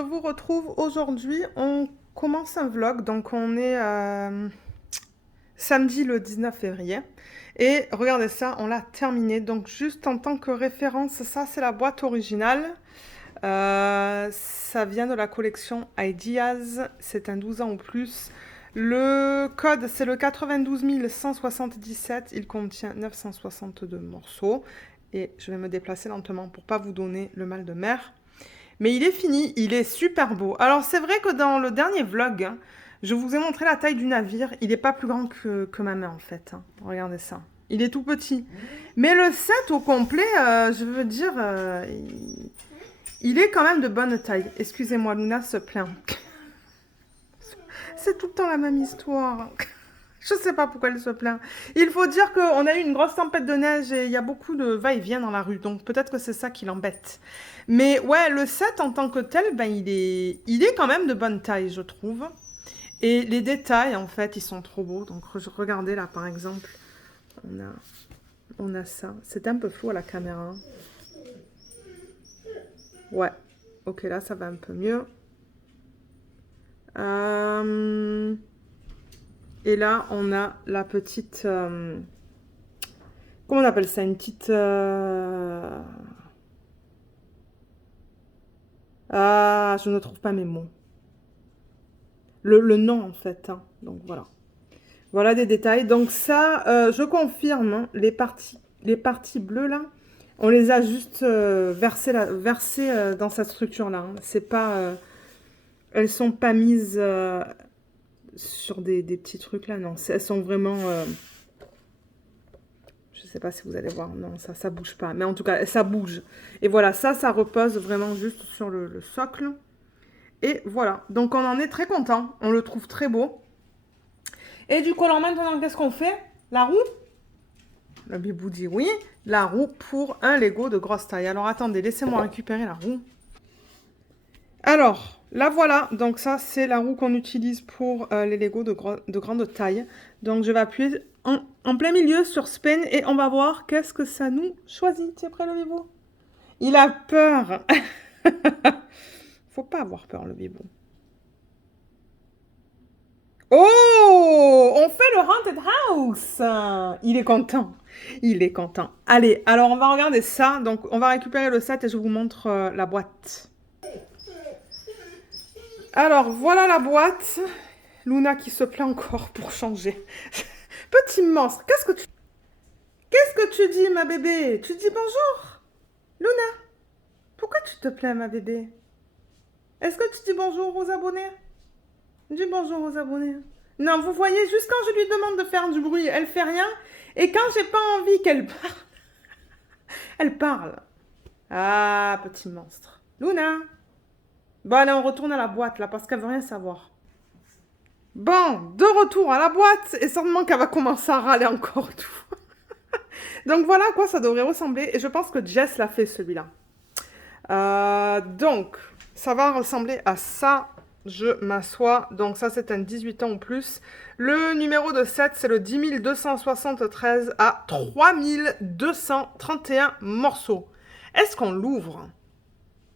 je vous retrouve aujourd'hui. On commence un vlog, donc on est samedi le 19 février. Et regardez ça, on l'a terminé. Donc juste en tant que référence, ça c'est la boîte originale. Ça vient de la collection Ideas, c'est un 12 ans ou plus. Le code c'est le 92 177, il contient 962 morceaux. Et je vais me déplacer lentement pour pas vous donner le mal de mer. Mais il est fini, il est super beau. Alors c'est vrai que dans le dernier vlog, hein, je vous ai montré la taille du navire. Il n'est pas plus grand que ma main en fait, hein. Regardez ça. Il est tout petit. Mais le set au complet, je veux dire, il est quand même de bonne taille. Excusez-moi, Luna se plaint. C'est tout le temps la même histoire. Je sais pas pourquoi elle se plaint. Il faut dire qu'on a eu une grosse tempête de neige et il y a beaucoup de va-et-vient dans la rue. Donc peut-être que c'est ça qui l'embête. Mais ouais, le set en tant que tel, ben, il est quand même de bonne taille, je trouve. Et les détails, en fait, ils sont trop beaux. Donc regardez là, par exemple, on a ça. C'est un peu flou à la caméra. Ouais. Ok, là, ça va un peu mieux. Et là, on a la petite... comment on appelle ça? Une petite... Ah, je ne trouve pas mes mots. Le nom, en fait, hein. Donc, voilà. Voilà des détails. Donc, ça, je confirme, hein, les parties bleues, là, on les a juste versées dans cette structure-là, hein. C'est pas... elles sont pas mises sur des petits trucs, là, non. Elles sont vraiment... je sais pas si vous allez voir. Non, ça bouge pas. Mais en tout cas, ça bouge. Et voilà, ça repose vraiment juste sur le socle. Et voilà. Donc, on en est très content. On le trouve très beau. Et du coup, alors maintenant, qu'est-ce qu'on fait? La roue? Le bibou dit oui. La roue pour un Lego de grosse taille. Alors, attendez, laissez-moi récupérer la roue. Alors, la voilà. Donc, ça, c'est la roue qu'on utilise pour les Lego de grande taille. Donc, je vais appuyer en plein milieu sur Spin et on va voir qu'est-ce que ça nous choisit. Tu es prêt, le bibou? Il a peur. Faut pas avoir peur, le bibou. Oh, on fait le Haunted House. Il est content. Il est content. Allez, alors on va regarder ça. Donc, on va récupérer le set et je vous montre la boîte. Alors, voilà la boîte. Luna qui se plaint encore pour changer. Petit monstre, qu'est-ce que tu dis, ma bébé? Tu dis bonjour? Luna, pourquoi tu te plains, ma bébé? Est-ce que tu dis bonjour aux abonnés? Dis bonjour aux abonnés. Non, vous voyez, juste quand je lui demande de faire du bruit, elle fait rien. Et quand j'ai pas envie qu'elle parle, elle parle. Ah, petit monstre. Luna. Bon, allez, on retourne à la boîte, là, parce qu'elle veut rien savoir. Bon, de retour à la boîte. Et certainement qu'elle va commencer à râler encore et tout. Donc voilà à quoi ça devrait ressembler. Et je pense que Jess l'a fait, celui-là. Donc, ça va ressembler à ça. Je m'assois. Donc ça, c'est un 18 ans ou plus. Le numéro de 7, c'est le 10 273 à 3231 morceaux. Est-ce qu'on l'ouvre?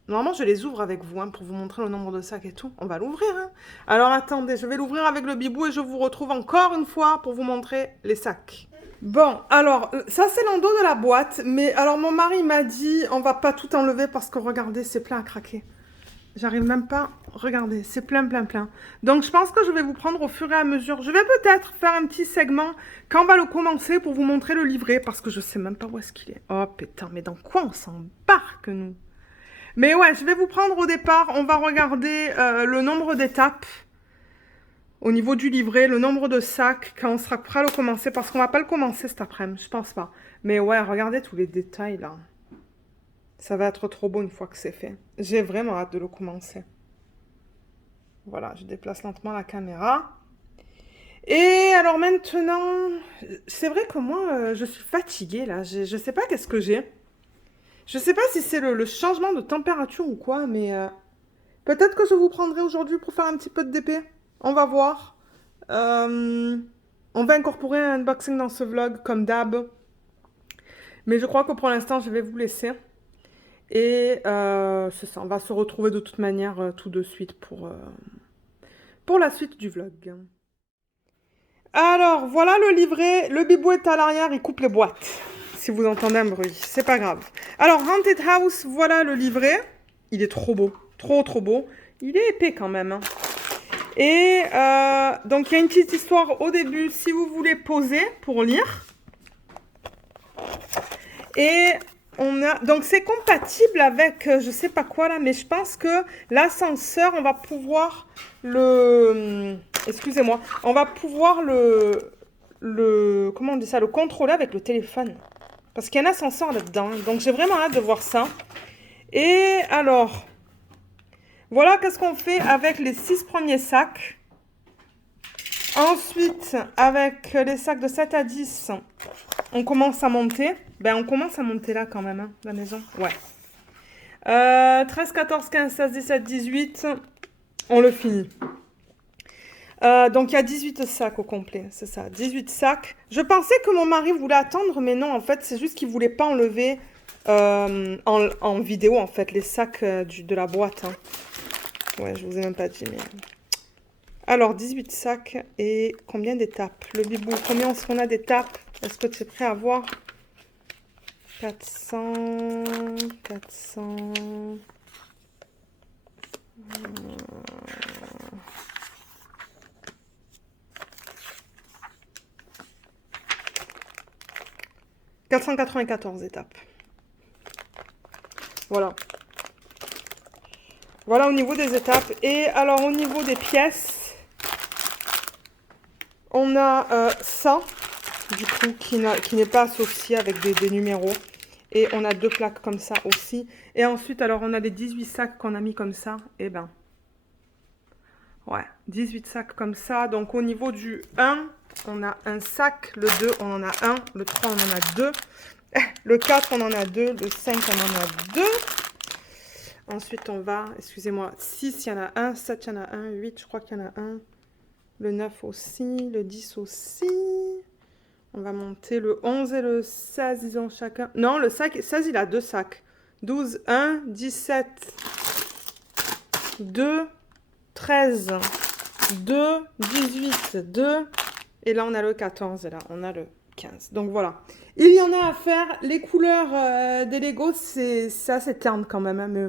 Normalement, je les ouvre avec vous, hein, pour vous montrer le nombre de sacs et tout. On va l'ouvrir, hein. Alors attendez, je vais l'ouvrir avec le bibou et je vous retrouve encore une fois pour vous montrer les sacs. Bon, alors, ça c'est l'endos de la boîte, mais alors mon mari m'a dit, on va pas tout enlever parce que regardez, c'est plein à craquer. J'arrive même pas, regardez, c'est plein, plein, plein. Donc je pense que je vais vous prendre au fur et à mesure. Je vais peut-être faire un petit segment quand on va le commencer pour vous montrer le livret, parce que je sais même pas où est-ce qu'il est. Oh putain, mais dans quoi on s'embarque, nous? Mais ouais, je vais vous prendre au départ, on va regarder le nombre d'étapes. Au niveau du livret, le nombre de sacs, quand on sera prêt à le commencer, parce qu'on va pas le commencer cet après-midi, je pense pas. Mais ouais, regardez tous les détails là. Ça va être trop beau une fois que c'est fait. J'ai vraiment hâte de le commencer. Voilà, je déplace lentement la caméra. Et alors maintenant, c'est vrai que moi, je suis fatiguée là. Je sais pas qu'est-ce que j'ai. Je sais pas si c'est le changement de température ou quoi, mais peut-être que je vous prendrai aujourd'hui pour faire un petit peu de DP. On va voir. On va incorporer un unboxing dans ce vlog, comme d'hab. Mais je crois que pour l'instant, je vais vous laisser. Et c'est ça, on va se retrouver de toute manière tout de suite pour la suite du vlog. Alors, voilà le livret. Le bibou est à l'arrière, il coupe les boîtes. Si vous entendez un bruit, c'est pas grave. Alors, Haunted House, voilà le livret. Il est trop beau, trop beau. Il est épais quand même, hein. Et donc, il y a une petite histoire au début, si vous voulez poser pour lire. Et on a... Donc, c'est compatible avec, je sais pas quoi là, mais je pense que l'ascenseur, on va pouvoir le... Excusez-moi. On va pouvoir comment on dit ça, le contrôler avec le téléphone. Parce qu'il y a un ascenseur là-dedans. Donc, j'ai vraiment hâte de voir ça. Et alors, voilà qu'est-ce qu'on fait avec les 6 premiers sacs. Ensuite, avec les sacs de 7 à 10, on commence à monter. Ben, on commence à monter là quand même, hein, la maison. Ouais. 13, 14, 15, 16, 17, 18, on le finit. Donc, il y a 18 sacs au complet, c'est ça, 18 sacs. Je pensais que mon mari voulait attendre, mais non, en fait, c'est juste qu'il voulait pas enlever en vidéo, en fait, les sacs de la boîte. Hein. Ouais, je vous ai même pas dit, mais... Alors, 18 sacs et combien d'étapes? Le bibou, combien est-ce qu'on a d'étapes? Est-ce que tu es prêt à voir? 400... 494 étapes. Voilà. Voilà au niveau des étapes. Et alors, au niveau des pièces... On a ça, du coup, qui n'est pas associé avec des numéros. Et on a 2 plaques comme ça aussi. Et ensuite, alors, on a les 18 sacs qu'on a mis comme ça. Et ben, ouais, 18 sacs comme ça. Donc, au niveau du 1, on a un sac. Le 2, on en a un. Le 3, on en a 2. Le 4, on en a 2. Le 5, on en a 2. Ensuite, on va, excusez-moi, 6, il y en a un. 7, il y en a un. 8, je crois qu'il y en a un. Le 9 aussi, le 10 aussi. On va monter le 11 et le 16, ils ont chacun... Non, le 16, il a 2 sacs. 12, 1, 17, 2, 13, 2, 18, 2. Et là, on a le 14 et là, on a le 15. Donc voilà. Il y en a à faire. Les couleurs des Lego, c'est assez terne quand même. Hein, mais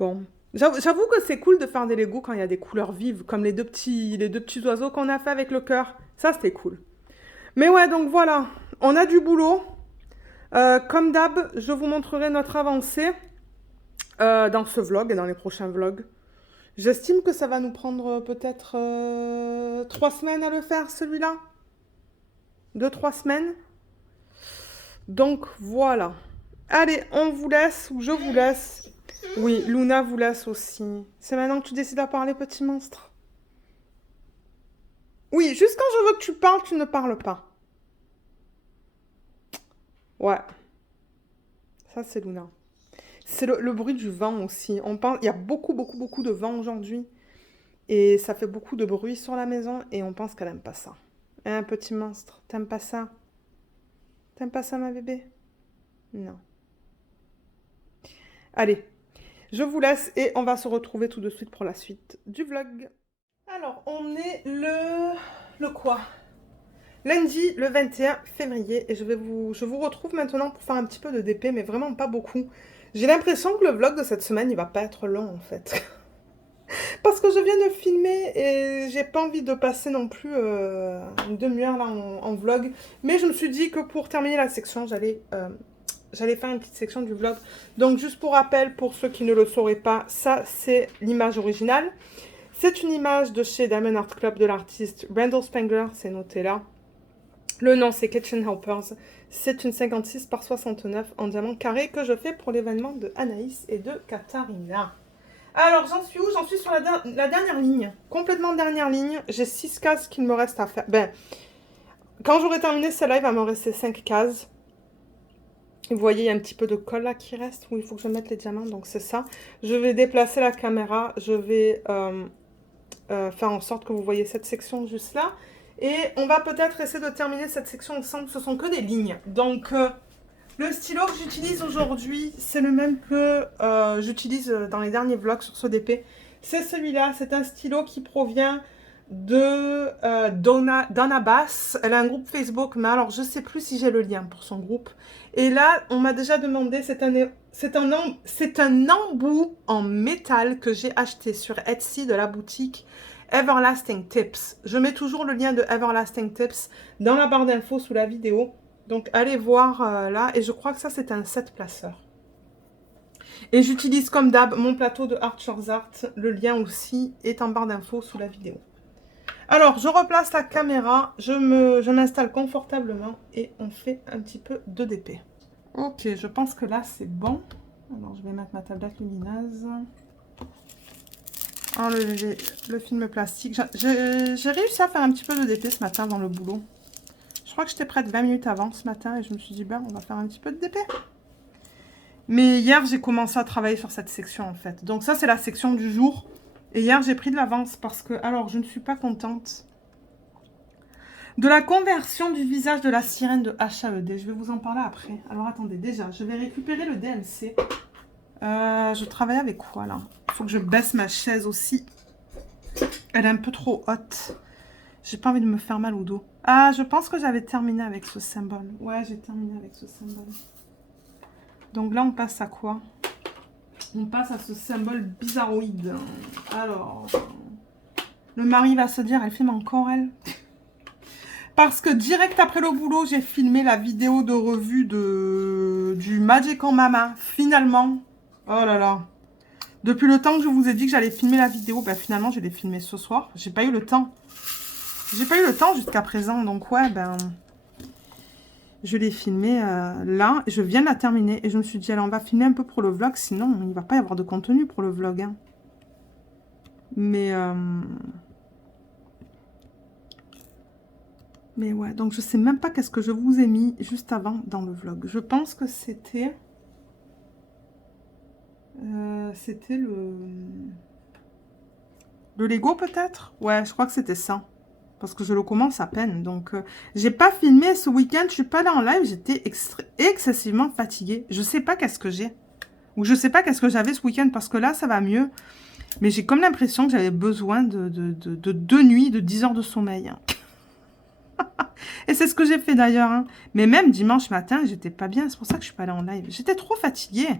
bon... J'avoue que c'est cool de faire des Lego quand il y a des couleurs vives, comme les deux petits oiseaux qu'on a fait avec le cœur. Ça, c'était cool. Mais ouais, donc voilà, on a du boulot. Comme d'hab, je vous montrerai notre avancée dans ce vlog et dans les prochains vlogs. J'estime que ça va nous prendre peut-être 3 semaines à le faire, celui-là. 2-3 semaines. Donc voilà. Allez, on vous laisse, ou je vous laisse. Oui, Luna vous laisse aussi. C'est maintenant que tu décides à parler, petit monstre. Oui, juste quand je veux que tu parles, tu ne parles pas. Ouais. Ça, c'est Luna. C'est le bruit du vent aussi. Il y a beaucoup de vent aujourd'hui. Et ça fait beaucoup de bruit sur la maison. Et on pense qu'elle aime pas ça. Hein, petit monstre, t'aimes pas ça? T'aimes pas ça, ma bébé? Non. Allez, je vous laisse et on va se retrouver tout de suite pour la suite du vlog. Alors, on est le quoi? Lundi, le 21 février. Et je vous retrouve maintenant pour faire un petit peu de DP, mais vraiment pas beaucoup. J'ai l'impression que le vlog de cette semaine, il va pas être long, en fait. Parce que je viens de filmer et j'ai pas envie de passer non plus une demi-heure là en vlog. Mais je me suis dit que pour terminer la section, j'allais faire une petite section du vlog. Donc juste pour rappel, pour ceux qui ne le sauraient pas, ça c'est l'image originale. C'est une image de chez Diamond Art Club de l'artiste Randall Spangler, c'est noté là. Le nom c'est Kitchen Helpers. C'est une 56 par 69 en diamant carré que je fais pour l'événement de Anaïs et de Katharina. Alors, j'en suis où? J'en suis sur la dernière ligne. Complètement dernière ligne. J'ai 6 cases qu'il me reste à faire. Ben, quand j'aurai terminé celle-là, il va me rester 5 cases. Vous voyez, il y a un petit peu de colle là qui reste où il faut que je mette les diamants. Donc, c'est ça. Je vais déplacer la caméra. Je vais faire en sorte que vous voyez cette section juste là. Et on va peut-être essayer de terminer cette section ensemble. Ce sont que des lignes. Donc, Le stylo que j'utilise aujourd'hui, c'est le même que j'utilise dans les derniers vlogs sur ce DP. C'est celui-là, c'est un stylo qui provient de Donna Bass. Elle a un groupe Facebook, mais alors je sais plus si j'ai le lien pour son groupe. Et là, on m'a déjà demandé, c'est un embout en métal que j'ai acheté sur Etsy de la boutique Everlasting Tips. Je mets toujours le lien de Everlasting Tips dans la barre d'infos sous la vidéo. Donc allez voir là, et je crois que ça c'est un 7 placeur. Et j'utilise comme d'hab mon plateau de Archer's Art. Le lien aussi est en barre d'infos sous la vidéo. Alors, je replace la caméra, je m'installe confortablement et on fait un petit peu de DP. Ok, je pense que là c'est bon. Alors, je vais mettre ma tablette lumineuse. Enlever le film plastique. J'ai réussi à faire un petit peu de DP ce matin dans le boulot. Je crois que j'étais prête 20 minutes avant ce matin et je me suis dit, ben, on va faire un petit peu de DP. Mais hier, j'ai commencé à travailler sur cette section en fait. Donc ça, c'est la section du jour. Et hier, j'ai pris de l'avance parce que, alors, je ne suis pas contente de la conversion du visage de la sirène de HAED. Je vais vous en parler après. Alors, attendez, déjà, je vais récupérer le DMC. Je travaille avec quoi, là? Il faut que je baisse ma chaise aussi. Elle est un peu trop haute. J'ai pas envie de me faire mal au dos. Ah, je pense que j'avais terminé avec ce symbole. Ouais, j'ai terminé avec ce symbole. Donc là, on passe à quoi? On passe à ce symbole bizarroïde. Alors, le mari va se dire, elle filme encore, elle. Parce que direct après le boulot, j'ai filmé la vidéo de revue du Magic en Mama. Finalement, oh là là. Depuis le temps que je vous ai dit que j'allais filmer la vidéo, ben finalement, je l'ai filmée ce soir. J'ai pas eu le temps. J'ai pas eu le temps jusqu'à présent, donc ouais, ben... Je l'ai filmé là, je viens de la terminer. Et je me suis dit, alors on va filmer un peu pour le vlog, sinon il ne va pas y avoir de contenu pour le vlog. Hein. Mais ouais, donc je sais même pas qu'est-ce que je vous ai mis juste avant dans le vlog. Je pense que c'était... c'était le Lego peut-être. Ouais, je crois que c'était ça. Parce que je le commence à peine. Donc, j'ai pas filmé ce week-end. Je suis pas là en live. J'étais excessivement fatiguée. Je sais pas qu'est-ce que j'ai. Ou je sais pas qu'est-ce que j'avais ce week-end. Parce que là, ça va mieux. Mais j'ai comme l'impression que j'avais besoin de 2 nuits, de 10 heures de sommeil. Et c'est ce que j'ai fait d'ailleurs. Hein. Mais même dimanche matin, j'étais pas bien. C'est pour ça que je suis pas là en live. J'étais trop fatiguée.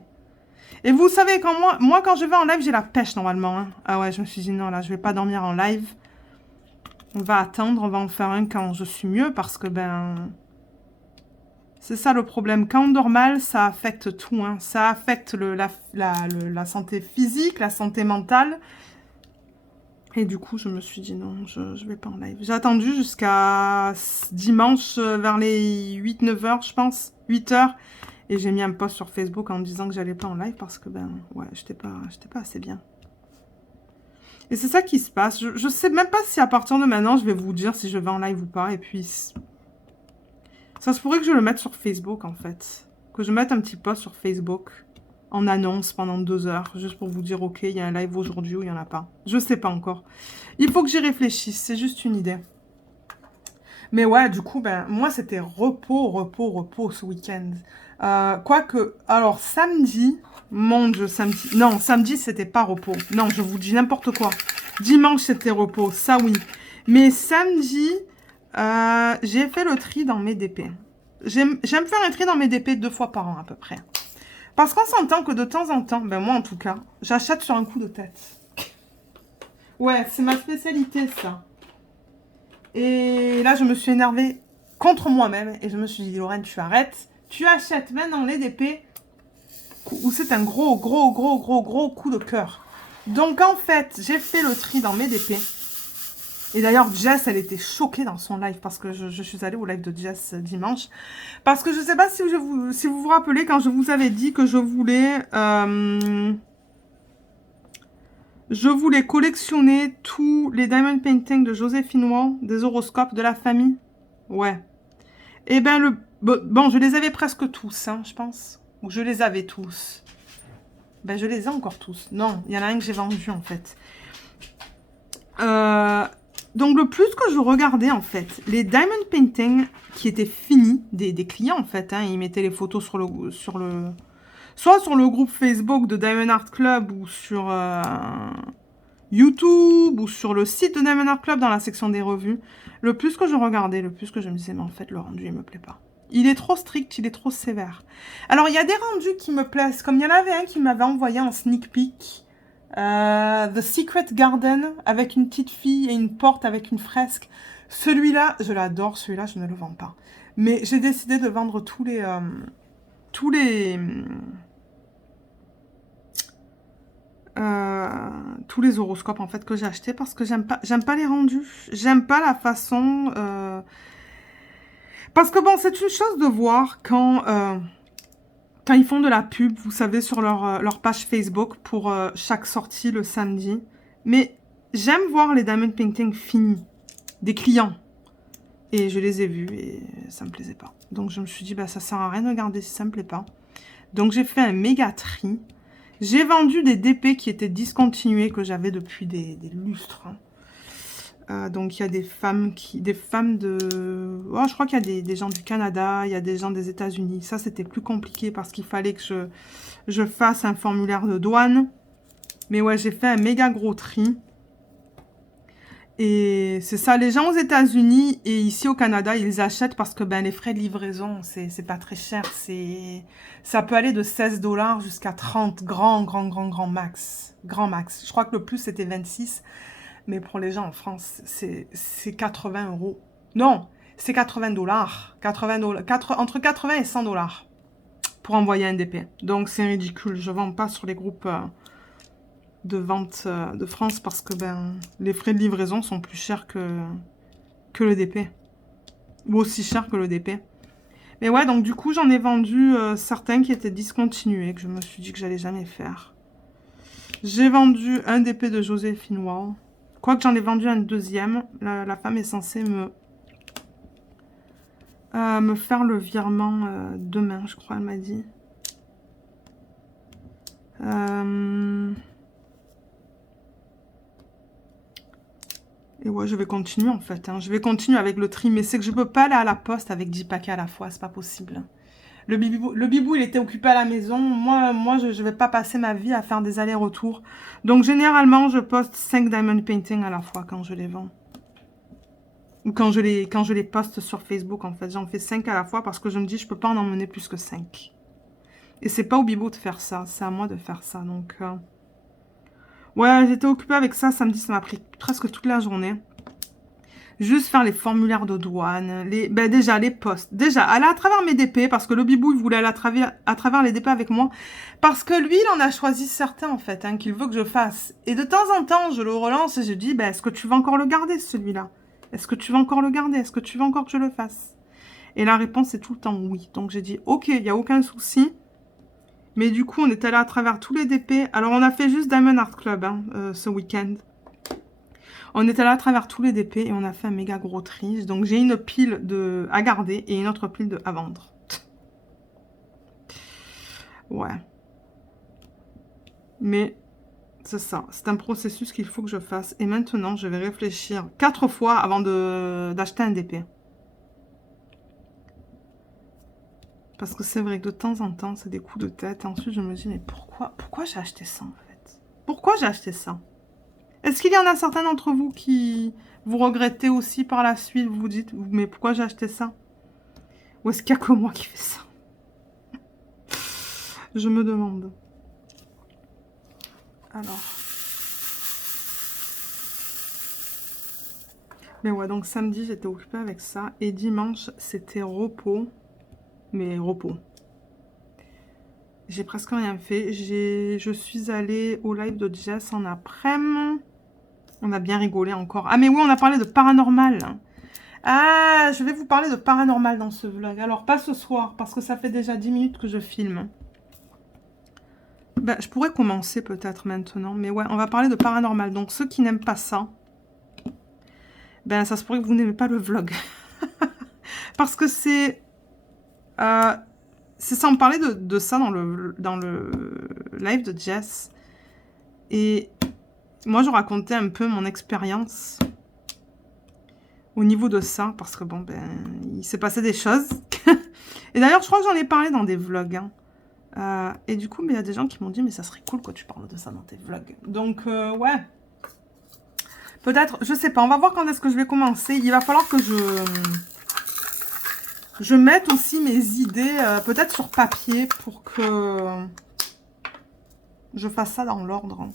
Et vous savez, quand moi quand je vais en live, j'ai la pêche normalement. Hein. Ah ouais, je me suis dit non, là, je vais pas dormir en live. On va attendre, on va en faire un quand je suis mieux parce que, ben... C'est ça le problème. Quand on dort mal, ça affecte tout. Hein. Ça affecte la santé physique, la santé mentale. Et du coup, je me suis dit non, je vais pas en live. J'ai attendu jusqu'à dimanche vers les 8-9 heures, je pense. 8 heures. Et j'ai mis un post sur Facebook en me disant que j'allais pas en live parce que, ben, ouais, j'étais pas assez bien. Et c'est ça qui se passe. Je sais même pas si à partir de maintenant, je vais vous dire si je vais en live ou pas. Et puis, ça se pourrait que je le mette sur Facebook, en fait. Que je mette un petit post sur Facebook en annonce pendant 2 heures. Juste pour vous dire, ok, il y a un live aujourd'hui ou il n'y en a pas. Je sais pas encore. Il faut que j'y réfléchisse. C'est juste une idée. Mais ouais, du coup, ben, moi, c'était repos ce week-end. Quoique, alors, samedi... Mon Dieu, samedi... Non, samedi, c'était pas repos. Non, je vous dis n'importe quoi. Dimanche, c'était repos, ça oui. Mais samedi, j'ai fait le tri dans mes DP. J'aime faire un tri dans mes DP 2 fois par an, à peu près. Parce qu'on s'entend que de temps en temps, ben moi en tout cas, j'achète sur un coup de tête. Ouais, c'est ma spécialité, ça. Et là, je me suis énervée contre moi-même. Et je me suis dit, Lorraine, tu arrêtes. Tu achètes maintenant les DP... où c'est un gros coup de cœur. Donc, en fait, j'ai fait le tri dans mes DP. Et d'ailleurs, Jess, elle était choquée dans son live parce que je suis allée au live de Jess dimanche. Parce que je ne sais pas si vous vous rappelez quand je vous avais dit que je voulais collectionner tous les diamond paintings de Joséphine Wang, des horoscopes de la famille. Ouais. Et ben, bon, je les avais presque tous, hein, je pense. Ou je les avais tous. Ben, je les ai encore tous. Non, il y en a un que j'ai vendu, en fait. Donc, le plus que je regardais, en fait, les diamond painting qui étaient finis, des clients, en fait, hein, ils mettaient les photos soit sur le groupe Facebook de Diamond Art Club ou sur YouTube ou sur le site de Diamond Art Club dans la section des revues. Le plus que je regardais, le plus que je me disais, mais en fait, le rendu, il me plaît pas. Il est trop strict, il est trop sévère. Alors, il y a des rendus qui me plaisent, comme il y en avait un qui m'avait envoyé en sneak peek. The Secret Garden, avec une petite fille et une porte avec une fresque. Celui-là, je l'adore, celui-là, je ne le vends pas. Mais j'ai décidé de vendre tous les horoscopes, en fait, que j'ai achetés, parce que j'aime pas les rendus. J'aime pas la façon... Parce que bon, c'est une chose de voir quand ils font de la pub, vous savez, sur leur page Facebook pour chaque sortie le samedi. Mais j'aime voir les diamond painting finis, des clients. Et je les ai vus et ça me plaisait pas. Donc je me suis dit, bah ça sert à rien de regarder si ça me plaît pas. Donc j'ai fait un méga tri. J'ai vendu des DP qui étaient discontinués, que j'avais depuis des lustres. Donc il y a des femmes de... Oh, je crois qu'il y a des gens du Canada, il y a des gens des États-Unis. Ça, c'était plus compliqué parce qu'il fallait que je fasse un formulaire de douane. Mais ouais, j'ai fait un méga gros tri. Et c'est ça, les gens aux États-Unis et ici au Canada, ils achètent parce que ben, les frais de livraison, c'est pas très cher. Ça peut aller de 16 $ jusqu'à 30, grand max. Grand max. Je crois que le plus, c'était 26. Mais pour les gens en France, c'est 80 €. Non, c'est 80 $. Entre 80 et 100 $ pour envoyer un DP. Donc c'est ridicule. Je ne vends pas sur les groupes de vente de France parce que ben, les frais de livraison sont plus chers que le DP. Ou aussi cher que le DP. Mais ouais, donc du coup, j'en ai vendu certains qui étaient discontinués, que je me suis dit que j'allais jamais faire. J'ai vendu un DP de Joséphine Wall. Quoique j'en ai vendu un deuxième. La femme est censée me faire le virement demain, je crois, elle m'a dit. Et ouais, je vais continuer en fait. Hein. Je vais continuer avec le tri. Mais c'est que je peux pas aller à la poste avec 10 paquets à la fois. C'est pas possible. Le bibou, il était occupé à la maison. Moi je vais pas passer ma vie à faire des allers-retours. Donc, généralement, je poste 5 diamond painting à la fois quand je les vends. Ou quand je les poste sur Facebook, en fait. J'en fais 5 à la fois parce que je me dis, je peux pas en emmener plus que 5. Et c'est pas au bibou de faire ça. C'est à moi de faire ça. Donc, ouais, j'étais occupée avec ça. Samedi, ça m'a pris presque toute la journée. Juste faire les formulaires de douane, déjà les postes. Déjà, aller à travers mes DP, parce que le bibou, il voulait aller à travers les DP avec moi. Parce que lui, il en a choisi certains, en fait, hein, qu'il veut que je fasse. Et de temps en temps, je le relance et je dis, est-ce que tu vas encore le garder, celui-là? Est-ce que tu vas encore le garder? Est-ce que tu veux encore que je le fasse? Et la réponse est tout le temps oui. Donc j'ai dit, ok, il n'y a aucun souci. Mais du coup, on est allé à travers tous les DP. Alors, on a fait juste Diamond Art Club hein, ce week-end. On est allé à travers tous les DP et on a fait un méga gros tri. Donc, j'ai une pile à garder et une autre pile à vendre. Ouais. Mais c'est ça. C'est un processus qu'il faut que je fasse. Et maintenant, je vais réfléchir 4 fois avant d'acheter un DP. Parce que c'est vrai que de temps en temps, c'est des coups de tête. Et ensuite, je me dis, mais pourquoi j'ai acheté ça, en fait? Pourquoi j'ai acheté ça? Est-ce qu'il y en a certains d'entre vous qui vous regrettez aussi par la suite? Vous vous dites, mais pourquoi j'ai acheté ça? Ou est-ce qu'il n'y a que moi qui fais ça? Je me demande. Alors. Mais ouais, donc samedi, j'étais occupée avec ça. Et dimanche, c'était repos. Mais repos. J'ai presque rien fait. Je suis allée au live de Jess en après-midi. On a bien rigolé encore. Ah mais oui, on a parlé de paranormal. Ah, je vais vous parler de paranormal dans ce vlog. Alors, pas ce soir, parce que ça fait déjà 10 minutes que je filme. Je pourrais commencer peut-être maintenant. Mais ouais, on va parler de paranormal. Donc, ceux qui n'aiment pas ça, ça se pourrait que vous n'aimez pas le vlog. Parce que c'est sans parler de ça dans le live de Jess. Et moi, je racontais un peu mon expérience au niveau de ça, parce que bon, ben, il s'est passé des choses. Et d'ailleurs, je crois que j'en ai parlé dans des vlogs, hein. Et du coup, il y a des gens qui m'ont dit, mais ça serait cool que tu parles de ça dans tes vlogs. Donc, ouais. Peut-être, je sais pas, on va voir quand est-ce que je vais commencer. Il va falloir que je mette aussi mes idées, peut-être sur papier, pour que je fasse ça dans l'ordre.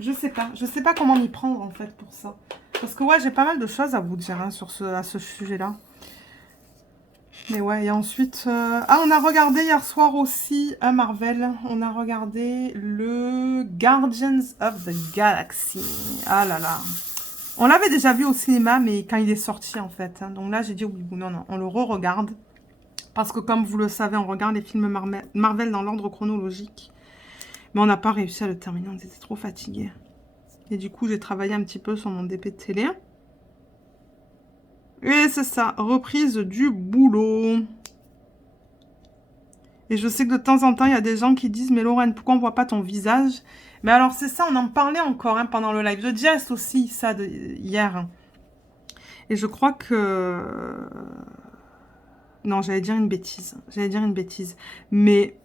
Je sais pas comment m'y prendre, en fait, pour ça. Parce que, ouais, j'ai pas mal de choses à vous dire, hein, à ce sujet-là. Mais ouais, et ensuite... Ah, on a regardé hier soir aussi un Marvel. On a regardé le Guardians of the Galaxy. Ah là là. On l'avait déjà vu au cinéma, mais quand il est sorti, en fait. Hein. Donc là, j'ai dit, oui, non, non, on le re-regarde. Parce que, comme vous le savez, on regarde les films Marvel dans l'ordre chronologique. Mais on n'a pas réussi à le terminer, on était trop fatigués. Et du coup, j'ai travaillé un petit peu sur mon DP de télé. Et c'est ça, reprise du boulot. Et je sais que de temps en temps, il y a des gens qui disent « Mais Lorraine, pourquoi on voit pas ton visage ?» Mais alors, c'est ça, on en parlait encore hein, pendant le live de Jess aussi, ça, hier. Et je crois que... Non, j'allais dire une bêtise. Mais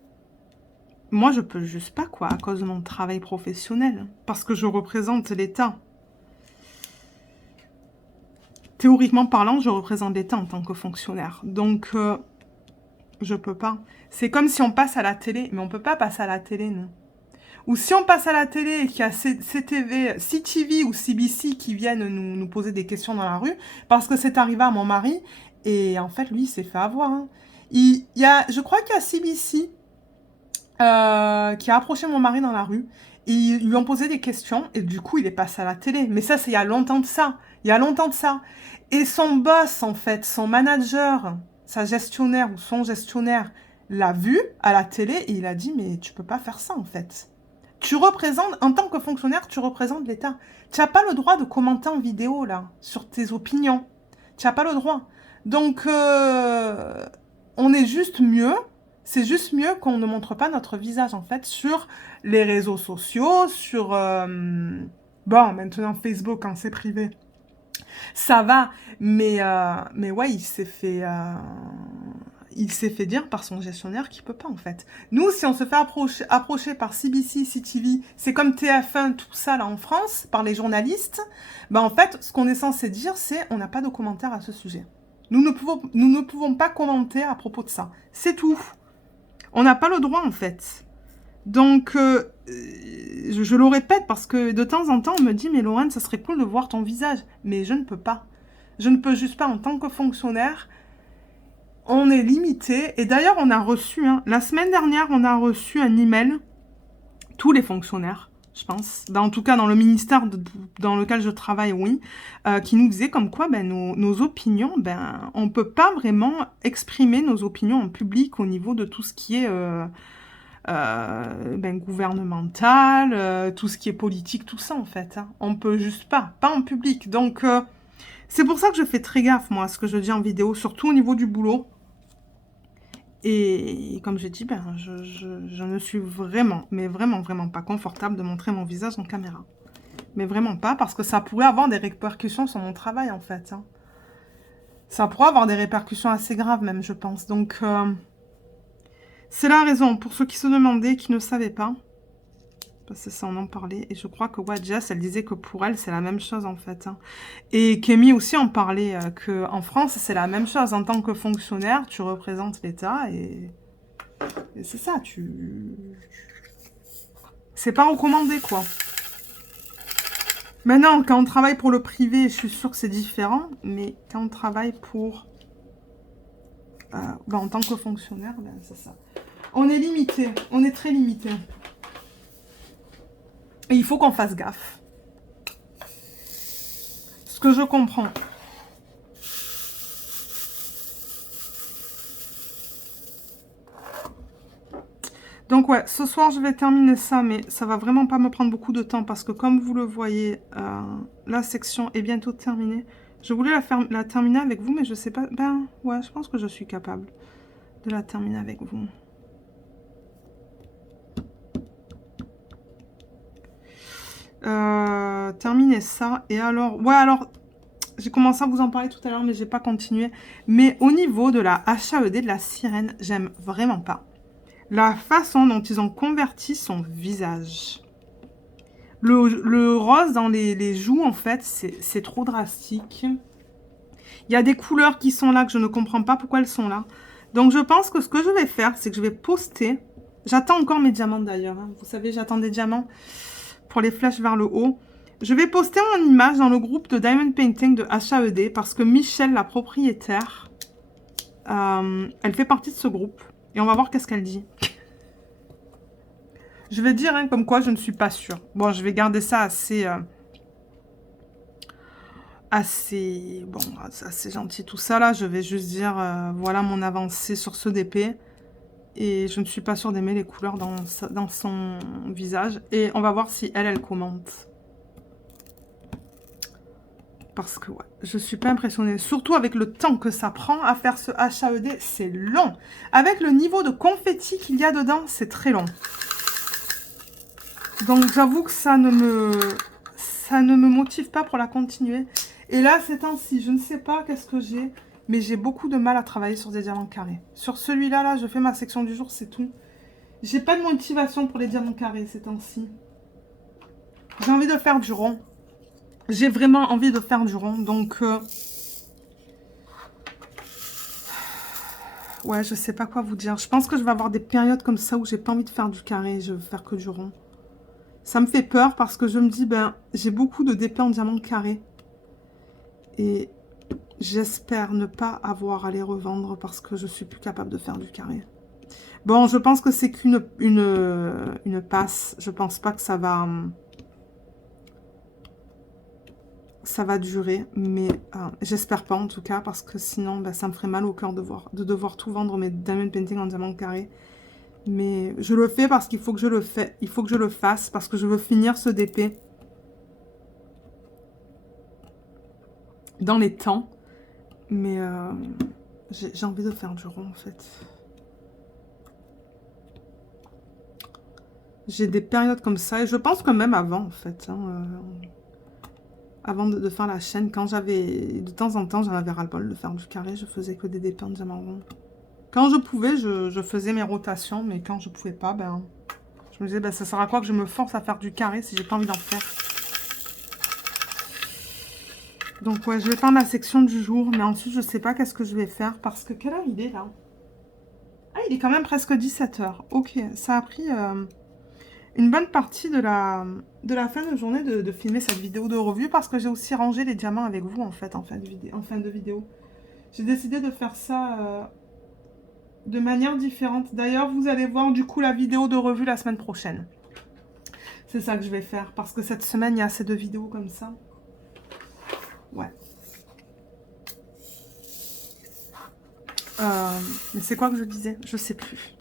moi, je peux juste pas, quoi, à cause de mon travail professionnel. Parce que je représente l'État. Théoriquement parlant, je représente l'État en tant que fonctionnaire. Donc, je peux pas. C'est comme si on passe à la télé, mais on peut pas passer à la télé, non. Ou si on passe à la télé et qu'il y a CTV ou CBC qui viennent nous poser des questions dans la rue, parce que c'est arrivé à mon mari, et en fait, lui, il s'est fait avoir. Hein. Je crois qu'il y a CBC qui a approché mon mari dans la rue, et ils lui ont posé des questions, et du coup, il est passé à la télé. Mais ça, c'est il y a longtemps de ça. Et son boss, en fait, son manager, sa gestionnaire ou son gestionnaire, l'a vu à la télé, et il a dit, mais tu peux pas faire ça, en fait. Tu représentes, en tant que fonctionnaire, tu représentes l'État. Tu n'as pas le droit de commenter en vidéo, là, sur tes opinions. Tu n'as pas le droit. Donc, on est juste mieux. C'est juste mieux qu'on ne montre pas notre visage, en fait, sur les réseaux sociaux, sur... bon, maintenant, Facebook, quand c'est privé, ça va. Mais ouais, il s'est fait dire par son gestionnaire qu'il peut pas, en fait. Nous, si on se fait approcher par CBC, CTV, c'est comme TF1, tout ça, là, en France, par les journalistes, ben, en fait, ce qu'on est censé dire, c'est on n'a pas de commentaire à ce sujet. Nous ne pouvons pas commenter à propos de ça. C'est tout. On n'a pas le droit, en fait. Donc, je le répète, parce que de temps en temps, on me dit, mais Lorraine, ça serait cool de voir ton visage. Mais je ne peux pas. Je ne peux juste pas, en tant que fonctionnaire. On est limité. Et d'ailleurs, on a reçu, hein, la semaine dernière, on a reçu un email, tous les fonctionnaires, je pense, ben, en tout cas dans le ministère dans lequel je travaille, oui, qui nous disait comme quoi ben, nos opinions, ben, on ne peut pas vraiment exprimer nos opinions en public au niveau de tout ce qui est ben, gouvernemental, tout ce qui est politique, tout ça en fait. Hein. On peut juste pas en public. Donc, c'est pour ça que je fais très gaffe, moi, à ce que je dis en vidéo, surtout au niveau du boulot. Et comme j'ai dit, ben, je ne suis vraiment, mais vraiment, vraiment pas confortable de montrer mon visage en caméra. Mais vraiment pas, parce que ça pourrait avoir des répercussions sur mon travail, en fait. Hein. Ça pourrait avoir des répercussions assez graves, même, je pense. Donc, c'est la raison, pour ceux qui se demandaient, qui ne savaient pas. Parce que ça, on en parlait. Et je crois que Jess, elle disait que pour elle, c'est la même chose, en fait. Hein. Et Kémy aussi en parlait, qu'en France, c'est la même chose. En tant que fonctionnaire, tu représentes l'État et c'est ça, c'est pas recommandé, quoi. Maintenant, quand on travaille pour le privé, je suis sûre que c'est différent. Mais quand on travaille pour... ben, en tant que fonctionnaire, ben, c'est ça. On est limité. On est très limité. Et il faut qu'on fasse gaffe. Ce que je comprends. Donc ouais, ce soir je vais terminer ça, mais ça va vraiment pas me prendre beaucoup de temps parce que comme vous le voyez, la section est bientôt terminée. Je voulais la terminer avec vous, mais je sais pas. Ben ouais, je pense que je suis capable de la terminer avec vous. Terminer ça. Et alors, ouais, alors, J'ai commencé à vous en parler tout à l'heure, mais j'ai pas continué. Mais au niveau de la HAED de la sirène, j'aime vraiment pas la façon dont ils ont converti son visage. Le rose dans les joues, en fait, c'est trop drastique. Il y a des couleurs qui sont là que je ne comprends pas pourquoi elles sont là. Donc, je pense que ce que je vais faire, c'est que je vais poster... J'attends encore mes diamants, d'ailleurs. Hein. Vous savez, j'attends des diamants pour les flèches vers le haut. Je vais poster mon image dans le groupe de Diamond Painting de HAED parce que Michelle, la propriétaire, elle fait partie de ce groupe. Et on va voir qu'est-ce qu'elle dit. Je vais dire, hein, comme quoi je ne suis pas sûre. Bon, je vais garder ça assez... bon, assez gentil tout ça là. Je vais juste dire, voilà mon avancée sur ce DP. Et je ne suis pas sûre d'aimer les couleurs dans son visage. Et on va voir si elle commente. Parce que ouais, je suis pas impressionnée. Surtout avec le temps que ça prend à faire ce HAED, c'est long. Avec le niveau de confetti qu'il y a dedans, c'est très long. Donc j'avoue que ça ne me motive pas pour la continuer. Et là, ces temps-ci, je ne sais pas qu'est-ce que j'ai, mais j'ai beaucoup de mal à travailler sur des diamants carrés. Sur celui-là, là, je fais ma section du jour, c'est tout. J'ai pas de motivation pour les diamants carrés ces temps-ci. J'ai envie de faire du rond. J'ai vraiment envie de faire du rond, donc... ouais, je sais pas quoi vous dire. Je pense que je vais avoir des périodes comme ça où j'ai pas envie de faire du carré, je veux faire que du rond. Ça me fait peur parce que je me dis, ben, j'ai beaucoup de DP en diamant carré. Et j'espère ne pas avoir à les revendre parce que je suis plus capable de faire du carré. Bon, je pense que c'est qu'une une passe. Je pense pas que ça va durer, mais j'espère pas en tout cas, parce que sinon, ben, ça me ferait mal au cœur de devoir tout vendre mes diamond painting en diamant carré. Mais je le fais parce qu'il faut que je le fasse. Il faut que je le fasse parce que je veux finir ce DP dans les temps. Mais j'ai envie de faire du rond en fait. J'ai des périodes comme ça et je pense que même avant en fait. Hein, avant de faire la chaîne, quand j'avais... De temps en temps, j'en avais ras-le-bol de faire du carré. Je faisais que des DP en diamant rond. Quand je pouvais, je faisais mes rotations. Mais quand je pouvais pas, ben... Je me disais, ben, ça sert à quoi que je me force à faire du carré si j'ai pas envie d'en faire. Donc ouais, je vais faire ma section du jour. Mais ensuite, je sais pas qu'est-ce que je vais faire. Parce que quelle heure il est là? Ah, il est quand même presque 17 h. Ok, ça a pris... une bonne partie de la fin de journée de filmer cette vidéo de revue parce que j'ai aussi rangé les diamants avec vous en fait en fin de vidéo. J'ai décidé de faire ça de manière différente. D'ailleurs, vous allez voir du coup la vidéo de revue la semaine prochaine. C'est ça que je vais faire parce que cette semaine, il y a assez de vidéos comme ça. Ouais. Mais c'est quoi que je disais? Je sais plus.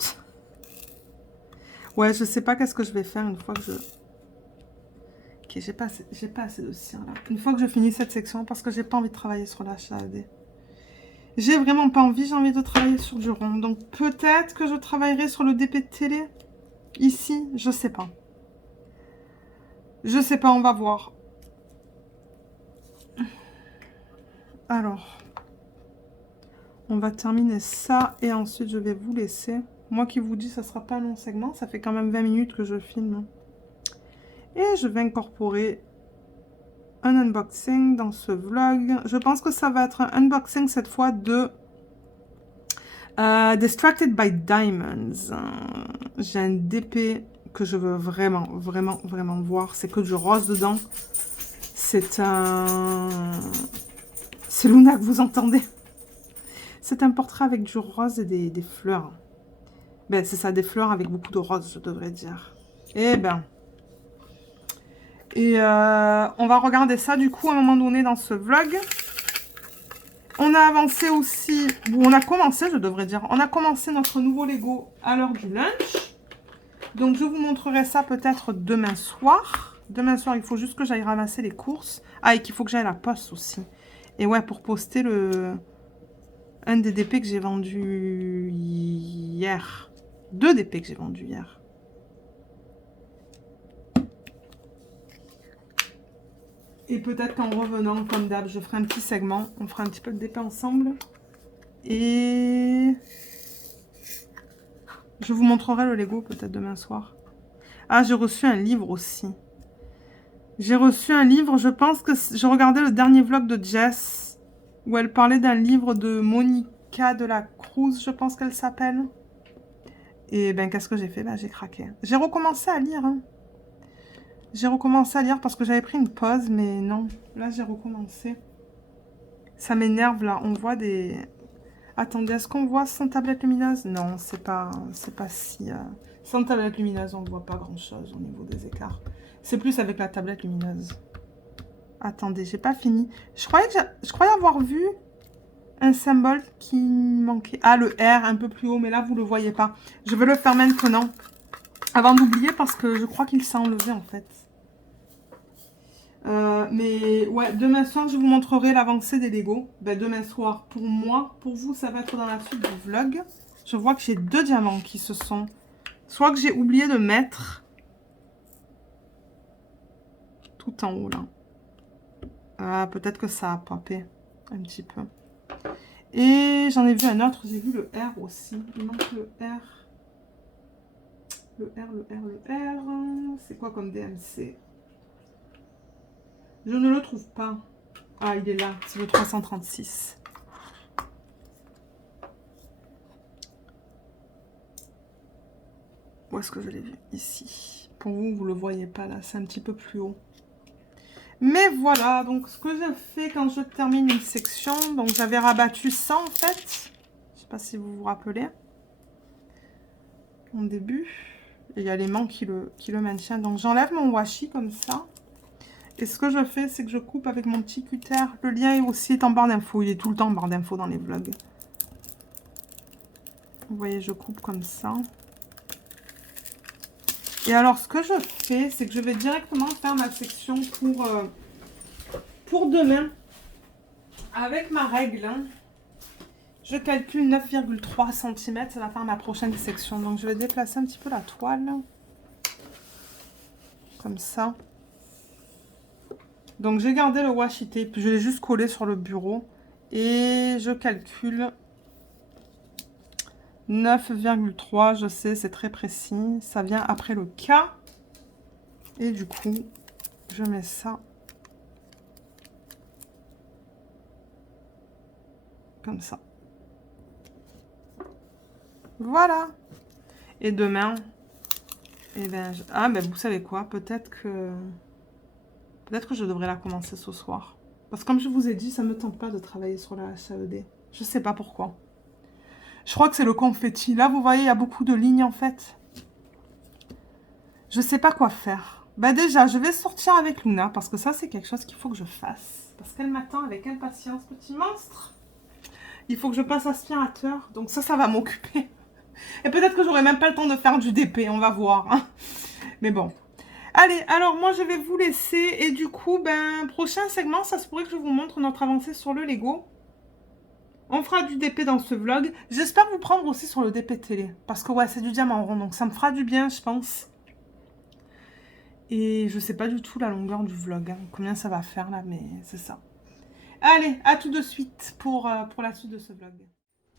Ouais, je sais pas qu'est-ce que je vais faire une fois que je... Ok, j'ai pas assez de cire là. Une fois que je finis cette section, parce que j'ai pas envie de travailler sur la HAED. J'ai vraiment pas envie, j'ai envie de travailler sur du rond. Donc peut-être que je travaillerai sur le DP de télé. Ici, je sais pas. Je sais pas, on va voir. Alors, on va terminer ça et ensuite je vais vous laisser. Moi qui vous dis, ça sera pas un long segment, ça fait quand même 20 minutes que je filme. Et je vais incorporer un unboxing dans ce vlog. Je pense que ça va être un unboxing cette fois de Distracted by Diamonds. J'ai un DP que je veux vraiment voir. C'est que du rose dedans. C'est un... C'est Luna que vous entendez. C'est un portrait avec du rose et des fleurs. Ben, c'est ça, des fleurs avec beaucoup de rose, je devrais dire. Eh ben... Et on va regarder ça du coup à un moment donné dans ce vlog. On a avancé aussi, bon, on a commencé, je devrais dire, on a commencé notre nouveau Lego à l'heure du lunch. Donc je vous montrerai ça peut-être demain soir. Demain soir, il faut juste que j'aille ramasser les courses. Ah, et qu'il faut que j'aille à la poste aussi. Et ouais, pour poster un des DP que j'ai vendu hier. 2 DP que j'ai vendus hier. Et peut-être qu'en revenant, comme d'hab, je ferai un petit segment. On fera un petit peu de DP ensemble. Et je vous montrerai le Lego peut-être demain soir. Ah, j'ai reçu un livre aussi. J'ai reçu un livre, je pense que je regardais le dernier vlog de Jess, où elle parlait d'un livre de Monica de la Cruz, je pense qu'elle s'appelle. Et ben, qu'est-ce que j'ai fait? Ben, j'ai craqué. J'ai recommencé à lire. Hein. J'ai recommencé à lire parce que j'avais pris une pause, mais non. Là, j'ai recommencé. Ça m'énerve, là. On voit des... Attendez, est-ce qu'on voit sans tablette lumineuse? Non, c'est pas si... Sans tablette lumineuse, on ne voit pas grand-chose au niveau des écarts. C'est plus avec la tablette lumineuse. Attendez, j'ai pas fini. Je croyais avoir vu un symbole qui manquait. Ah, le R un peu plus haut, mais là, vous le voyez pas. Je vais le faire maintenant. Avant d'oublier, parce que je crois qu'il s'est enlevé, en fait. Mais ouais, demain soir, je vous montrerai l'avancée des Lego. Ben, demain soir, pour moi, pour vous, ça va être dans la suite du vlog. Je vois que j'ai 2 diamants qui se sont... Soit que j'ai oublié de mettre... Tout en haut, là. Ah, peut-être que ça a popé un petit peu. Et j'en ai vu un autre, j'ai vu le R aussi. Il manque le R. Le R, le R, le R. C'est quoi comme DMC? Je ne le trouve pas. Ah, il est là, c'est le 336. Où est-ce que je l'ai vu? Ici. Pour vous, vous ne le voyez pas là, c'est un petit peu plus haut. Mais voilà, donc ce que je fais quand je termine une section, donc j'avais rabattu ça en fait. Je ne sais pas si vous vous rappelez. Au début. Et il y a l'aimant qui le maintient. Donc j'enlève mon washi comme ça. Et ce que je fais, c'est que je coupe avec mon petit cutter. Le lien est aussi en barre d'infos. Il est tout le temps en barre d'infos dans les vlogs. Vous voyez, je coupe comme ça. Et alors, ce que je fais, c'est que je vais directement faire ma section pour demain. Avec ma règle, hein. Je calcule 9,3 cm. Ça va faire ma prochaine section. Donc, je vais déplacer un petit peu la toile. Comme ça. Donc, j'ai gardé le washi tape. Je l'ai juste collé sur le bureau. Et je calcule 9,3. Je sais, c'est très précis. Ça vient après le K. Et du coup, je mets ça. Comme ça. Voilà. Et demain, eh ben, ah, ben vous savez quoi, peut-être que je devrais la commencer ce soir. Parce que comme je vous ai dit, ça ne me tente pas de travailler sur la HAED. Je sais pas pourquoi. Je crois que c'est le confetti. Là, vous voyez, il y a beaucoup de lignes en fait. Je sais pas quoi faire. Ben déjà, je vais sortir avec Luna parce que ça, c'est quelque chose qu'il faut que je fasse. Parce qu'elle m'attend avec impatience, petit monstre. Il faut que je passe aspirateur. Donc ça va m'occuper. Et peut-être que j'aurai même pas le temps de faire du DP. On va voir. Hein. Mais bon. Allez, alors moi je vais vous laisser. Et du coup, ben, prochain segment, ça se pourrait que je vous montre notre avancée sur le Lego. On fera du DP dans ce vlog. J'espère vous prendre aussi sur le DP télé. Parce que ouais, c'est du diamant rond. Donc ça me fera du bien, je pense. Et je sais pas du tout la longueur du vlog. Hein, combien ça va faire là, mais c'est ça. Allez, à tout de suite pour la suite de ce vlog.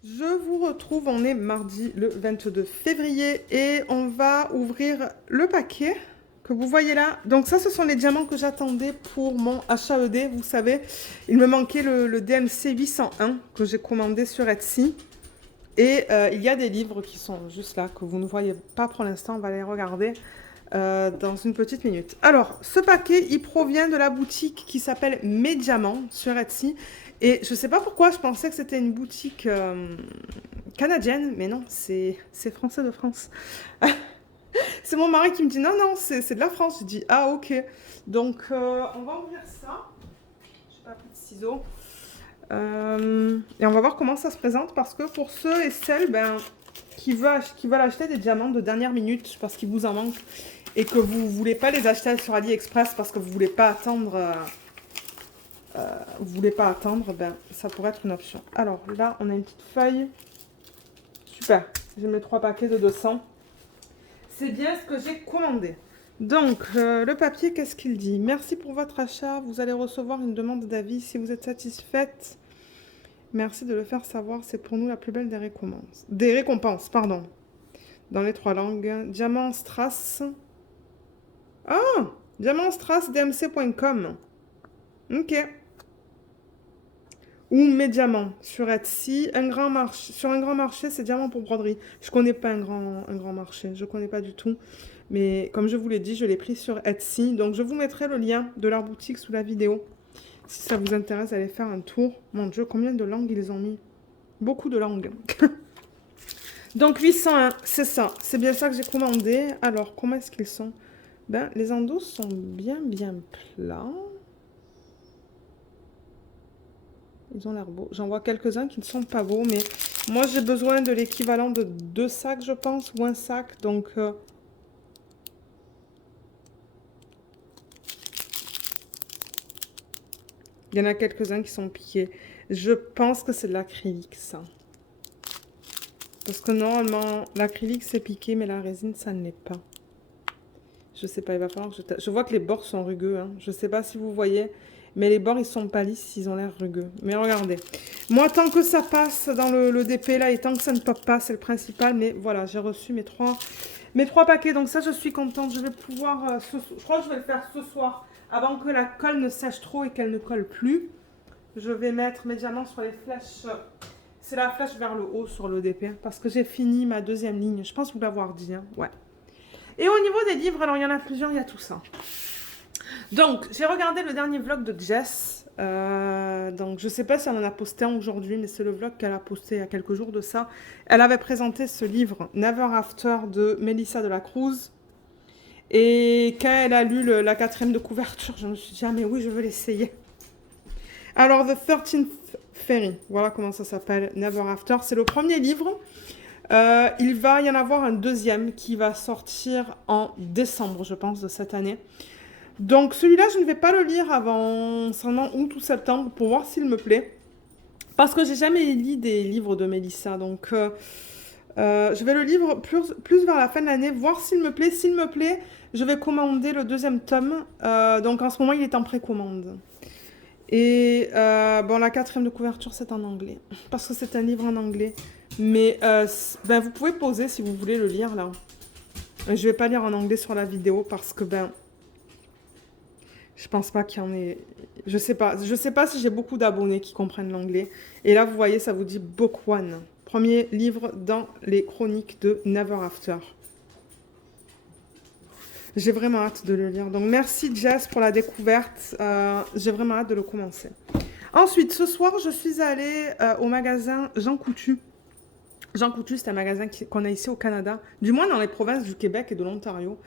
Je vous retrouve, on est mardi le 22 février et on va ouvrir le paquet que vous voyez là. Donc ça, ce sont les diamants que j'attendais pour mon HAED, vous savez. Il me manquait le DMC 801 que j'ai commandé sur Etsy. Et il y a des livres qui sont juste là, que vous ne voyez pas pour l'instant, on va les regarder dans une petite minute. Alors, ce paquet, il provient de la boutique qui s'appelle Mes Diamants sur Etsy. Et je sais pas pourquoi, je pensais que c'était une boutique canadienne, mais non, c'est français de France. C'est mon mari qui me dit non, non, c'est de la France. Je dis ah, ok. Donc, on va ouvrir ça. Je n'ai pas pris de ciseaux. Et on va voir comment ça se présente parce que pour ceux et celles qui veulent acheter des diamants de dernière minute parce qu'il vous en manque et que vous ne voulez pas les acheter sur AliExpress parce que vous ne voulez pas attendre... ben, ça pourrait être une option. Alors là, on a une petite feuille. Super. J'ai mes 3 paquets de 200. C'est bien ce que j'ai commandé. Donc, le papier, qu'est-ce qu'il dit? Merci pour votre achat. Vous allez recevoir une demande d'avis. Si vous êtes satisfaite, merci de le faire savoir. C'est pour nous la plus belle des récompenses. Des récompenses, pardon. Dans les 3 langues. Diamant Strass. Ah! Diamant Strass, dmc.com. Ok. Ou mes diamants sur Etsy. Sur un grand marché, c'est diamant pour broderie. Je connais pas un grand marché. Je connais pas du tout. Mais comme je vous l'ai dit, je l'ai pris sur Etsy. Donc je vous mettrai le lien de leur boutique sous la vidéo. Si ça vous intéresse, allez faire un tour. Mon Dieu, combien de langues ils ont mis? Beaucoup de langues. Donc 801, c'est ça. C'est bien ça que j'ai commandé. Alors, comment est-ce qu'ils sont? Ben, les endos sont bien plats. Ils ont l'air beaux. J'en vois quelques-uns qui ne sont pas beaux, mais moi j'ai besoin de l'équivalent de 2 sacs, je pense, ou un sac. Donc, il y en a quelques-uns qui sont piqués. Je pense que c'est de l'acrylique, ça. Parce que normalement, l'acrylique c'est piqué, mais la résine, ça ne l'est pas. Je sais pas, il va falloir que je vois que les bords sont rugueux, hein. Je sais pas si vous voyez, mais les bords, ils sont pas lisses, ils ont l'air rugueux. Mais regardez. Moi, tant que ça passe dans le DP, là, et tant que ça ne pop pas, c'est le principal. Mais voilà, j'ai reçu mes trois paquets. Donc ça, je suis contente. Je vais pouvoir... je crois que je vais le faire ce soir, avant que la colle ne sèche trop et qu'elle ne colle plus. Je vais mettre mes diamants sur les flèches. C'est la flèche vers le haut sur le DP, parce que j'ai fini ma 2e ligne. Je pense vous l'avoir dit, hein. Ouais. Et au niveau des livres, alors il y en a plusieurs, il y a tout ça. Donc, j'ai regardé le dernier vlog de Jess. Donc, je ne sais pas si elle en a posté un aujourd'hui, mais c'est le vlog qu'elle a posté il y a quelques jours de ça. Elle avait présenté ce livre, Never After, de Melissa de la Cruz. Et quand elle a lu la 4e de couverture, je me suis dit, ah mais oui, je veux l'essayer. Alors, The 13th Fairy, voilà comment ça s'appelle, Never After. C'est le premier livre. Il va y en avoir un 2e qui va sortir en décembre, je pense, de cette année. Donc celui-là, je ne vais pas le lire avant seulement août ou septembre pour voir s'il me plaît. Parce que j'ai jamais lu des livres de Melissa. Donc je vais le lire plus vers la fin de l'année, voir s'il me plaît. S'il me plaît, je vais commander le 2e tome. Donc en ce moment, il est en précommande. Et bon, la 4e de couverture, c'est en anglais. Parce que c'est un livre en anglais. Mais ben, vous pouvez pauser si vous voulez le lire là. Je vais pas lire en anglais sur la vidéo parce que ben... Je pense pas qu'il y en ait... Je sais pas si j'ai beaucoup d'abonnés qui comprennent l'anglais. Et là, vous voyez, ça vous dit Book 1. Premier livre dans les chroniques de Never After. J'ai vraiment hâte de le lire. Donc, merci Jess pour la découverte. J'ai vraiment hâte de le commencer. Ensuite, ce soir, je suis allée au magasin Jean Coutu. Jean Coutu, c'est un magasin qu'on a ici au Canada. Du moins dans les provinces du Québec et de l'Ontario.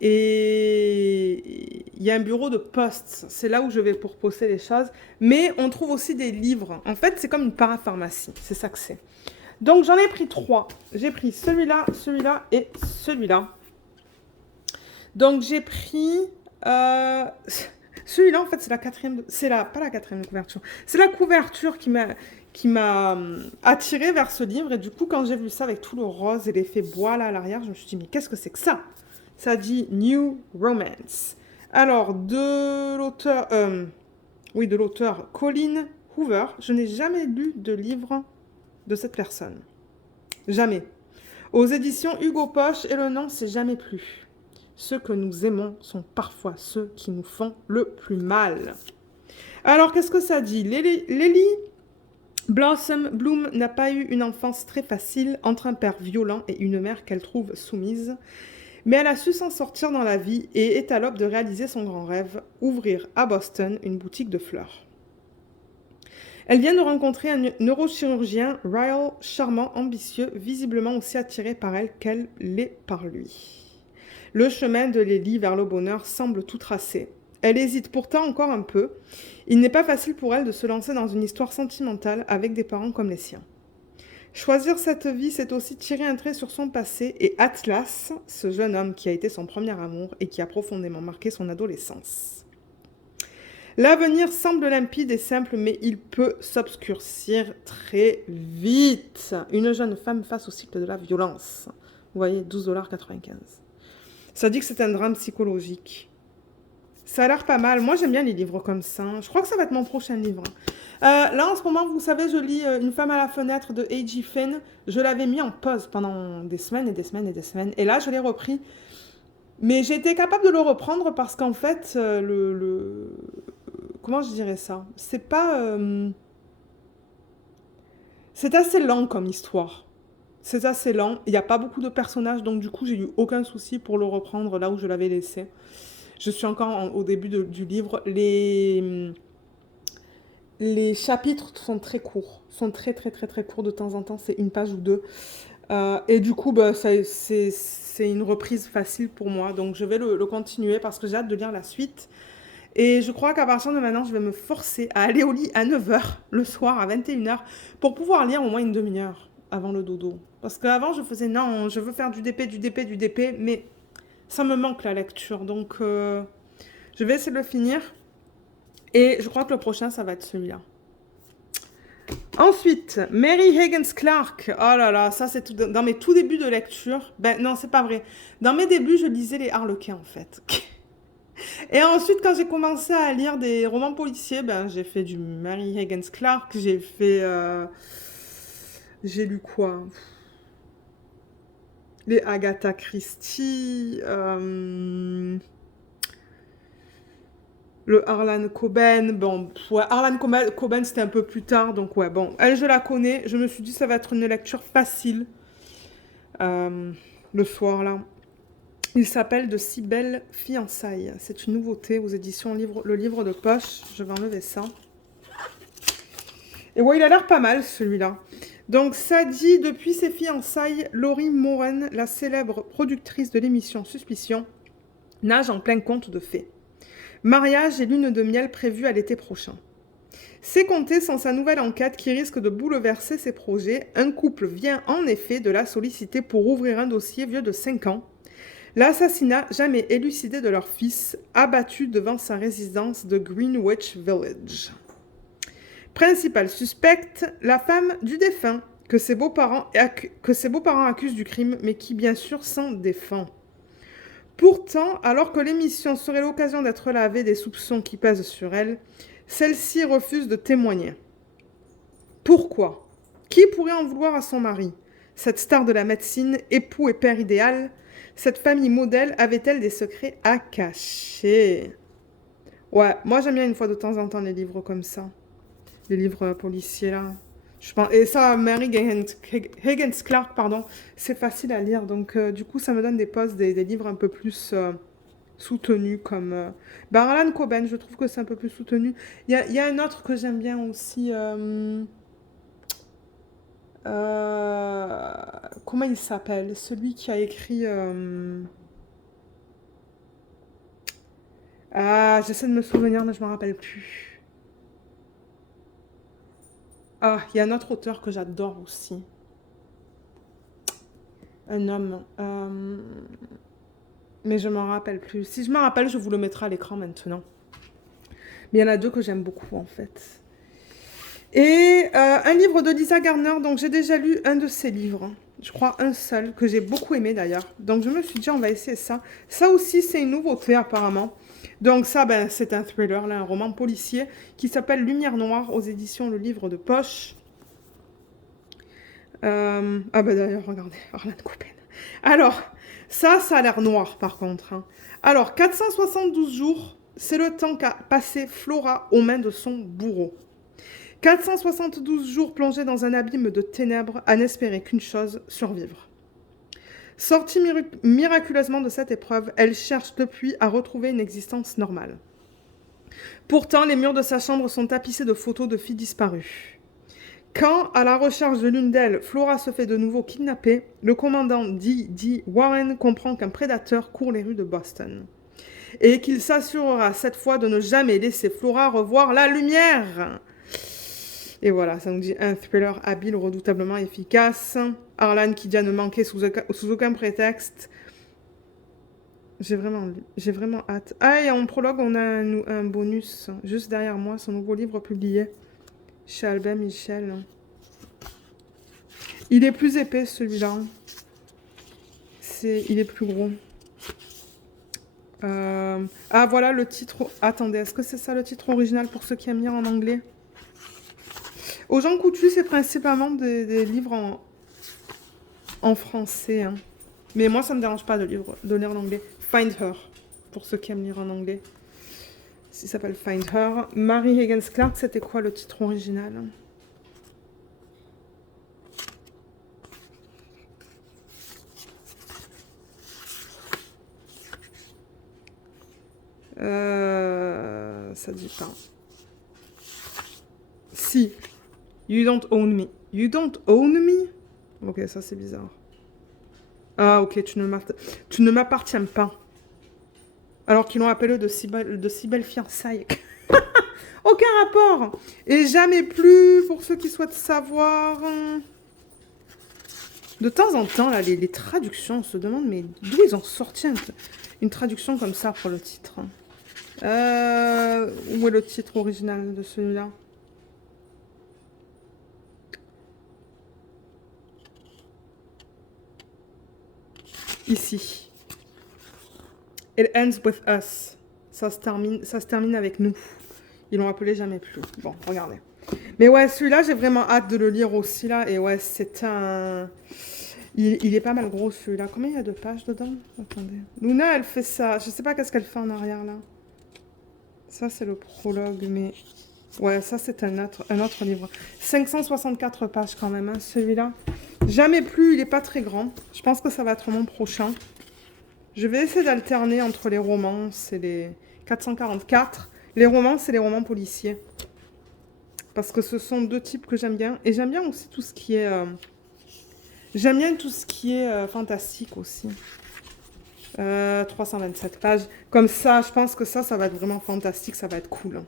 Et il y a un bureau de poste. C'est là où je vais pour poster les choses. Mais on trouve aussi des livres. En fait, c'est comme une parapharmacie. C'est ça que c'est. Donc, j'en ai pris 3. J'ai pris celui-là, celui-là et celui-là. Donc, j'ai pris... celui-là, en fait, c'est la 4e... pas la 4e couverture. C'est la couverture qui m'a attirée vers ce livre. Et du coup, quand j'ai vu ça avec tout le rose et l'effet bois là à l'arrière, je me suis dit, mais qu'est-ce que c'est que ça? Ça dit New Romance. Alors, de l'auteur Colleen Hoover. Je n'ai jamais lu de livre de cette personne. Jamais. Aux éditions Hugo Poche, et le nom, c'est Jamais plus. Ceux que nous aimons sont parfois ceux qui nous font le plus mal. Alors, qu'est-ce que ça dit? Lily Blossom Bloom n'a pas eu une enfance très facile entre un père violent et une mère qu'elle trouve soumise. Mais elle a su s'en sortir dans la vie et est à l'aube de réaliser son grand rêve, ouvrir à Boston une boutique de fleurs. Elle vient de rencontrer un neurochirurgien, Ryle, charmant, ambitieux, visiblement aussi attiré par elle qu'elle l'est par lui. Le chemin de Lily vers le bonheur semble tout tracé. Elle hésite pourtant encore un peu. Il n'est pas facile pour elle de se lancer dans une histoire sentimentale avec des parents comme les siens. Choisir cette vie, c'est aussi tirer un trait sur son passé et Atlas, ce jeune homme qui a été son premier amour et qui a profondément marqué son adolescence. L'avenir semble limpide et simple, mais il peut s'obscurcir très vite. Une jeune femme face au cycle de la violence. Vous voyez, 12,95 $. Ça dit que c'est un drame psychologique. Ça a l'air pas mal. Moi, j'aime bien les livres comme ça. Je crois que ça va être mon prochain livre. Là, en ce moment, vous savez, je lis Une femme à la fenêtre de A.G. Finn. Je l'avais mis en pause pendant des semaines et des semaines et des semaines. Et là, je l'ai repris. Mais j'ai été capable de le reprendre parce qu'en fait, comment je dirais ça? C'est pas... C'est assez lent comme histoire. C'est assez lent. Il n'y a pas beaucoup de personnages, donc du coup, j'ai eu aucun souci pour le reprendre là où je l'avais laissé. Je suis encore au début du livre. Les chapitres sont très courts, sont très très très très courts de temps en temps, c'est une page ou deux. Et du coup, bah, c'est une reprise facile pour moi, donc je vais le continuer parce que j'ai hâte de lire la suite. Et je crois qu'à partir de maintenant, je vais me forcer à aller au lit à 9 h le soir, à 21 h, pour pouvoir lire au moins une demi-heure avant le dodo. Parce qu'avant, je faisais non, je veux faire du DP, du DP, du DP, mais ça me manque la lecture, donc je vais essayer de le finir. Et je crois que le prochain, ça va être celui-là. Ensuite, Mary Higgins Clark. Oh là là, ça c'est dans mes tout débuts de lecture. Ben non, c'est pas vrai. Dans mes débuts, je lisais les Harlequins en fait. Et ensuite, quand j'ai commencé à lire des romans policiers, ben j'ai fait du Mary Higgins Clark. J'ai fait, j'ai lu quoi? Les Agatha Christie. Le Harlan Coben, bon, ouais, Harlan Coben c'était un peu plus tard, donc ouais, bon, elle je la connais, je me suis dit ça va être une lecture facile le soir là. Il s'appelle De si belles fiançailles, c'est une nouveauté aux éditions Le Livre de Poche, je vais enlever ça. Et ouais, il a l'air pas mal celui-là. Donc ça dit, depuis ses fiançailles, Laurie Moren, la célèbre productrice de l'émission Suspicion, nage en plein conte de fées. Mariage et lune de miel prévue à l'été prochain. C'est compté sans sa nouvelle enquête qui risque de bouleverser ses projets. Un couple vient en effet de la solliciter pour ouvrir un dossier vieux de 5 ans. L'assassinat jamais élucidé de leur fils, abattu devant sa résidence de Greenwich Village. Principale suspecte, la femme du défunt, que ses beaux-parents accusent du crime, mais qui bien sûr s'en défend. Pourtant, alors que l'émission serait l'occasion d'être lavée des soupçons qui pèsent sur elle, celle-ci refuse de témoigner. Pourquoi? Qui pourrait en vouloir à son mari? Cette star de la médecine, époux et père idéal, cette famille modèle avait-elle des secrets à cacher? Ouais, moi j'aime bien une fois de temps en temps les livres comme ça. Les livres policiers là. Je pense, et ça, Mary Higgins Clark, pardon, c'est facile à lire. Donc du coup, ça me donne des pauses, des livres un peu plus soutenus comme... Harlan Coben, je trouve que c'est un peu plus soutenu. Il y a un autre que j'aime bien aussi. Comment il s'appelle? Celui qui a écrit... Ah, j'essaie de me souvenir, mais je ne me rappelle plus. Ah, il y a un autre auteur que j'adore aussi. Un homme. Mais je ne m'en rappelle plus. Si je m'en rappelle, je vous le mettrai à l'écran maintenant. Mais il y en a deux que j'aime beaucoup, en fait. Et un livre de Lisa Garner, donc j'ai déjà lu un de ses livres. Je crois un seul, que j'ai beaucoup aimé d'ailleurs. Donc je me suis dit, on va essayer ça. Ça aussi, c'est une nouveauté apparemment. Donc ça, ben, c'est un thriller, là, un roman policier qui s'appelle Lumière Noire aux éditions Le Livre de Poche. Ah ben d'ailleurs, regardez, Harlan Coben. Alors, ça a l'air noir par contre. Hein. Alors, 472 jours, c'est le temps qu'a passé Flora aux mains de son bourreau. 472 jours plongés dans un abîme de ténèbres à n'espérer qu'une chose, survivre. Sortie miraculeusement de cette épreuve, elle cherche depuis à retrouver une existence normale. Pourtant, les murs de sa chambre sont tapissés de photos de filles disparues. Quand, à la recherche de l'une d'elles, Flora se fait de nouveau kidnapper, le commandant D. Warren comprend qu'un prédateur court les rues de Boston. Et qu'il s'assurera cette fois de ne jamais laisser Flora revoir la lumière. Et voilà, ça nous dit un thriller habile, redoutablement efficace. Harlan qui vient de manquer sous aucun prétexte. J'ai vraiment hâte. Ah, et en prologue, on a un bonus juste derrière moi, son nouveau livre publié chez Albin Michel. Il est plus épais celui-là. Il est plus gros. Ah, voilà le titre. Attendez, est-ce que c'est ça le titre original pour ceux qui aiment lire en anglais? Aux gens coutus, c'est principalement des livres en français, hein. Mais moi, ça me dérange pas de lire en anglais. Find Her, pour ceux qui aiment lire en anglais. Il s'appelle Find Her. Mary Higgins Clark, c'était quoi le titre original? Ça dit pas. Si. You don't own me. You don't own me? Ok, ça c'est bizarre. Ah, ok, tu ne m'appartiens pas. Alors qu'ils l'ont appelé de si belles fiançailles. Aucun rapport. Et jamais plus, pour ceux qui souhaitent savoir. De temps en temps, là, les traductions, on se demande, mais d'où ils ont sorti une traduction comme ça pour le titre? Où est le titre original de celui-là? Ici. It ends with us. Ça se termine avec nous. Ils l'ont appelé jamais plus. Bon, regardez. Mais ouais, celui-là, j'ai vraiment hâte de le lire aussi, là. Et ouais, c'est un... Il est pas mal gros, celui-là. Combien il y a de pages dedans? Attendez. Luna, elle fait ça. Je sais pas qu'est-ce qu'elle fait en arrière, là. Ça, c'est le prologue, mais... Ouais, ça, c'est un autre livre. 564 pages, quand même, hein, celui-là. Jamais plus, il est pas très grand. Je pense que ça va être mon prochain. Je vais essayer d'alterner entre les romances et les 444. Les romances et les romans policiers. Parce que ce sont deux types que j'aime bien. Et j'aime bien aussi tout ce qui est... J'aime bien tout ce qui est fantastique aussi. 327 pages. Comme ça, je pense que ça va être vraiment fantastique. Ça va être cool.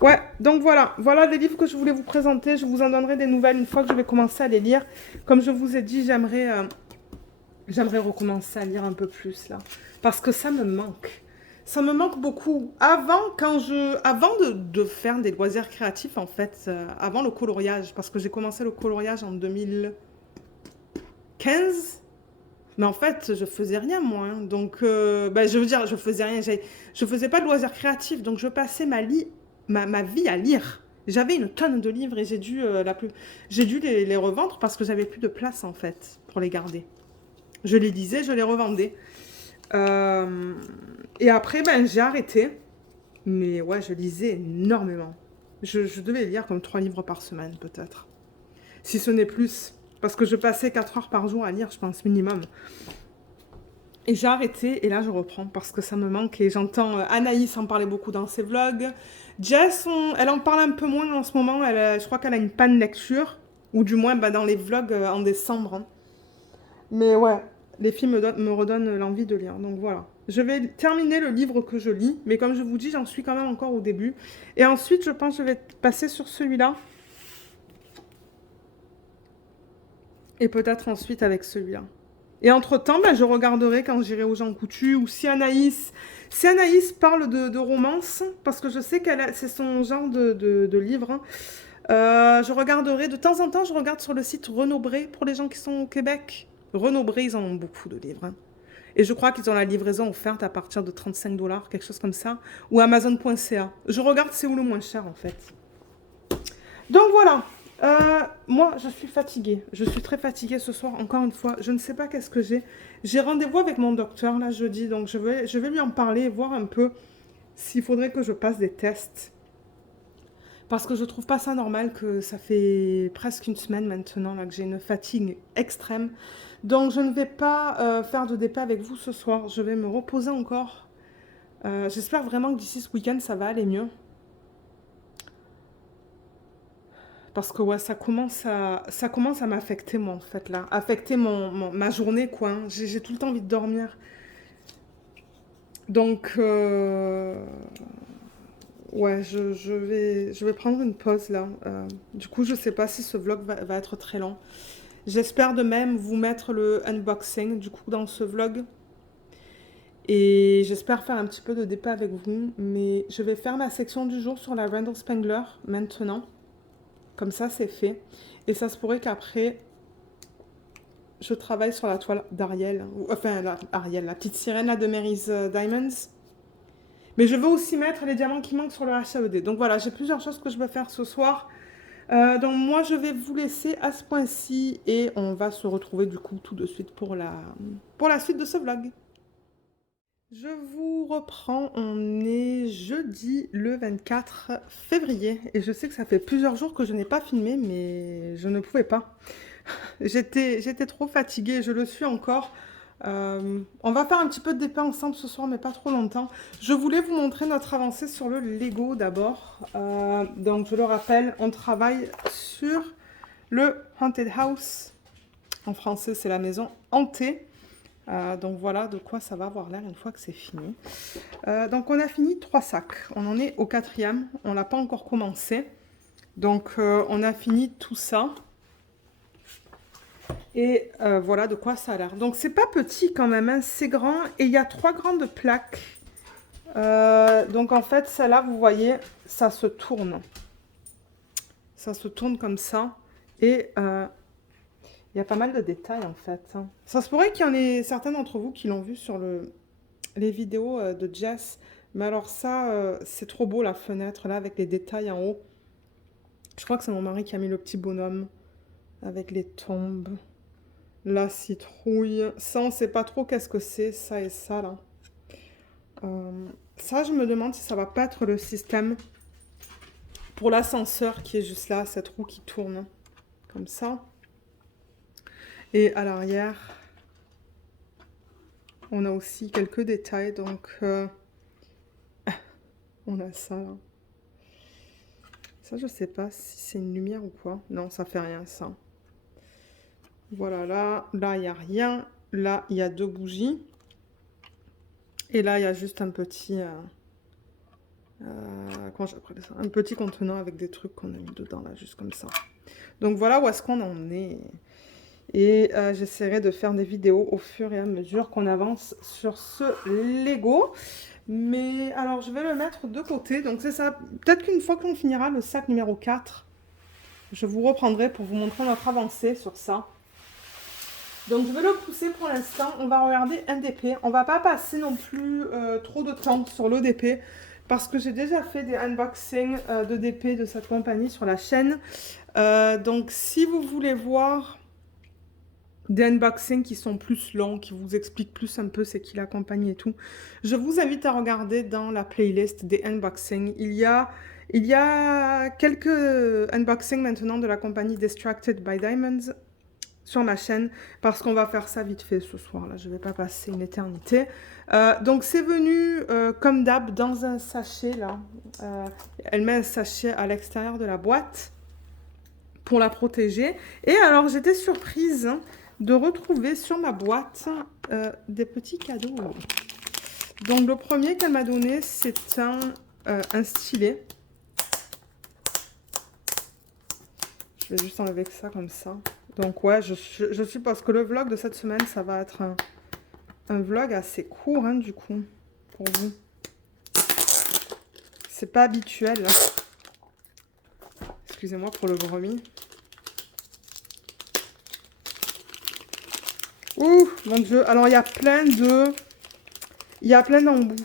Ouais, donc voilà. Voilà les livres que je voulais vous présenter. Je vous en donnerai des nouvelles une fois que je vais commencer à les lire. Comme je vous ai dit, j'aimerais recommencer à lire un peu plus là. Parce que ça me manque. Ça me manque beaucoup. Avant de faire des loisirs créatifs, en fait, avant le coloriage, parce que j'ai commencé le coloriage en 2015, mais en fait, je faisais rien, moi, hein. Donc, je veux dire, je faisais rien. Je faisais pas de loisirs créatifs, donc je passais ma vie à lire. J'avais une tonne de livres et j'ai dû les revendre parce que j'avais plus de place, en fait, pour les garder. Je les lisais, je les revendais. Et après, j'ai arrêté. Mais ouais, je lisais énormément. Je devais lire comme 3 livres par semaine, peut-être. Si ce n'est plus. Parce que je passais 4 heures par jour à lire, je pense, minimum. Et j'ai arrêté, et là, je reprends, parce que ça me manque. Et j'entends Anaïs en parler beaucoup dans ses vlogs. Jess, elle en parle un peu moins en ce moment. Je crois qu'elle a une panne lecture. Ou du moins, dans les vlogs en décembre, hein. Mais ouais, les films me redonnent l'envie de lire. Donc voilà. Je vais terminer le livre que je lis. Mais comme je vous dis, j'en suis quand même encore au début. Et ensuite, je pense que je vais passer sur celui-là. Et peut-être ensuite avec celui-là. Et entre-temps, je regarderai quand j'irai aux gens coutus. Ou si Anaïs parle de romance, parce que je sais c'est son genre de livre, hein. Je regarderai, de temps en temps, je regarde sur le site Renaud Bré, pour les gens qui sont au Québec. Renaud Bré, ils en ont beaucoup de livres, hein. Et je crois qu'ils ont la livraison offerte à partir de 35 $, quelque chose comme ça. Ou Amazon.ca. Je regarde c'est où le moins cher, en fait. Donc voilà. Moi, je suis fatiguée. Je suis très fatiguée ce soir, encore une fois. Je ne sais pas qu'est-ce que j'ai. J'ai rendez-vous avec mon docteur, là, jeudi. Donc je vais lui en parler et voir un peu s'il faudrait que je passe des tests. Parce que je trouve pas ça normal que ça fait presque une semaine maintenant là, que j'ai une fatigue extrême. Donc je ne vais pas faire de DP avec vous ce soir. Je vais me reposer encore. J'espère vraiment que d'ici ce week-end, ça va aller mieux. Parce que ouais, ça commence à m'affecter moi en fait là. Affecter ma journée quoi, hein. J'ai tout le temps envie de dormir. Donc ouais, je vais prendre une pause là. Du coup, je sais pas si ce vlog va être très long. J'espère de même vous mettre le unboxing du coup dans ce vlog. Et j'espère faire un petit peu de débat avec vous. Mais je vais faire ma section du jour sur la Randall Spangler maintenant. Comme ça, c'est fait. Et ça se pourrait qu'après, je travaille sur la toile d'Ariel, enfin Ariel, la petite sirène là, de Mary's Diamonds. Mais je veux aussi mettre les diamants qui manquent sur le HAED. Donc voilà, j'ai plusieurs choses que je veux faire ce soir. Donc moi, je vais vous laisser à ce point-ci et on va se retrouver du coup tout de suite pour la suite de ce vlog. Je vous reprends, on est jeudi le 24 février et je sais que ça fait plusieurs jours que je n'ai pas filmé mais je ne pouvais pas. J'étais trop fatiguée, je le suis encore. On va faire un petit peu de DP ensemble ce soir mais pas trop longtemps. Je voulais vous montrer notre avancée sur le Lego d'abord. Donc je le rappelle, on travaille sur le Haunted House. En français c'est la maison hantée. Donc voilà de quoi ça va avoir l'air une fois que c'est fini. Donc on a fini 3 sacs. On en est au 4e. On l'a pas encore commencé. Donc on a fini tout ça. Et voilà de quoi ça a l'air. Donc c'est pas petit quand même, hein, c'est grand. Et il y a 3 grandes plaques. Donc en fait celle-là vous voyez, ça se tourne. Ça se tourne comme ça. Et il y a pas mal de détails en fait. Ça se pourrait qu'il y en ait certains d'entre vous qui l'ont vu sur les vidéos de Jess. Mais alors ça, c'est trop beau la fenêtre là avec les détails en haut. Je crois que c'est mon mari qui a mis le petit bonhomme avec les tombes. La citrouille. Ça, on ne sait pas trop qu'est-ce que c'est, ça et ça là. Ça, je me demande si ça va pas être le système pour l'ascenseur qui est juste là, cette roue qui tourne comme ça. Et à l'arrière, on a aussi quelques détails. Donc, on a ça là. Ça, je sais pas si c'est une lumière ou quoi. Non, ça fait rien, ça. Voilà, là, il n'y a rien. Là, il y a 2 bougies. Et là, il y a juste un petit... comment j'appelle ça? Un petit contenant avec des trucs qu'on a mis dedans, là, juste comme ça. Donc, voilà où est-ce qu'on en est. Et j'essaierai de faire des vidéos au fur et à mesure qu'on avance sur ce Lego. Mais alors, je vais le mettre de côté. Donc, c'est ça. Peut-être qu'une fois qu'on finira le sac numéro 4, je vous reprendrai pour vous montrer notre avancée sur ça. Donc, je vais le pousser pour l'instant. On va regarder un DP. On va pas passer non plus trop de temps sur le DP. Parce que j'ai déjà fait des unboxings de DP de cette compagnie sur la chaîne. Donc, si vous voulez voir des unboxings qui sont plus longs, qui vous expliquent plus un peu c'est qui la compagnie et tout, je vous invite à regarder dans la playlist des unboxings. Il y a quelques unboxings maintenant de la compagnie Distracted by Diamonds sur ma chaîne, parce qu'on va faire ça vite fait ce soir, là, je ne vais pas passer une éternité. Donc c'est venu, comme d'hab, dans un sachet, là. Elle met un sachet à l'extérieur de la boîte pour la protéger. Et alors, j'étais surprise de retrouver sur ma boîte des petits cadeaux. Donc le premier qu'elle m'a donné, c'est un stylet. Je vais juste enlever ça comme ça. Donc ouais, je suppose que le vlog de cette semaine, ça va être un vlog assez court, hein, du coup, pour vous. C'est pas habituel. Excusez-moi pour le bruit. Ouh, mon Dieu. Alors, il y a plein d'embouts.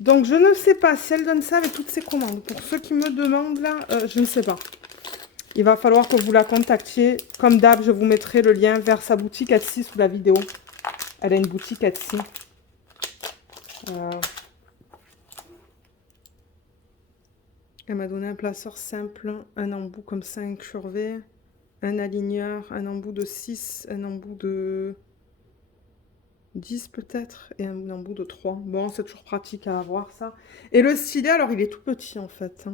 Donc, je ne sais pas si elle donne ça avec toutes ses commandes. Pour ceux qui me demandent, là, je ne sais pas. Il va falloir que vous la contactiez. Comme d'hab, je vous mettrai le lien vers sa boutique Etsy sous la vidéo. Elle a une boutique Etsy. Elle m'a donné un placeur simple, un embout comme ça incurvé, un aligneur, un embout de 6, un embout de 10 peut-être, et un embout de 3. Bon, c'est toujours pratique à avoir ça. Et le stylet, alors il est tout petit en fait.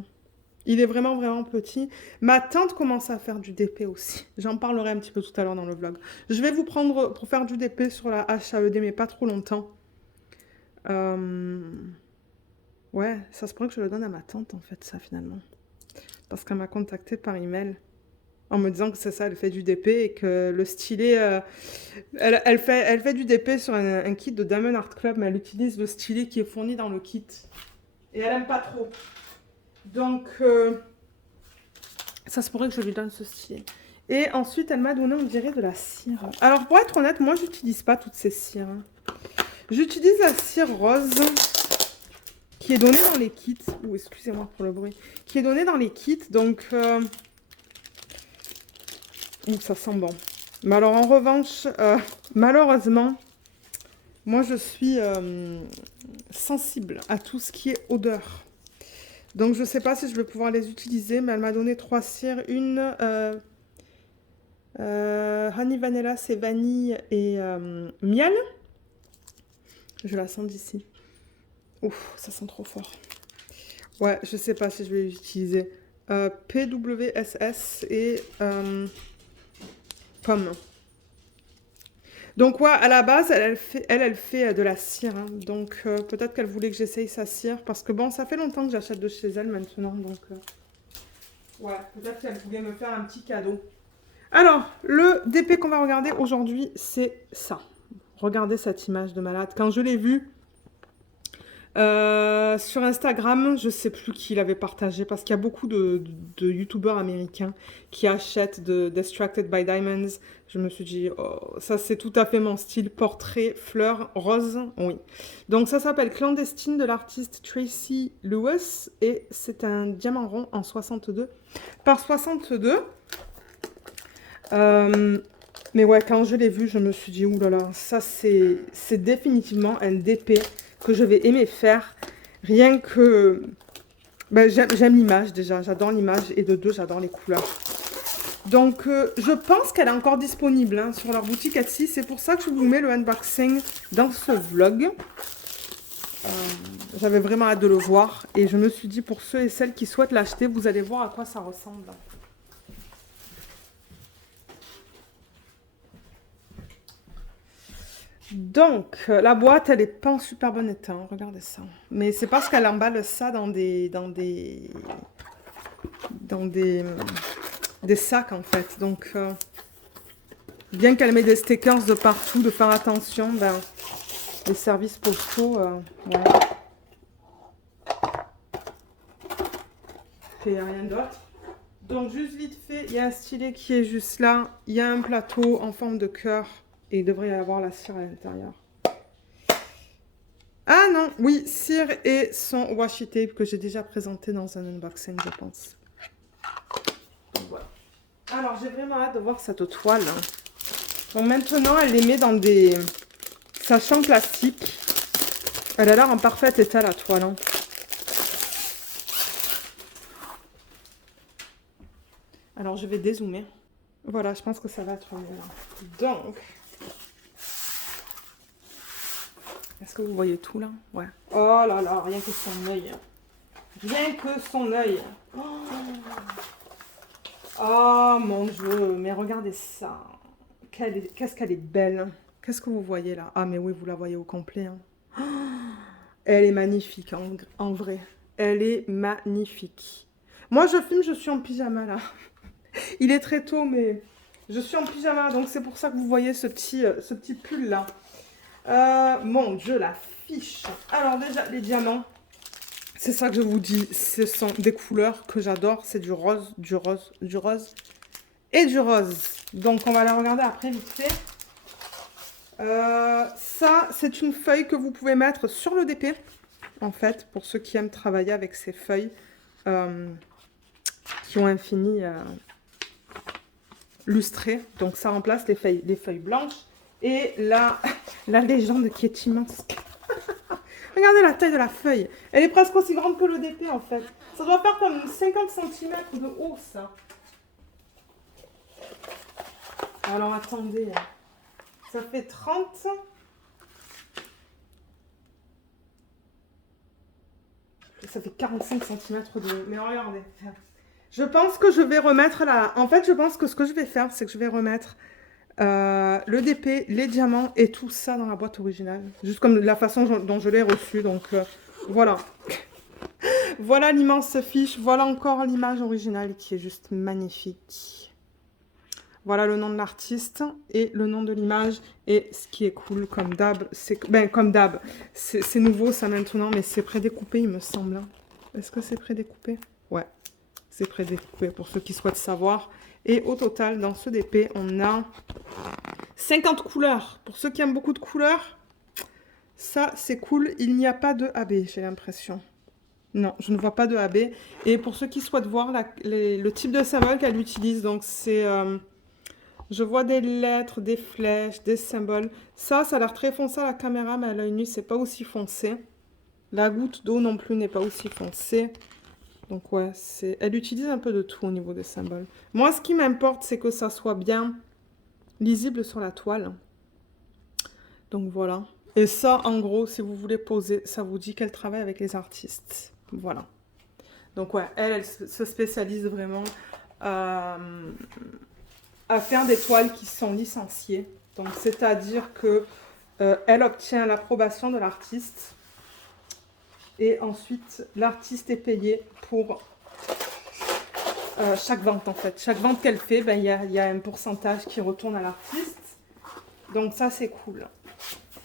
Il est vraiment, vraiment petit. Ma tante commence à faire du DP aussi. J'en parlerai un petit peu tout à l'heure dans le vlog. Je vais vous prendre pour faire du DP sur la HAED, mais pas trop longtemps. Ouais, ça se pourrait que je le donne à ma tante, en fait, ça, finalement. Parce qu'elle m'a contacté par email en me disant que c'est ça, elle fait du DP et que le stylet... elle fait du DP sur un kit de Diamond Art Club, mais elle utilise le stylet qui est fourni dans le kit. Et elle aime pas trop. Donc, ça se pourrait que je lui donne ce stylet. Et ensuite, elle m'a donné, on dirait, de la cire. Alors, pour être honnête, moi, j'utilise pas toutes ces cires. J'utilise la cire rose qui est donnée dans les kits. Ouh, excusez-moi pour le bruit. Qui est donnée dans les kits, donc... ouh, ça sent bon. Mais alors, en revanche, malheureusement, moi, je suis sensible à tout ce qui est odeur. Donc, je sais pas si je vais pouvoir les utiliser, mais elle m'a donné 3 cires. Une... Honey Vanilla, c'est vanille et miel. Je la sens d'ici. Ouf, ça sent trop fort. Ouais, je sais pas si je vais les utiliser. PWSS et pomme. Donc ouais, à la base, elle fait de la cire. Hein. Donc peut-être qu'elle voulait que j'essaye sa cire. Parce que bon, ça fait longtemps que j'achète de chez elle maintenant. Donc ouais, peut-être qu'elle voulait me faire un petit cadeau. Alors, le DP qu'on va regarder aujourd'hui, c'est ça. Regardez cette image de malade. Quand je l'ai vue sur Instagram, je ne sais plus qui l'avait partagé parce qu'il y a beaucoup de youtubeurs américains qui achètent de Distracted by Diamonds. Je me suis dit, oh, ça c'est tout à fait mon style. Portrait, fleurs, rose. Oui. Donc ça s'appelle Clandestine de l'artiste Tracy Lewis et c'est un diamant rond en 62 par 62. Mais ouais, quand je l'ai vu, je me suis dit, oulala, ça c'est définitivement un DP que je vais aimer faire. Rien que... Ben, j'aime l'image déjà, j'adore l'image. Et de deux, j'adore les couleurs. Donc, je pense qu'elle est encore disponible hein, sur leur boutique Etsy. C'est pour ça que je vous mets le unboxing dans ce vlog. J'avais vraiment hâte de le voir. Et je me suis dit, pour ceux et celles qui souhaitent l'acheter, vous allez voir à quoi ça ressemble. Donc, la boîte, elle n'est pas en super bon état. Hein, regardez ça. Mais c'est parce qu'elle emballe ça dans des sacs, en fait. Donc, bien qu'elle met des stickers de partout, de faire attention, ben, les services postaux, ouais. Il n'y a rien d'autre. Donc, juste vite fait, il y a un stylet qui est juste là. Il y a un plateau en forme de cœur. Et il devrait y avoir la cire à l'intérieur. Ah non, oui, cire et son washi tape que j'ai déjà présenté dans un unboxing, je pense. Donc, voilà. Alors, j'ai vraiment hâte de voir cette toile. Donc maintenant, elle les met dans des sachets en plastique. Elle a l'air en parfait état, la toile. Hein. Alors, je vais dézoomer. Voilà, je pense que ça va être mieux. Donc... Est-ce que vous voyez tout là? Ouais. Oh là là, rien que son œil. Rien que son œil. Oh, oh mon Dieu, mais regardez ça. Qu'est-ce qu'elle est belle. Qu'est-ce que vous voyez là? Ah mais oui, vous la voyez au complet. Hein. Oh, elle est magnifique en vrai. Elle est magnifique. Moi je filme, je suis en pyjama là. Il est très tôt mais je suis en pyjama donc c'est pour ça que vous voyez ce petit pull là. Mon Dieu, la fiche. Alors déjà, les diamants, c'est ça que je vous dis, ce sont des couleurs que j'adore. C'est du rose, du rose, du rose et du rose. Donc, on va la regarder après vite fait. Ça, c'est une feuille que vous pouvez mettre sur le DP, en fait, pour ceux qui aiment travailler avec ces feuilles qui ont un fini lustré. Donc, ça remplace les feuilles blanches. Et la légende qui est immense. Regardez la taille de la feuille. Elle est presque aussi grande que le DP en fait. Ça doit faire comme 50 cm de haut ça. Alors attendez. Ça fait 30. Ça fait 45 cm de haut. Mais regardez. Je pense que je vais remettre la... En fait, je pense que ce que je vais faire, c'est que je vais remettre... le DP, les diamants et tout ça dans la boîte originale. Juste comme la façon dont je l'ai reçu. Donc voilà. Voilà l'immense fiche. Voilà encore l'image originale qui est juste magnifique. Voilà le nom de l'artiste et le nom de l'image. Et ce qui est cool, comme d'hab, c'est... Ben, comme d'hab, c'est nouveau ça maintenant, mais c'est prédécoupé, il me semble. Est-ce que c'est prédécoupé? Ouais, c'est prédécoupé pour ceux qui souhaitent savoir. Et au total, dans ce DP, on a 50 couleurs. Pour ceux qui aiment beaucoup de couleurs, ça, c'est cool. Il n'y a pas de AB, j'ai l'impression. Non, je ne vois pas de AB. Et pour ceux qui souhaitent voir le type de symbole qu'elle utilise, donc c'est... je vois des lettres, des flèches, des symboles. Ça a l'air très foncé à la caméra, mais à l'œil nu, c'est pas aussi foncé. La goutte d'eau non plus n'est pas aussi foncée. Donc ouais, elle utilise un peu de tout au niveau des symboles. Moi, ce qui m'importe, c'est que ça soit bien lisible sur la toile. Donc voilà. Et ça, en gros, si vous voulez poser, ça vous dit qu'elle travaille avec les artistes. Voilà. Donc ouais, elle se spécialise vraiment à faire des toiles qui sont licenciées. Donc c'est-à-dire que elle obtient l'approbation de l'artiste. Et ensuite, l'artiste est payé pour chaque vente, en fait. Chaque vente qu'elle fait, ben, y a un pourcentage qui retourne à l'artiste. Donc ça, c'est cool.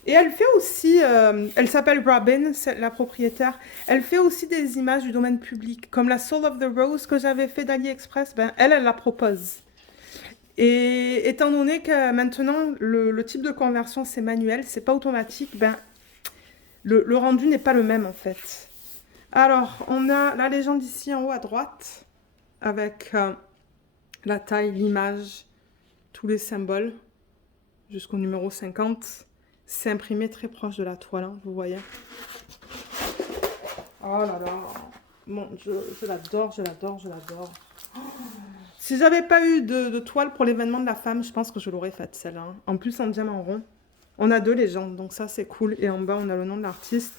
Et elle fait aussi, elle s'appelle Robin, c'est la propriétaire. Elle fait aussi des images du domaine public, comme la Soul of the Rose que j'avais fait d'AliExpress. Ben, elle la propose. Et étant donné que maintenant, le type de conversion, c'est manuel, c'est pas automatique, ben, le rendu n'est pas le même, en fait. Alors, on a la légende ici en haut à droite, avec la taille, l'image, tous les symboles, jusqu'au numéro 50. C'est imprimé très proche de la toile, hein, vous voyez. Oh là là, mon Dieu, je l'adore, je l'adore, je l'adore. Oh, si j'avais pas eu de toile pour l'événement de la femme, je pense que je l'aurais faite celle-là. Hein. En plus, en diamant rond. On a 2 légendes, donc ça c'est cool. Et en bas, on a le nom de l'artiste.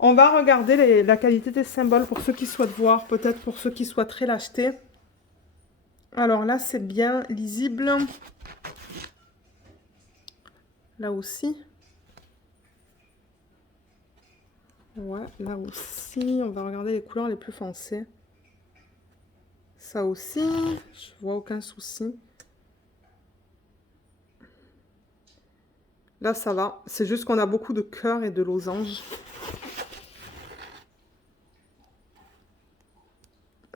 On va regarder la qualité des symboles pour ceux qui souhaitent voir, peut-être pour ceux qui souhaiteraient l'acheter. Alors là, c'est bien lisible. Là aussi. Ouais, là aussi. On va regarder les couleurs les plus foncées. Ça aussi, je vois aucun souci. Là, ça va. C'est juste qu'on a beaucoup de cœurs et de losanges.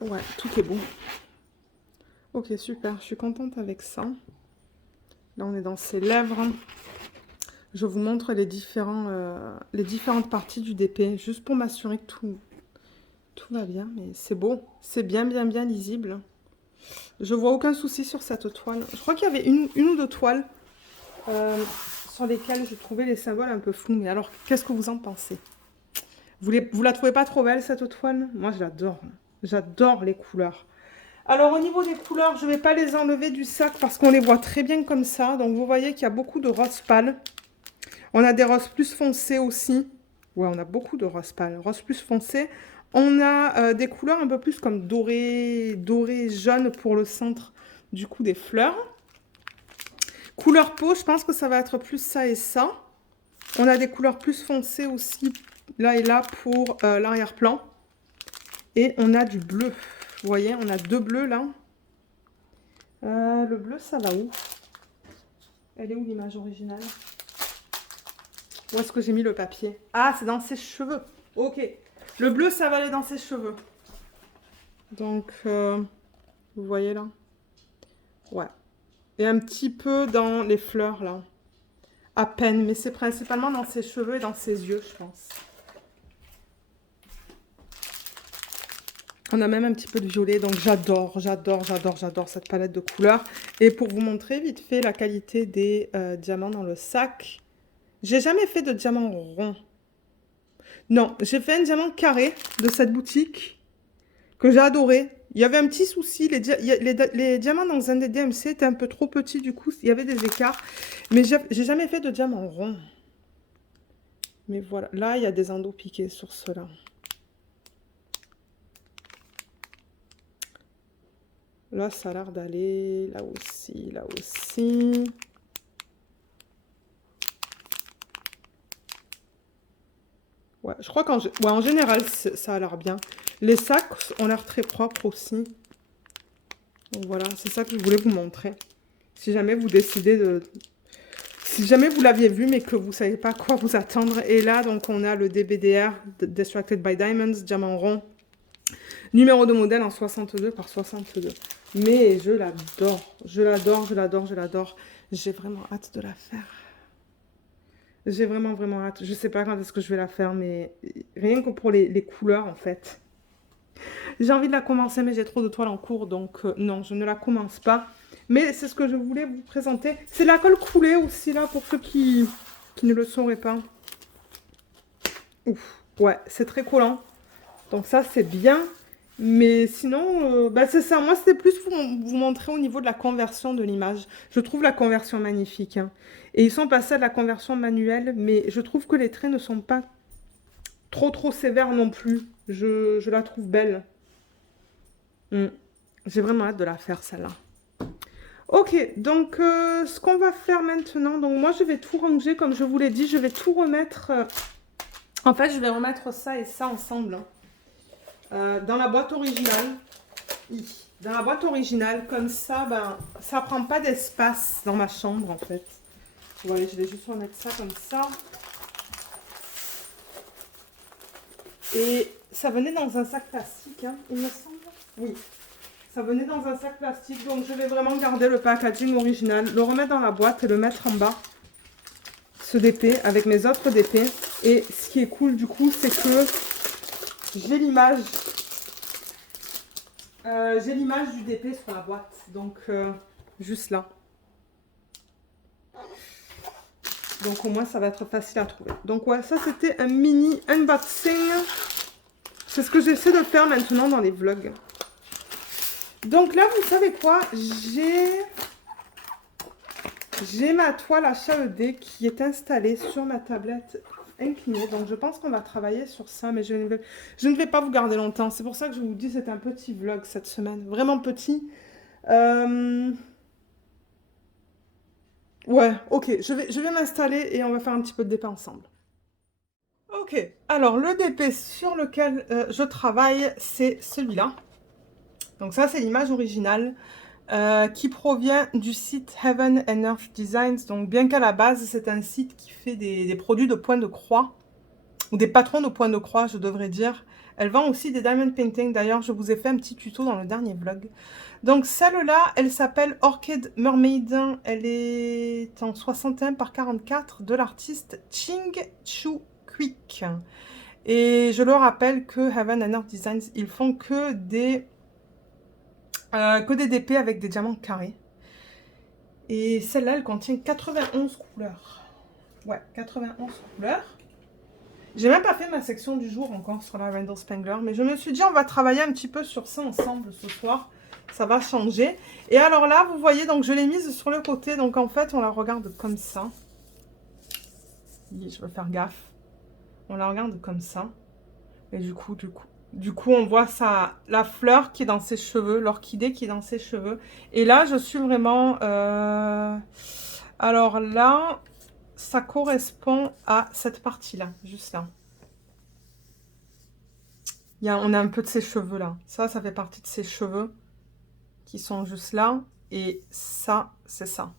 Ouais, tout est beau. Ok, super. Je suis contente avec ça. Là, on est dans ses lèvres. Je vous montre les différentes parties du DP, juste pour m'assurer que tout va bien. Mais c'est beau. C'est bien lisible. Je vois aucun souci sur cette toile. Je crois qu'il y avait une ou 2 toiles sur lesquelles je trouvais les symboles un peu flous. Mais alors, qu'est-ce que vous en pensez? Vous la trouvez pas trop belle, cette toile? Moi, je l'adore. J'adore les couleurs. Alors, au niveau des couleurs, je ne vais pas les enlever du sac parce qu'on les voit très bien comme ça. Donc, vous voyez qu'il y a beaucoup de roses pâles. On a des roses plus foncées aussi. Ouais, on a beaucoup de roses pâles. Roses plus foncées. On a des couleurs un peu plus comme doré, jaune pour le centre du coup des fleurs. Couleur peau, je pense que ça va être plus ça et ça. On a des couleurs plus foncées aussi, là et là, pour l'arrière-plan. Et on a du bleu. Vous voyez, on a 2 bleus là. Le bleu, ça va où? Elle est où l'image originale? Où est-ce que j'ai mis le papier? Ah, c'est dans ses cheveux. Ok. Le bleu, ça va aller dans ses cheveux. Donc, vous voyez là? Ouais. Et un petit peu dans les fleurs là. À peine, mais c'est principalement dans ses cheveux et dans ses yeux, je pense. On a même un petit peu de violet, donc j'adore cette palette de couleurs. Et pour vous montrer vite fait la qualité des diamants dans le sac, j'ai jamais fait de diamant rond. Non, j'ai fait un diamant carré de cette boutique que j'ai adoré. Il y avait un petit souci, les diamants dans un des DMC étaient un peu trop petits, du coup, il y avait des écarts. Mais j'ai jamais fait de diamant rond. Mais voilà, là, il y a des endos piqués sur ceux-là. Là, ça a l'air d'aller. Là aussi, là aussi. Ouais, je crois en général, ça a l'air bien. Les sacs ont l'air très propres aussi. Donc voilà, c'est ça que je voulais vous montrer. Si jamais vous décidez de... Si jamais vous l'aviez vu, mais que vous ne savez pas à quoi vous attendre. Et là, donc, on a le DBDR, Distracted by Diamonds, diamant rond. Numéro de modèle en 62 par 62. Mais je l'adore. Je l'adore, je l'adore, je l'adore. J'ai vraiment hâte de la faire. J'ai vraiment, vraiment hâte. Je sais pas quand est-ce que je vais la faire, mais rien que pour les couleurs, en fait. J'ai envie de la commencer, mais j'ai trop de toiles en cours, donc non, je ne la commence pas. Mais c'est ce que je voulais vous présenter. C'est la colle coulée aussi, là, pour ceux qui ne le sauraient pas. Ouf, ouais, c'est très collant. Donc ça, c'est bien. Mais sinon, bah, c'est ça. Moi, c'était plus pour vous montrer au niveau de la conversion de l'image. Je trouve la conversion magnifique, hein. Et ils sont passés à de la conversion manuelle, mais je trouve que les traits ne sont pas trop sévères non plus. Je la trouve belle. Mm. J'ai vraiment hâte de la faire, celle-là. Ok, donc ce qu'on va faire maintenant, donc moi je vais tout ranger comme je vous l'ai dit, je vais tout remettre, en fait je vais remettre ça et ça ensemble, hein, dans la boîte originale. Dans la boîte originale, comme ça, ben, ça prend pas d'espace dans ma chambre en fait. Vous voyez, je vais juste remettre ça comme ça. Et ça venait dans un sac plastique, hein, il me semble. Oui, ça venait dans un sac plastique, donc je vais vraiment garder le packaging original, le remettre dans la boîte et le mettre en bas. Ce DP avec mes autres DP. Et ce qui est cool du coup, c'est que j'ai l'image du DP sur la boîte. Donc, juste là. Donc, au moins, ça va être facile à trouver. Donc, ouais, ça, c'était un mini unboxing. C'est ce que j'essaie de faire maintenant dans les vlogs. Donc là, vous savez quoi? J'ai ma toile HUD qui est installée sur ma tablette inclinée. Donc je pense qu'on va travailler sur ça, mais je ne vais pas vous garder longtemps. C'est pour ça que je vous dis c'est un petit vlog cette semaine. Vraiment petit. Ouais, ok. Je vais m'installer et on va faire un petit peu de DP ensemble. Ok. Alors le DP sur lequel je travaille, c'est celui-là. Donc ça, c'est l'image originale. Qui provient du site Heaven and Earth Designs. Donc bien qu'à la base c'est un site qui fait des produits de point de croix, ou des patrons de point de croix je devrais dire. Elle vend aussi des diamond painting, d'ailleurs je vous ai fait un petit tuto dans le dernier vlog. Donc celle-là, elle s'appelle Orchid Mermaid, elle est en 61 par 44 de l'artiste Ching Chu Quick. Et je le rappelle que Heaven and Earth Designs, ils font que des DP avec des diamants carrés. Et celle-là, elle contient 91 couleurs. Ouais, 91 couleurs. J'ai même pas fait ma section du jour encore sur la Randall Spangler, mais je me suis dit on va travailler un petit peu sur ça ensemble ce soir. Ça va changer. Et alors là, vous voyez, donc je l'ai mise sur le côté. Donc en fait, on la regarde comme ça. Oui, je veux faire gaffe. On la regarde comme ça. Et du coup, on voit ça, la fleur qui est dans ses cheveux, l'orchidée qui est dans ses cheveux. Et là, je suis vraiment... Alors là, ça correspond à cette partie-là, juste là. On a un peu de ses cheveux là. Ça fait partie de ses cheveux qui sont juste là. Et ça, c'est ça.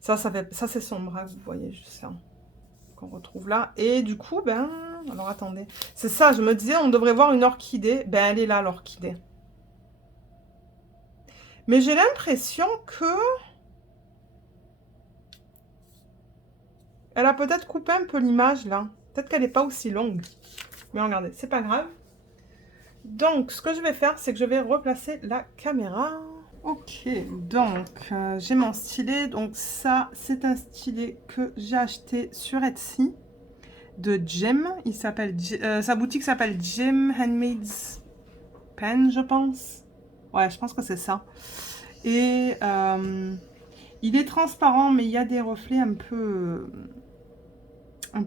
Ça c'est son bras, vous voyez, juste là. Qu'on retrouve là. Et du coup, ben... Alors, attendez. C'est ça, je me disais, on devrait voir une orchidée. Ben, elle est là, l'orchidée. Mais j'ai l'impression que... Elle a peut-être coupé un peu l'image, là. Peut-être qu'elle n'est pas aussi longue. Mais regardez, c'est pas grave. Donc, ce que je vais faire, c'est que je vais replacer la caméra. Ok, donc, j'ai mon stylet. Donc, ça, c'est un stylet que j'ai acheté sur Etsy de Jem. Il s'appelle... sa boutique s'appelle Jem Handmaid's Pen, je pense. Ouais, je pense que c'est ça. Et il est transparent, mais il y a des reflets un peu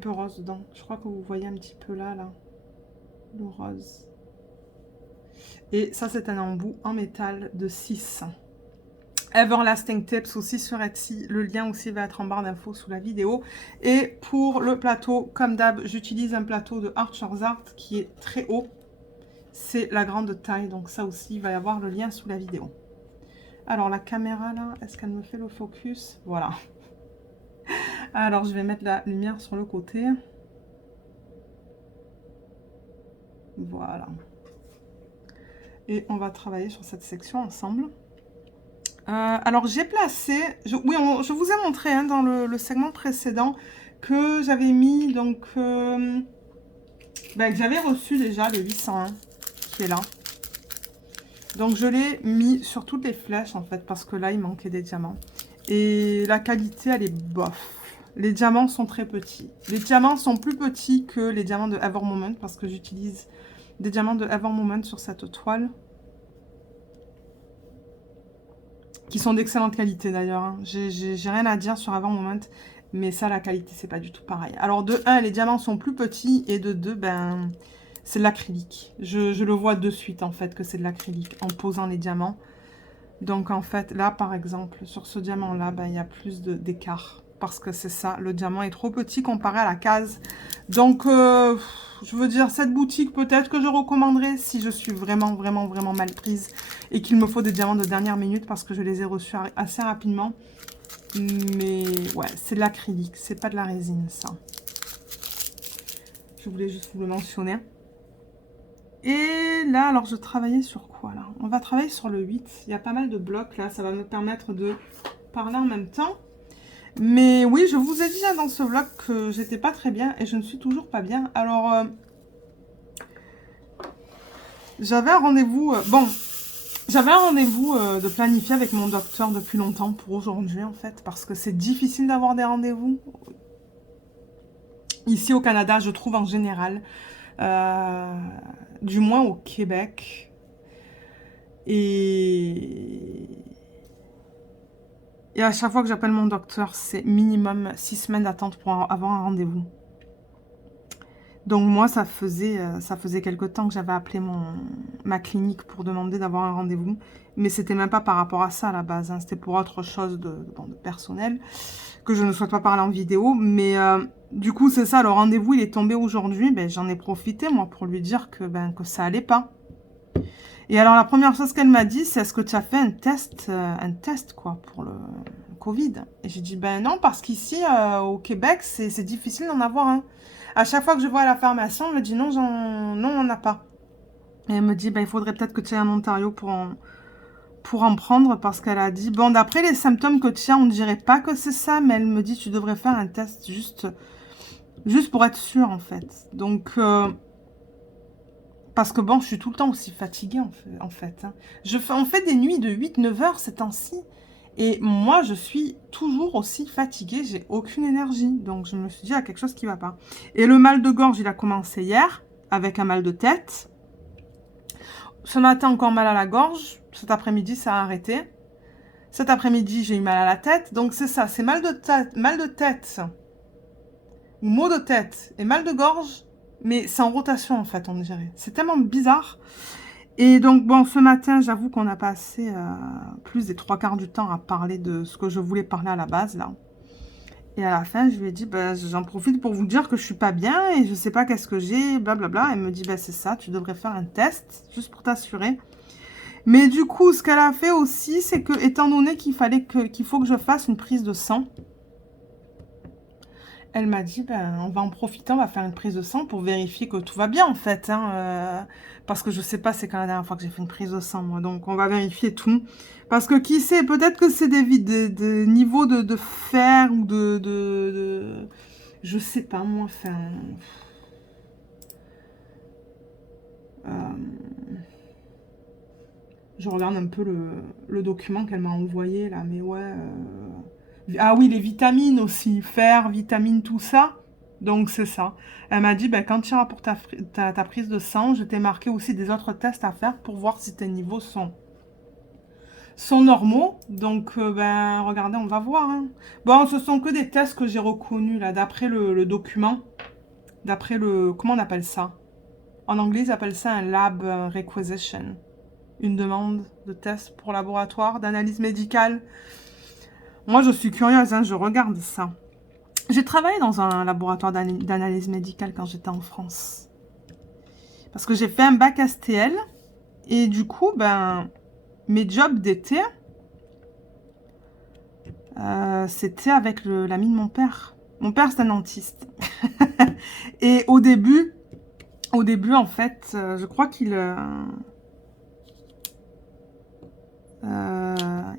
rose dedans. Je crois que vous voyez un petit peu là, le rose. Et ça, c'est un embout en métal de 6. Everlasting Tips aussi sur Etsy. Le lien aussi va être en barre d'infos sous la vidéo. Et pour le plateau, comme d'hab, j'utilise un plateau de Archer's Art qui est très haut. C'est la grande taille, donc ça aussi, il va y avoir le lien sous la vidéo. Alors la caméra là, est-ce qu'elle me fait le focus? Voilà. Alors je vais mettre la lumière sur le côté. Voilà. Et on va travailler sur cette section ensemble. Alors j'ai placé, oui, je vous ai montré hein, dans le segment précédent que j'avais mis, donc, que j'avais reçu déjà le 801 qui est là. Donc je l'ai mis sur toutes les flèches en fait, parce que là il manquait des diamants. Et la qualité elle est bof. Les diamants sont très petits. Les diamants sont plus petits que les diamants de Ever Moment, parce que j'utilise des diamants de Ever Moment sur cette toile. Qui sont d'excellente qualité d'ailleurs. Hein. J'ai rien à dire sur Ever Moment, mais ça, la qualité, c'est pas du tout pareil. Alors, de 1, les diamants sont plus petits, et de 2, ben, c'est de l'acrylique. Je le vois de suite, en fait, que c'est de l'acrylique, en posant les diamants. Donc, en fait, là, par exemple, sur ce diamant-là, ben, il y a plus d'écart. Parce que c'est ça, le diamant est trop petit comparé à la case. Donc, je veux dire, cette boutique, peut-être que je recommanderais si je suis vraiment, vraiment, vraiment mal prise et qu'il me faut des diamants de dernière minute parce que je les ai reçus assez rapidement. Mais ouais, c'est de l'acrylique, c'est pas de la résine, ça. Je voulais juste vous le mentionner. Et là, alors, je travaillais sur quoi, là? On va travailler sur le 8. Il y a pas mal de blocs, là. Ça va me permettre de parler en même temps. Mais oui, je vous ai dit là, dans ce vlog que j'étais pas très bien et je ne suis toujours pas bien. Alors, j'avais un rendez-vous... j'avais un rendez-vous de planifier avec mon docteur depuis longtemps pour aujourd'hui, en fait. Parce que c'est difficile d'avoir des rendez-vous. Ici au Canada, je trouve en général. Du moins au Québec. Et à chaque fois que j'appelle mon docteur, c'est minimum 6 semaines d'attente pour avoir un rendez-vous. Donc moi, ça faisait quelque temps que j'avais appelé ma clinique pour demander d'avoir un rendez-vous. Mais c'était même pas par rapport à ça à la base. Hein. C'était pour autre chose de personnel que je ne souhaite pas parler en vidéo. Mais du coup, c'est ça, le rendez-vous, il est tombé aujourd'hui. Ben, j'en ai profité, moi, pour lui dire que ça allait pas. Et alors, la première chose qu'elle m'a dit, c'est: est-ce que tu as fait un test quoi, pour le Covid? Et j'ai dit, ben non, parce qu'ici, au Québec, c'est difficile d'en avoir un. À chaque fois que je vois à la pharmacie, on me dit non, non, on n'a pas. Et elle me dit, ben, il faudrait peut-être que tu ailles en Ontario pour en prendre, parce qu'elle a dit, bon, d'après les symptômes que tu as, on ne dirait pas que c'est ça, mais elle me dit, tu devrais faire un test juste pour être sûre, en fait. Donc... parce que bon, je suis tout le temps aussi fatiguée en fait. Hein. On fait des nuits de 8-9 heures ces temps-ci. Et moi, je suis toujours aussi fatiguée. J'ai aucune énergie. Donc, je me suis dit, il y a quelque chose qui ne va pas. Et le mal de gorge, il a commencé hier avec un mal de tête. Ce matin, encore mal à la gorge. Cet après-midi, ça a arrêté. Cet après-midi, j'ai eu mal à la tête. Donc, c'est ça. C'est mal de tête ou maux de tête et mal de gorge. Mais c'est en rotation, en fait, on dirait. C'est tellement bizarre. Et donc, bon, ce matin, j'avoue qu'on a passé plus des 3/4 du temps à parler de ce que je voulais parler à la base, là. Et à la fin, je lui ai dit, j'en profite pour vous dire que je suis pas bien et je sais pas qu'est-ce que j'ai, blablabla. Elle me dit, c'est ça, tu devrais faire un test, juste pour t'assurer. Mais du coup, ce qu'elle a fait aussi, c'est que, étant donné qu'il faut que je fasse une prise de sang, elle m'a dit, on va en profiter, on va faire une prise de sang pour vérifier que tout va bien, en fait. Hein, parce que je sais pas, c'est quand la dernière fois que j'ai fait une prise de sang, moi. Donc, on va vérifier tout. Parce que qui sait, peut-être que c'est des niveaux de fer ou je sais pas, moi, enfin... je regarde un peu le document qu'elle m'a envoyé, là, mais ouais... Ah oui, les vitamines aussi, fer, vitamines, tout ça. Donc, c'est ça. Elle m'a dit, quand tu iras pour ta prise de sang, je t'ai marqué aussi des autres tests à faire pour voir si tes niveaux sont normaux. Donc, regardez, on va voir. Hein. Bon, ce sont que des tests que j'ai reconnus, là, d'après le document. D'après comment on appelle ça? En anglais, ils appellent ça un lab requisition. Une demande de test pour laboratoire, d'analyse médicale. Moi, je suis curieuse, hein, je regarde ça. J'ai travaillé dans un laboratoire d'analyse médicale quand j'étais en France. Parce que j'ai fait un bac STL. Et du coup, mes jobs d'été, c'était avec l'ami de mon père. Mon père, c'est un dentiste. Et au début, en fait, je crois qu'il...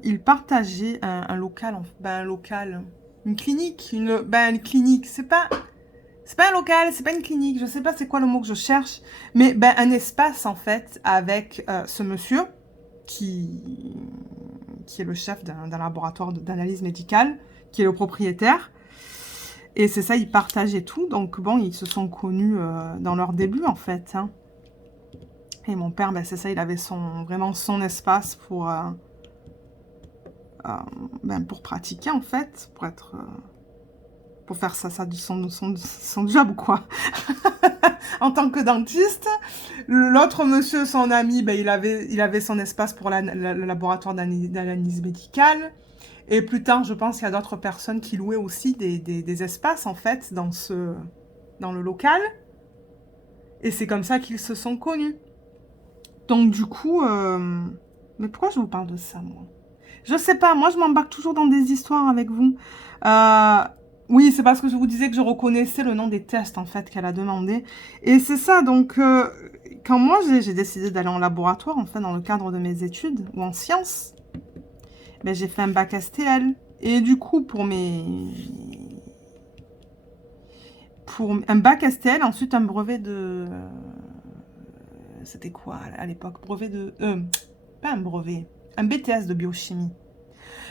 Il partageait un local, une clinique, une clinique, c'est pas un local, c'est pas une clinique, je sais pas c'est quoi le mot que je cherche, mais un espace en fait avec ce monsieur qui est le chef d'un laboratoire d'analyse médicale, qui est le propriétaire. Et c'est ça, ils partageaient tout. Donc bon, ils se sont connus dans leur début en fait. Hein. Et mon père, c'est ça, il avait vraiment son espace pour pratiquer en fait, pour faire son job quoi. En tant que dentiste, l'autre monsieur, son ami, il avait son espace pour le laboratoire d'analyse médicale. Et plus tard, je pense qu'il y a d'autres personnes qui louaient aussi des espaces, en fait, dans le local. Et c'est comme ça qu'ils se sont connus. Donc, du coup... Mais pourquoi je vous parle de ça, moi? Je sais pas, moi, je m'embarque toujours dans des histoires avec vous. Oui, c'est parce que je vous disais que je reconnaissais le nom des tests, en fait, qu'elle a demandé. Et c'est ça, donc... quand moi, j'ai décidé d'aller en laboratoire, en fait, dans le cadre de mes études, ou en sciences... j'ai fait un bac STL. Et du coup, pour un bac STL, ensuite un brevet de... C'était quoi à l'époque? Brevet de... pas un brevet. Un BTS de biochimie.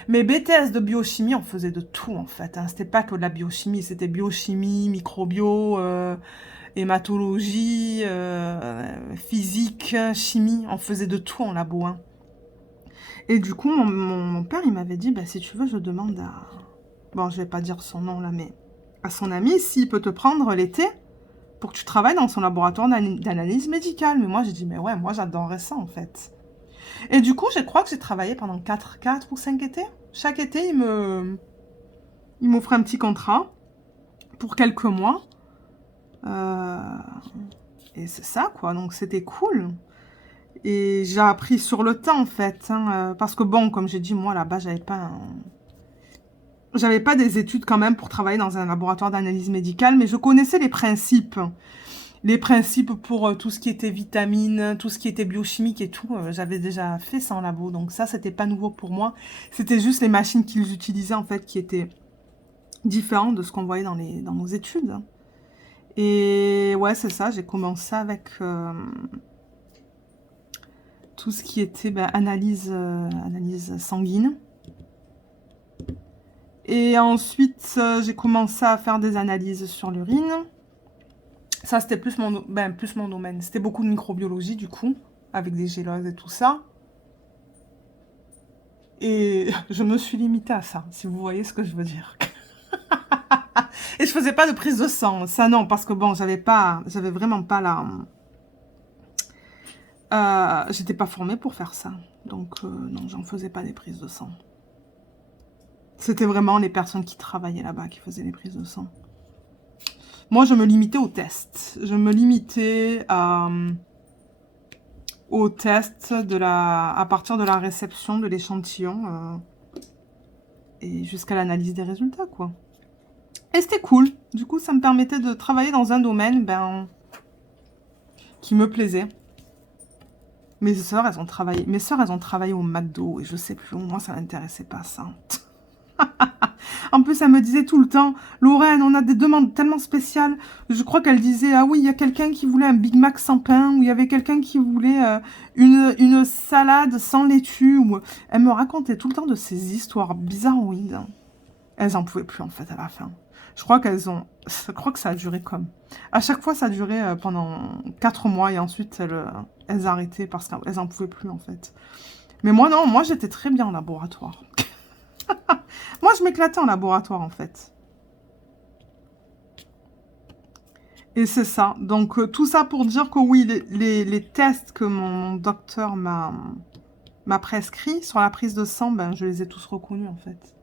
Mais BTS de biochimie, on faisait de tout, en fait. Hein. C'était pas que de la biochimie. C'était biochimie, microbio, hématologie, physique, chimie. On faisait de tout en labo. Hein. Et du coup, mon père, il m'avait dit, si tu veux, je demande à... Bon, je vais pas dire son nom là, mais à son ami, s'il peut te prendre l'été pour que tu travailles dans son laboratoire d'analyse médicale. Mais moi, j'ai dit, mais ouais, moi, j'adorerais ça, en fait. Et du coup, je crois que j'ai travaillé pendant 4 ou 5 étés. Chaque été, il m'offrait un petit contrat pour quelques mois. Et c'est ça, quoi. Donc, c'était cool. Et j'ai appris sur le temps, en fait. Hein, parce que, bon, comme j'ai dit, moi, là-bas, j'avais pas des études quand même pour travailler dans un laboratoire d'analyse médicale, mais je connaissais les principes. Les principes pour tout ce qui était vitamines, tout ce qui était biochimique et tout. J'avais déjà fait ça en labo, donc ça, c'était pas nouveau pour moi. C'était juste les machines qu'ils utilisaient, en fait, qui étaient différentes de ce qu'on voyait dans nos études. Et ouais, c'est ça, j'ai commencé avec tout ce qui était analyse sanguine. Et ensuite, j'ai commencé à faire des analyses sur l'urine. Ça, c'était plus mon domaine. C'était beaucoup de microbiologie, du coup, avec des géloses et tout ça. Et je me suis limitée à ça, si vous voyez ce que je veux dire. Et je faisais pas de prise de sang. Ça, non, parce que bon, j'avais vraiment pas j'étais pas formée pour faire ça. Donc, non, j'en faisais pas des prises de sang. C'était vraiment les personnes qui travaillaient là-bas qui faisaient les prises de sang. Moi, je me limitais aux tests. Je me limitais aux tests à partir de la réception de l'échantillon et jusqu'à l'analyse des résultats, quoi. Et c'était cool. Du coup, ça me permettait de travailler dans un domaine qui me plaisait. Mes sœurs, elles ont travaillé au McDo et je sais plus, moi, ça m'intéressait pas, ça. En plus, elle me disait tout le temps, Lorraine, on a des demandes tellement spéciales. Je crois qu'elle disait, ah oui, il y a quelqu'un qui voulait un Big Mac sans pain, ou il y avait quelqu'un qui voulait une salade sans laitue. Ou... Elle me racontait tout le temps de ces histoires bizarroïdes. Elles en pouvaient plus, en fait, à la fin. Je crois que ça a duré comme... À chaque fois, ça a duré pendant 4 mois, et ensuite, elles arrêtaient parce qu'elles en pouvaient plus, en fait. Mais moi, non, moi, j'étais très bien en laboratoire. Moi, je m'éclatais en laboratoire, en fait. Et c'est ça. Donc, tout ça pour dire que oui, les tests que mon docteur m'a prescrits sur la prise de sang, je les ai tous reconnus, en fait.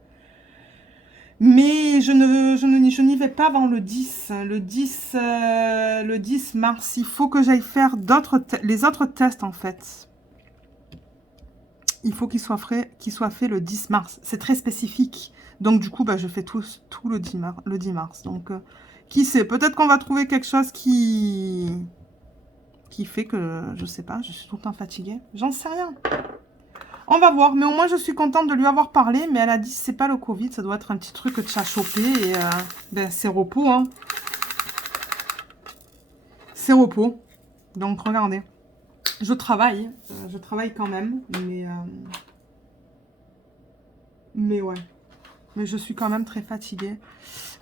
Mais je n'y vais pas avant le 10. Le 10 mars, il faut que j'aille faire les autres tests, en fait. Il faut qu'ils soient faits le 10 mars. C'est très spécifique. Donc, du coup, je fais tout le 10 mars. Donc, qui sait, peut-être qu'on va trouver quelque chose qui fait que, je sais pas, je suis tout le temps fatiguée. J'en sais rien. On va voir, mais au moins je suis contente de lui avoir parlé. Mais elle a dit c'est pas le Covid, ça doit être un petit truc que tu as chopé. Et ben, c'est repos, hein. C'est repos. Donc regardez. Je travaille quand même. Mais ouais. Mais je suis quand même très fatiguée.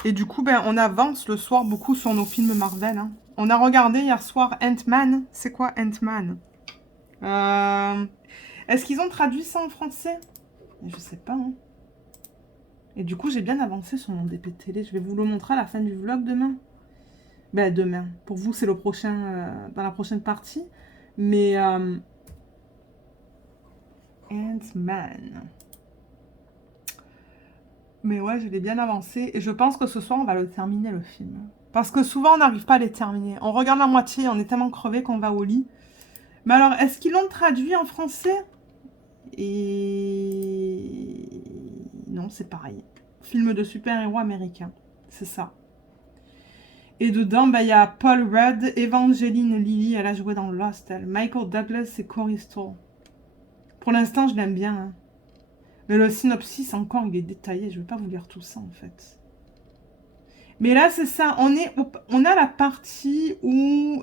Et du coup, ben, on avance le soir beaucoup sur nos films Marvel. Hein. On a regardé hier soir Ant-Man. C'est quoi Ant-Man? Est-ce qu'ils ont traduit ça en français? Je sais pas. Hein. Et du coup, j'ai bien avancé sur mon DP télé. Je vais vous le montrer à la fin du vlog demain. Ben, demain. Pour vous, c'est le prochain, dans la prochaine partie. Mais Ant-Man. Mais ouais, je l'ai bien avancé. Et je pense que ce soir, on va le terminer, le film. Parce que souvent, on n'arrive pas à les terminer. On regarde la moitié, on est tellement crevé qu'on va au lit. Mais alors, est-ce qu'ils l'ont traduit en français? Et... non, c'est pareil. Film de super-héros américain. C'est ça. Et dedans, bah, y a Paul Rudd, Evangeline Lilly, elle a joué dans Lost, elle. Michael Douglas et Corey Stoll. Pour l'instant, je l'aime bien. Hein. Mais le synopsis, encore, il est détaillé. Je ne vais pas vous lire tout ça, en fait. Mais là, c'est ça. On a la partie où...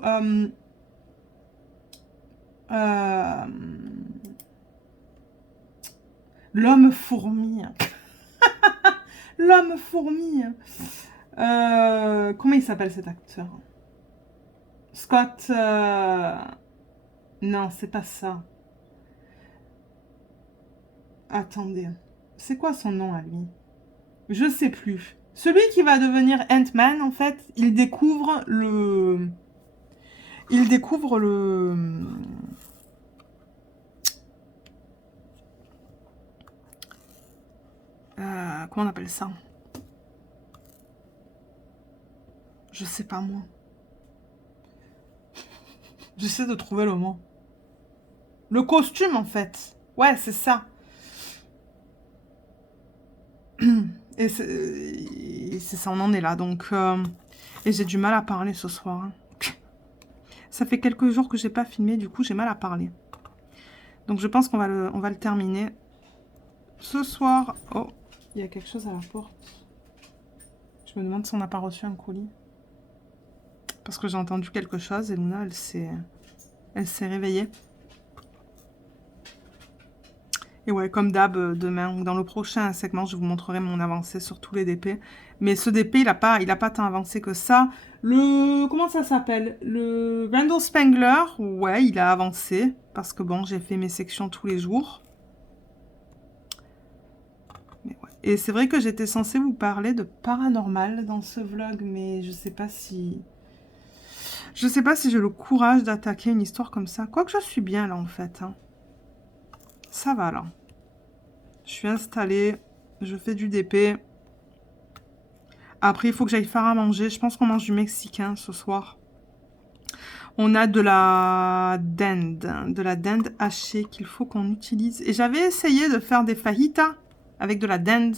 l'homme fourmi. L'homme fourmi. Comment il s'appelle cet acteur? Scott... non, c'est pas ça. Attendez. C'est quoi son nom à lui? Je sais plus. Celui qui va devenir Ant-Man, en fait, il découvre le... Il découvre le... comment on appelle ça? Je sais pas, moi. J'essaie de trouver le mot. Le costume, en fait. Ouais, c'est ça. Et c'est ça, on en est là. Donc, et j'ai du mal à parler ce soir. Hein. Ça fait quelques jours que j'ai pas filmé, du coup, j'ai mal à parler. Donc, je pense qu'on va le terminer ce soir. Oh, il y a quelque chose à la porte. Je me demande si on n'a pas reçu un colis. Parce que j'ai entendu quelque chose et Luna, elle s'est réveillée. Et ouais, comme d'hab, demain ou dans le prochain segment, je vous montrerai mon avancée sur tous les DP. Mais ce DP, il a pas tant avancé que ça. Comment ça s'appelle? Le Randall Spangler, ouais, il a avancé. Parce que bon, j'ai fait mes sections tous les jours. Mais ouais. Et c'est vrai que j'étais censée vous parler de paranormal dans ce vlog, mais je sais pas si... Je sais pas si j'ai le courage d'attaquer une histoire comme ça. Quoique je suis bien là, en fait. Hein. Ça va, là. Je suis installée. Je fais du DP. Après, il faut que j'aille faire à manger. Je pense qu'on mange du mexicain ce soir. On a de la dinde hachée qu'il faut qu'on utilise. Et j'avais essayé de faire des fajitas avec de la dinde.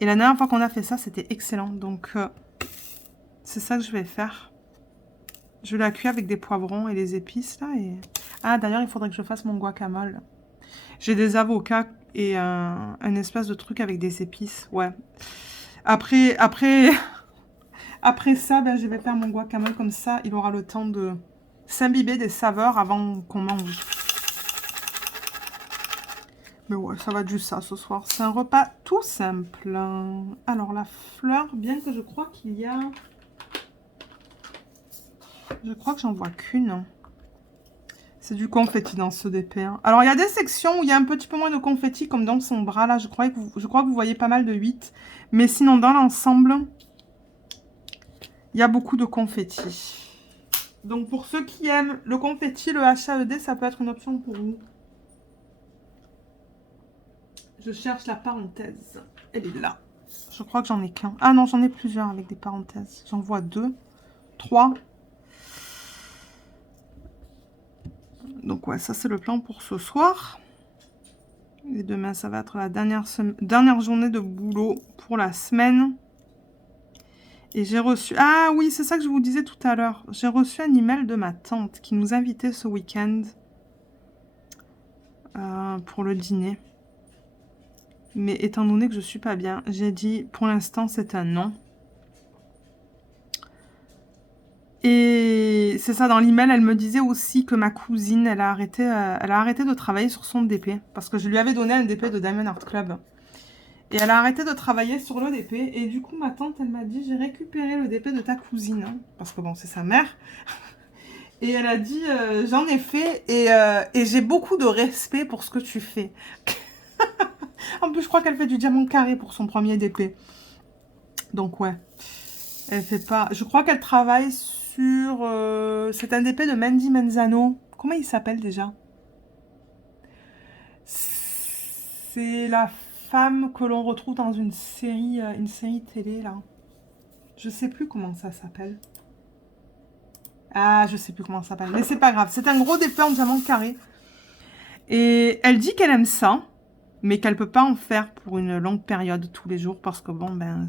Et la dernière fois qu'on a fait ça, c'était excellent. Donc, c'est ça que je vais faire. Je la cuis avec des poivrons et des épices, là. Et... ah, d'ailleurs, il faudrait que je fasse mon guacamole. J'ai des avocats et un espèce de truc avec des épices. Ouais. Après ça, ben, je vais faire mon guacamole comme ça. Il aura le temps de s'imbiber des saveurs avant qu'on mange. Mais ouais, ça va être juste ça ce soir. C'est un repas tout simple. Alors, la fleur, bien que je crois qu'il y a... je crois que j'en vois qu'une. C'est du confetti dans ce DP. Hein. Alors, il y a des sections où il y a un petit peu moins de confetti, comme dans son bras. Là, je crois que vous voyez pas mal de 8. Mais sinon, dans l'ensemble, il y a beaucoup de confetti. Donc, pour ceux qui aiment le confetti, le HAED, ça peut être une option pour vous. Je cherche la parenthèse. Elle est là. Je crois que j'en ai qu'un. Ah non, j'en ai plusieurs avec des parenthèses. J'en vois 2, 3... donc ouais, ça c'est le plan pour ce soir. Et demain, ça va être la dernière journée de boulot pour la semaine. Et j'ai reçu... ah oui, c'est ça que je vous disais tout à l'heure. J'ai reçu un email de ma tante qui nous invitait ce week-end. pour le dîner. Mais étant donné que je suis pas bien, j'ai dit pour l'instant c'est un non. Et c'est ça, dans l'email, elle me disait aussi que ma cousine, elle a arrêté de travailler sur son DP. Parce que je lui avais donné un DP de Diamond Art Club. Et elle a arrêté de travailler sur le DP. Et du coup, ma tante, elle m'a dit, j'ai récupéré le DP de ta cousine. Hein, parce que bon, c'est sa mère. Et elle a dit, j'en ai fait et j'ai beaucoup de respect pour ce que tu fais. En plus, je crois qu'elle fait du diamant carré pour son premier DP. Donc ouais, elle fait pas... Je crois qu'elle travaille sur... c'est un DP de Mandy Menzano. Comment il s'appelle déjà? C'est la femme que l'on retrouve dans une série télé, là. Je sais plus comment ça s'appelle. Ah, je sais plus comment ça s'appelle. Mais c'est pas grave. C'est un gros DP en diamant carré. Et elle dit qu'elle aime ça, mais qu'elle peut pas en faire pour une longue période tous les jours parce que bon, ben,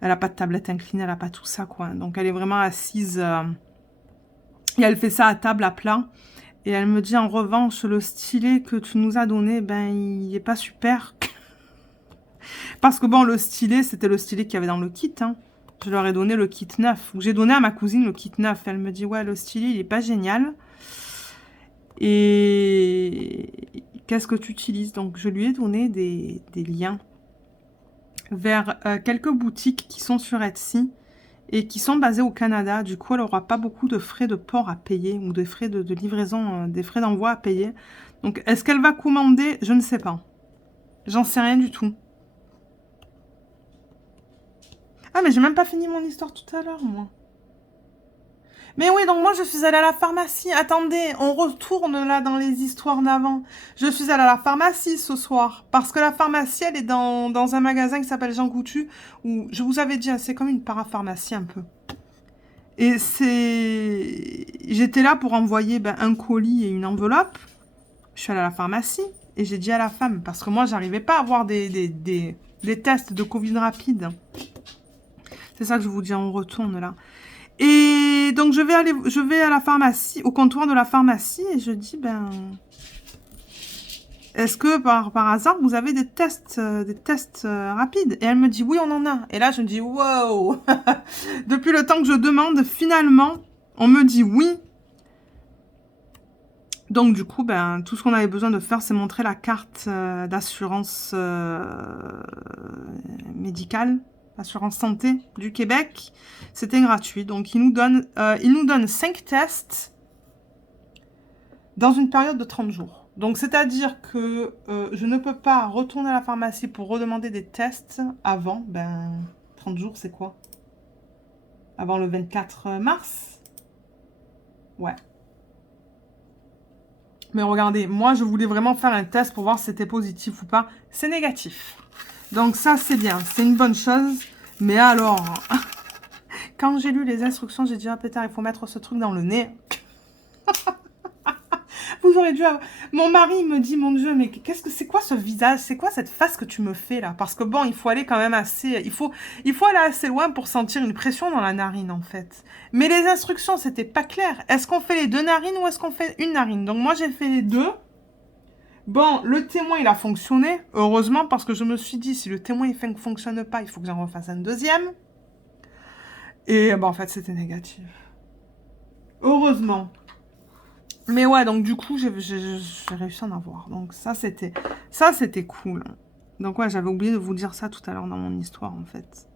elle a pas de tablette inclinée, elle a pas tout ça, quoi. Donc elle est vraiment assise et elle fait ça à table, à plat. Et elle me dit en revanche, le stylet que tu nous as donné, ben, il est pas super. Parce que bon, le stylet, c'était le stylet qu'il y avait dans le kit, hein. Je leur ai donné le kit neuf. J'ai donné à ma cousine le kit neuf. Elle me dit, ouais, le stylet, il est pas génial. Et qu'est-ce que tu utilises? Donc, je lui ai donné des liens vers quelques boutiques qui sont sur Etsy et qui sont basées au Canada. Du coup, elle n'aura pas beaucoup de frais de port à payer ou des frais de livraison, des frais d'envoi à payer. Donc, est-ce qu'elle va commander? Je ne sais pas. J'en sais rien du tout. Ah, mais j'ai même pas fini mon histoire tout à l'heure, moi. Mais oui, donc moi, je suis allée à la pharmacie. Attendez, on retourne là dans les histoires d'avant. Je suis allée à la pharmacie ce soir. Parce que la pharmacie, elle est dans un magasin qui s'appelle Jean Coutu. Où, je vous avais dit, c'est comme une parapharmacie un peu. Et c'est... J'étais là pour envoyer un colis et une enveloppe. Je suis allée à la pharmacie. Et j'ai dit à la femme, parce que moi, j'arrivais pas à avoir des tests de Covid rapide. C'est ça que je vous dis, on retourne là. Et donc, je vais à la pharmacie, au comptoir de la pharmacie, et je dis, est-ce que par hasard, vous avez des tests rapides? Et elle me dit, oui, on en a. Et là, je me dis, wow. Depuis le temps que je demande, finalement, on me dit oui. Donc, du coup, tout ce qu'on avait besoin de faire, c'est montrer la carte d'assurance médicale. Assurance santé du Québec, c'était gratuit. Donc, il nous donne 5 tests dans une période de 30 jours. Donc, c'est-à-dire que je ne peux pas retourner à la pharmacie pour redemander des tests avant. 30 jours, c'est quoi? Avant le 24 mars? Ouais. Mais regardez, moi, je voulais vraiment faire un test pour voir si c'était positif ou pas. C'est négatif. Donc ça, c'est bien. C'est une bonne chose. Mais alors, quand j'ai lu les instructions, j'ai dit, ah pétard, il faut mettre ce truc dans le nez. Vous aurez dû avoir... Mon mari me dit, mon Dieu, mais qu'est-ce que c'est quoi ce visage? C'est quoi cette face que tu me fais là? Parce que bon, il faut aller quand même assez... Il faut aller assez loin pour sentir une pression dans la narine, en fait. Mais les instructions, c'était pas clair. Est-ce qu'on fait les 2 narines ou est-ce qu'on fait une narine? Donc moi, j'ai fait les 2. Bon, le témoin, il a fonctionné. Heureusement, parce que je me suis dit, si le témoin ne fonctionne pas, il faut que j'en refasse un deuxième. Et en fait, c'était négatif. Heureusement. Mais ouais, donc du coup, j'ai réussi à en avoir. Donc ça, c'était cool. Donc ouais, j'avais oublié de vous dire ça tout à l'heure dans mon histoire, en fait.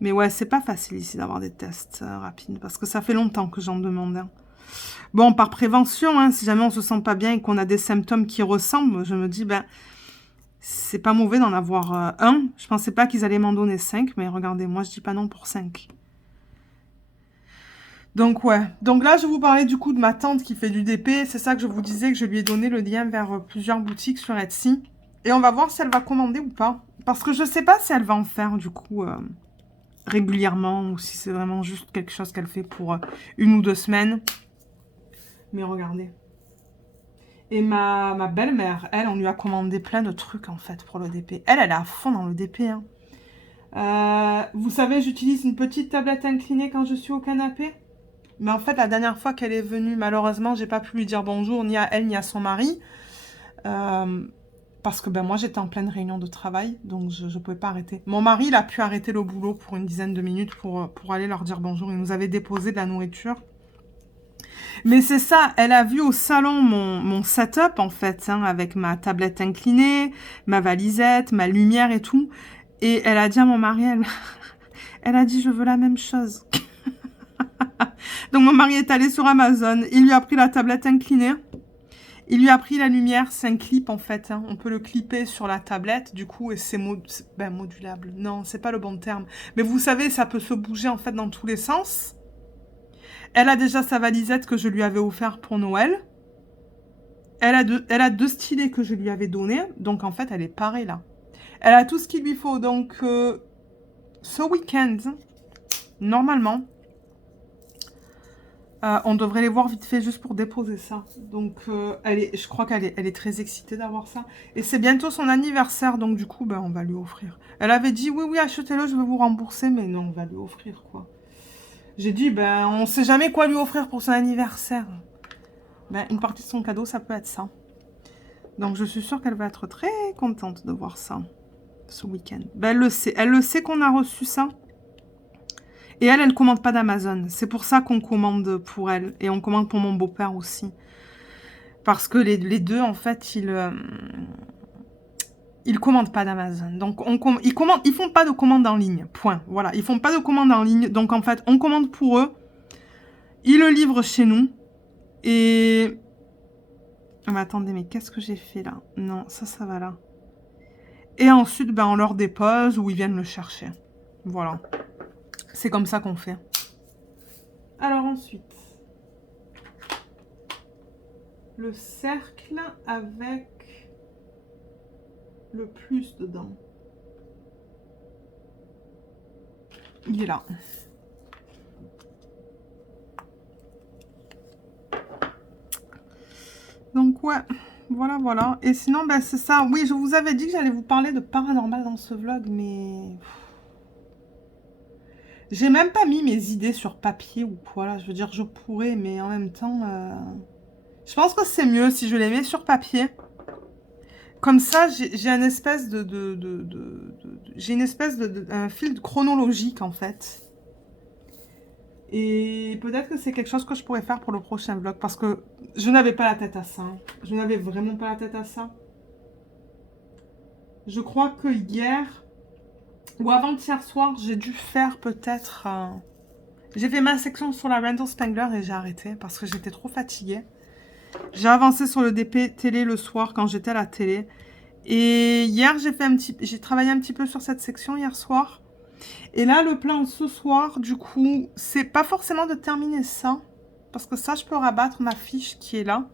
Mais ouais, c'est pas facile ici d'avoir des tests rapides, parce que ça fait longtemps que j'en demande un. Bon, par prévention, hein, si jamais on se sent pas bien et qu'on a des symptômes qui ressemblent, je me dis, c'est pas mauvais d'en avoir un. Je pensais pas qu'ils allaient m'en donner 5, mais regardez, moi, je dis pas non pour 5. Donc, ouais. Donc là, je vous parlais du coup de ma tante qui fait du DP. C'est ça que je vous disais, que je lui ai donné le lien vers plusieurs boutiques sur Etsy. Et on va voir si elle va commander ou pas. Parce que je sais pas si elle va en faire, du coup, régulièrement, ou si c'est vraiment juste quelque chose qu'elle fait pour 1 ou 2 semaines. Mais regardez. Et ma belle-mère, elle, on lui a commandé plein de trucs, en fait, pour le DP. Elle est à fond dans le DP, hein. Vous savez, j'utilise une petite tablette inclinée quand je suis au canapé. Mais en fait, la dernière fois qu'elle est venue, malheureusement, j'ai pas pu lui dire bonjour, ni à elle, ni à son mari. Parce que ben, moi, j'étais en pleine réunion de travail, donc je ne pouvais pas arrêter. Mon mari, il a pu arrêter le boulot pour une dizaine de minutes pour aller leur dire bonjour. Il nous avait déposé de la nourriture. Mais c'est ça, elle a vu au salon mon setup, en fait, hein, avec ma tablette inclinée, ma valisette, ma lumière et tout. Et elle a dit à mon mari, elle a dit, je veux la même chose. Donc mon mari est allé sur Amazon, il lui a pris la tablette inclinée, il lui a pris la lumière, c'est un clip en fait, hein. On peut le clipper sur la tablette du coup et c'est modulable. Non, c'est pas le bon terme. Mais vous savez, ça peut se bouger en fait dans tous les sens. Elle a déjà sa valisette que je lui avais offert pour Noël. Elle a deux stylets que je lui avais donnés, donc en fait elle est parée là. Elle a tout ce qu'il lui faut, donc ce week-end, normalement, on devrait les voir vite fait juste pour déposer ça. Donc, je crois qu'elle est très excitée d'avoir ça. Et c'est bientôt son anniversaire, donc du coup, ben, on va lui offrir. Elle avait dit, oui, oui, achetez-le, je vais vous rembourser. Mais non, on va lui offrir, quoi. J'ai dit, ben, on sait jamais quoi lui offrir pour son anniversaire. Ben, une partie de son cadeau, ça peut être ça. Donc, je suis sûre qu'elle va être très contente de voir ça, ce week-end. Ben, elle le sait qu'on a reçu ça. Et elle ne commande pas d'Amazon. C'est pour ça qu'on commande pour elle. Et on commande pour mon beau-père aussi. Parce que les deux, en fait, ils commandent pas d'Amazon. Donc, ils font pas de commande en ligne. Point. Voilà. Ils font pas de commande en ligne. Donc, en fait, on commande pour eux. Ils le livrent chez nous. Et... Mais attendez, mais qu'est-ce que j'ai fait là? Non, ça va là. Et ensuite, ben, on leur dépose ou ils viennent le chercher. Voilà. C'est comme ça qu'on fait. Alors ensuite, le cercle avec le plus dedans. Il est là. Donc ouais, voilà. Et sinon, ben, c'est ça. Oui, je vous avais dit que j'allais vous parler de paranormal dans ce vlog, mais... J'ai même pas mis mes idées sur papier ou quoi, là. Je veux dire, je pourrais, mais en même temps... Je pense que c'est mieux si je les mets sur papier. Comme ça, j'ai une espèce un fil chronologique, en fait. Et peut-être que c'est quelque chose que je pourrais faire pour le prochain vlog. Parce que je n'avais pas la tête à ça. Je n'avais vraiment pas la tête à ça. Je crois que hier... Ou avant-hier soir, j'ai dû faire peut-être... J'ai fait ma section sur la Randall Spangler et j'ai arrêté parce que j'étais trop fatiguée. J'ai avancé sur le DP télé le soir quand j'étais à la télé. Et hier, j'ai travaillé un petit peu sur cette section hier soir. Et là, le plan ce soir, du coup, c'est pas forcément de terminer ça. Parce que ça, je peux rabattre ma fiche qui est là.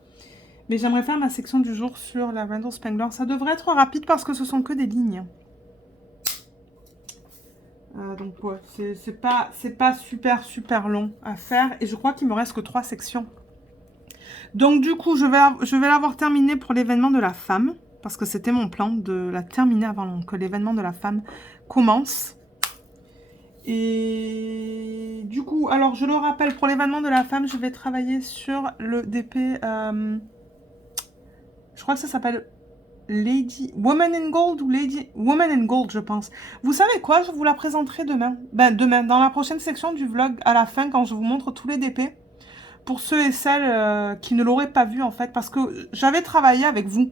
Mais j'aimerais faire ma section du jour sur la Randall Spangler. Ça devrait être rapide parce que ce sont que des lignes. Donc ouais, c'est pas super long à faire. Et je crois qu'il me reste que 3 sections. Donc du coup, je vais l'avoir terminée pour l'événement de la femme. Parce que c'était mon plan de la terminer avant que l'événement de la femme commence. Et du coup, alors je le rappelle, pour l'événement de la femme, je vais travailler sur le DP. Je crois que ça s'appelle Lady Woman in Gold ou Lady Woman in Gold, je pense. Vous savez quoi? Je vous la présenterai demain. Ben demain, dans la prochaine section du vlog, à la fin, quand je vous montre tous les DP. Pour ceux et celles qui ne l'auraient pas vu, en fait. Parce que j'avais travaillé avec vous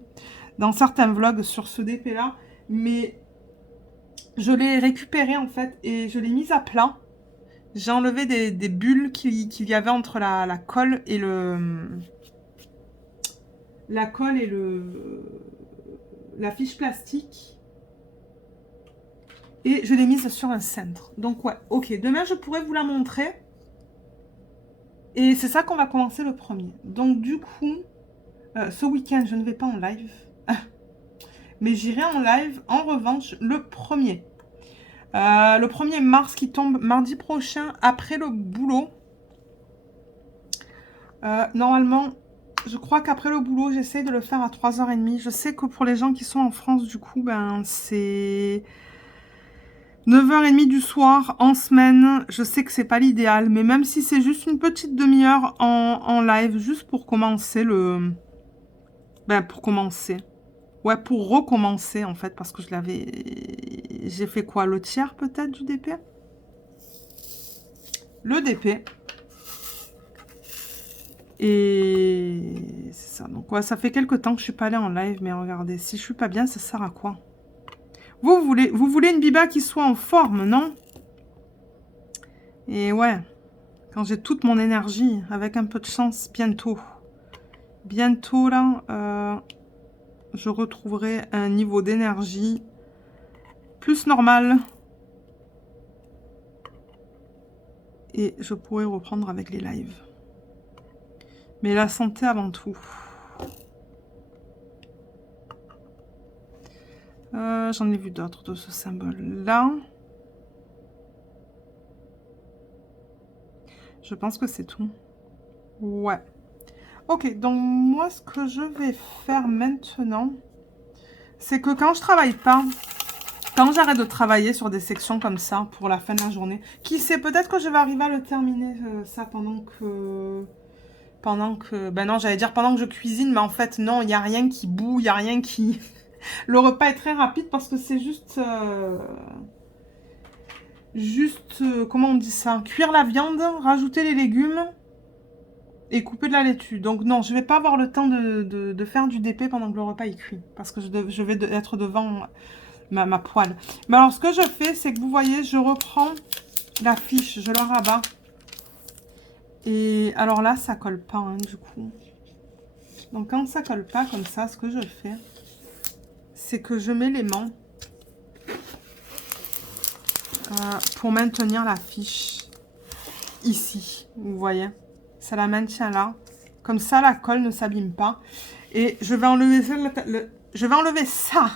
dans certains vlogs sur ce DP-là. Mais je l'ai récupéré, en fait, et je l'ai mise à plat. J'ai enlevé des bulles qu'il y avait entre la colle et la fiche plastique. Et je l'ai mise sur un cintre. Donc ouais, ok. Demain, je pourrais vous la montrer. Et c'est ça qu'on va commencer le premier. Donc du coup, ce week-end, je ne vais pas en live. Mais j'irai en live, en revanche, le 1er. Le 1er mars qui tombe mardi prochain, après le boulot. Normalement, je crois qu'après le boulot, j'essaie de le faire à 3h30. Je sais que pour les gens qui sont en France, du coup, ben c'est... 9h30 du soir, en semaine, je sais que c'est pas l'idéal, mais même si c'est juste une petite demi-heure en live, juste pour commencer le... Ben, pour commencer. Ouais, pour recommencer, en fait, parce que je l'avais... J'ai fait quoi? Le tiers, peut-être, du DP? Le DP. Et c'est ça. Donc, ouais, ça fait quelques temps que je suis pas allée en live, mais regardez, si je suis pas bien, ça sert à quoi? Vous voulez une biba qui soit en forme, non? Et ouais, quand j'ai toute mon énergie, avec un peu de chance, bientôt. Bientôt, là, je retrouverai un niveau d'énergie plus normal. Et je pourrai reprendre avec les lives. Mais la santé avant tout. J'en ai vu d'autres de ce symbole-là. Je pense que c'est tout. Ouais. Ok, donc moi, ce que je vais faire maintenant, c'est que quand je travaille pas, quand j'arrête de travailler sur des sections comme ça pour la fin de la journée, qui sait, peut-être que je vais arriver à le terminer, ça, pendant que... Ben non, j'allais dire pendant que je cuisine, mais en fait, non, il n'y a rien qui bout, il n'y a rien qui... Le repas est très rapide parce que c'est juste... comment on dit ça? Cuire la viande, rajouter les légumes et couper de la laitue. Donc non, je vais pas avoir le temps de faire du DP pendant que le repas est cuit. Parce que je vais être devant ma poêle. Mais alors, ce que je fais, c'est que vous voyez, je reprends la fiche, je la rabats. Et alors là, ça colle pas, hein, du coup. Donc quand ça colle pas comme ça, ce que je fais, c'est que je mets l'aimant pour maintenir la fiche ici, vous voyez. Ça la maintient là. Comme ça, la colle ne s'abîme pas. Et je vais enlever ça. Je vais enlever ça.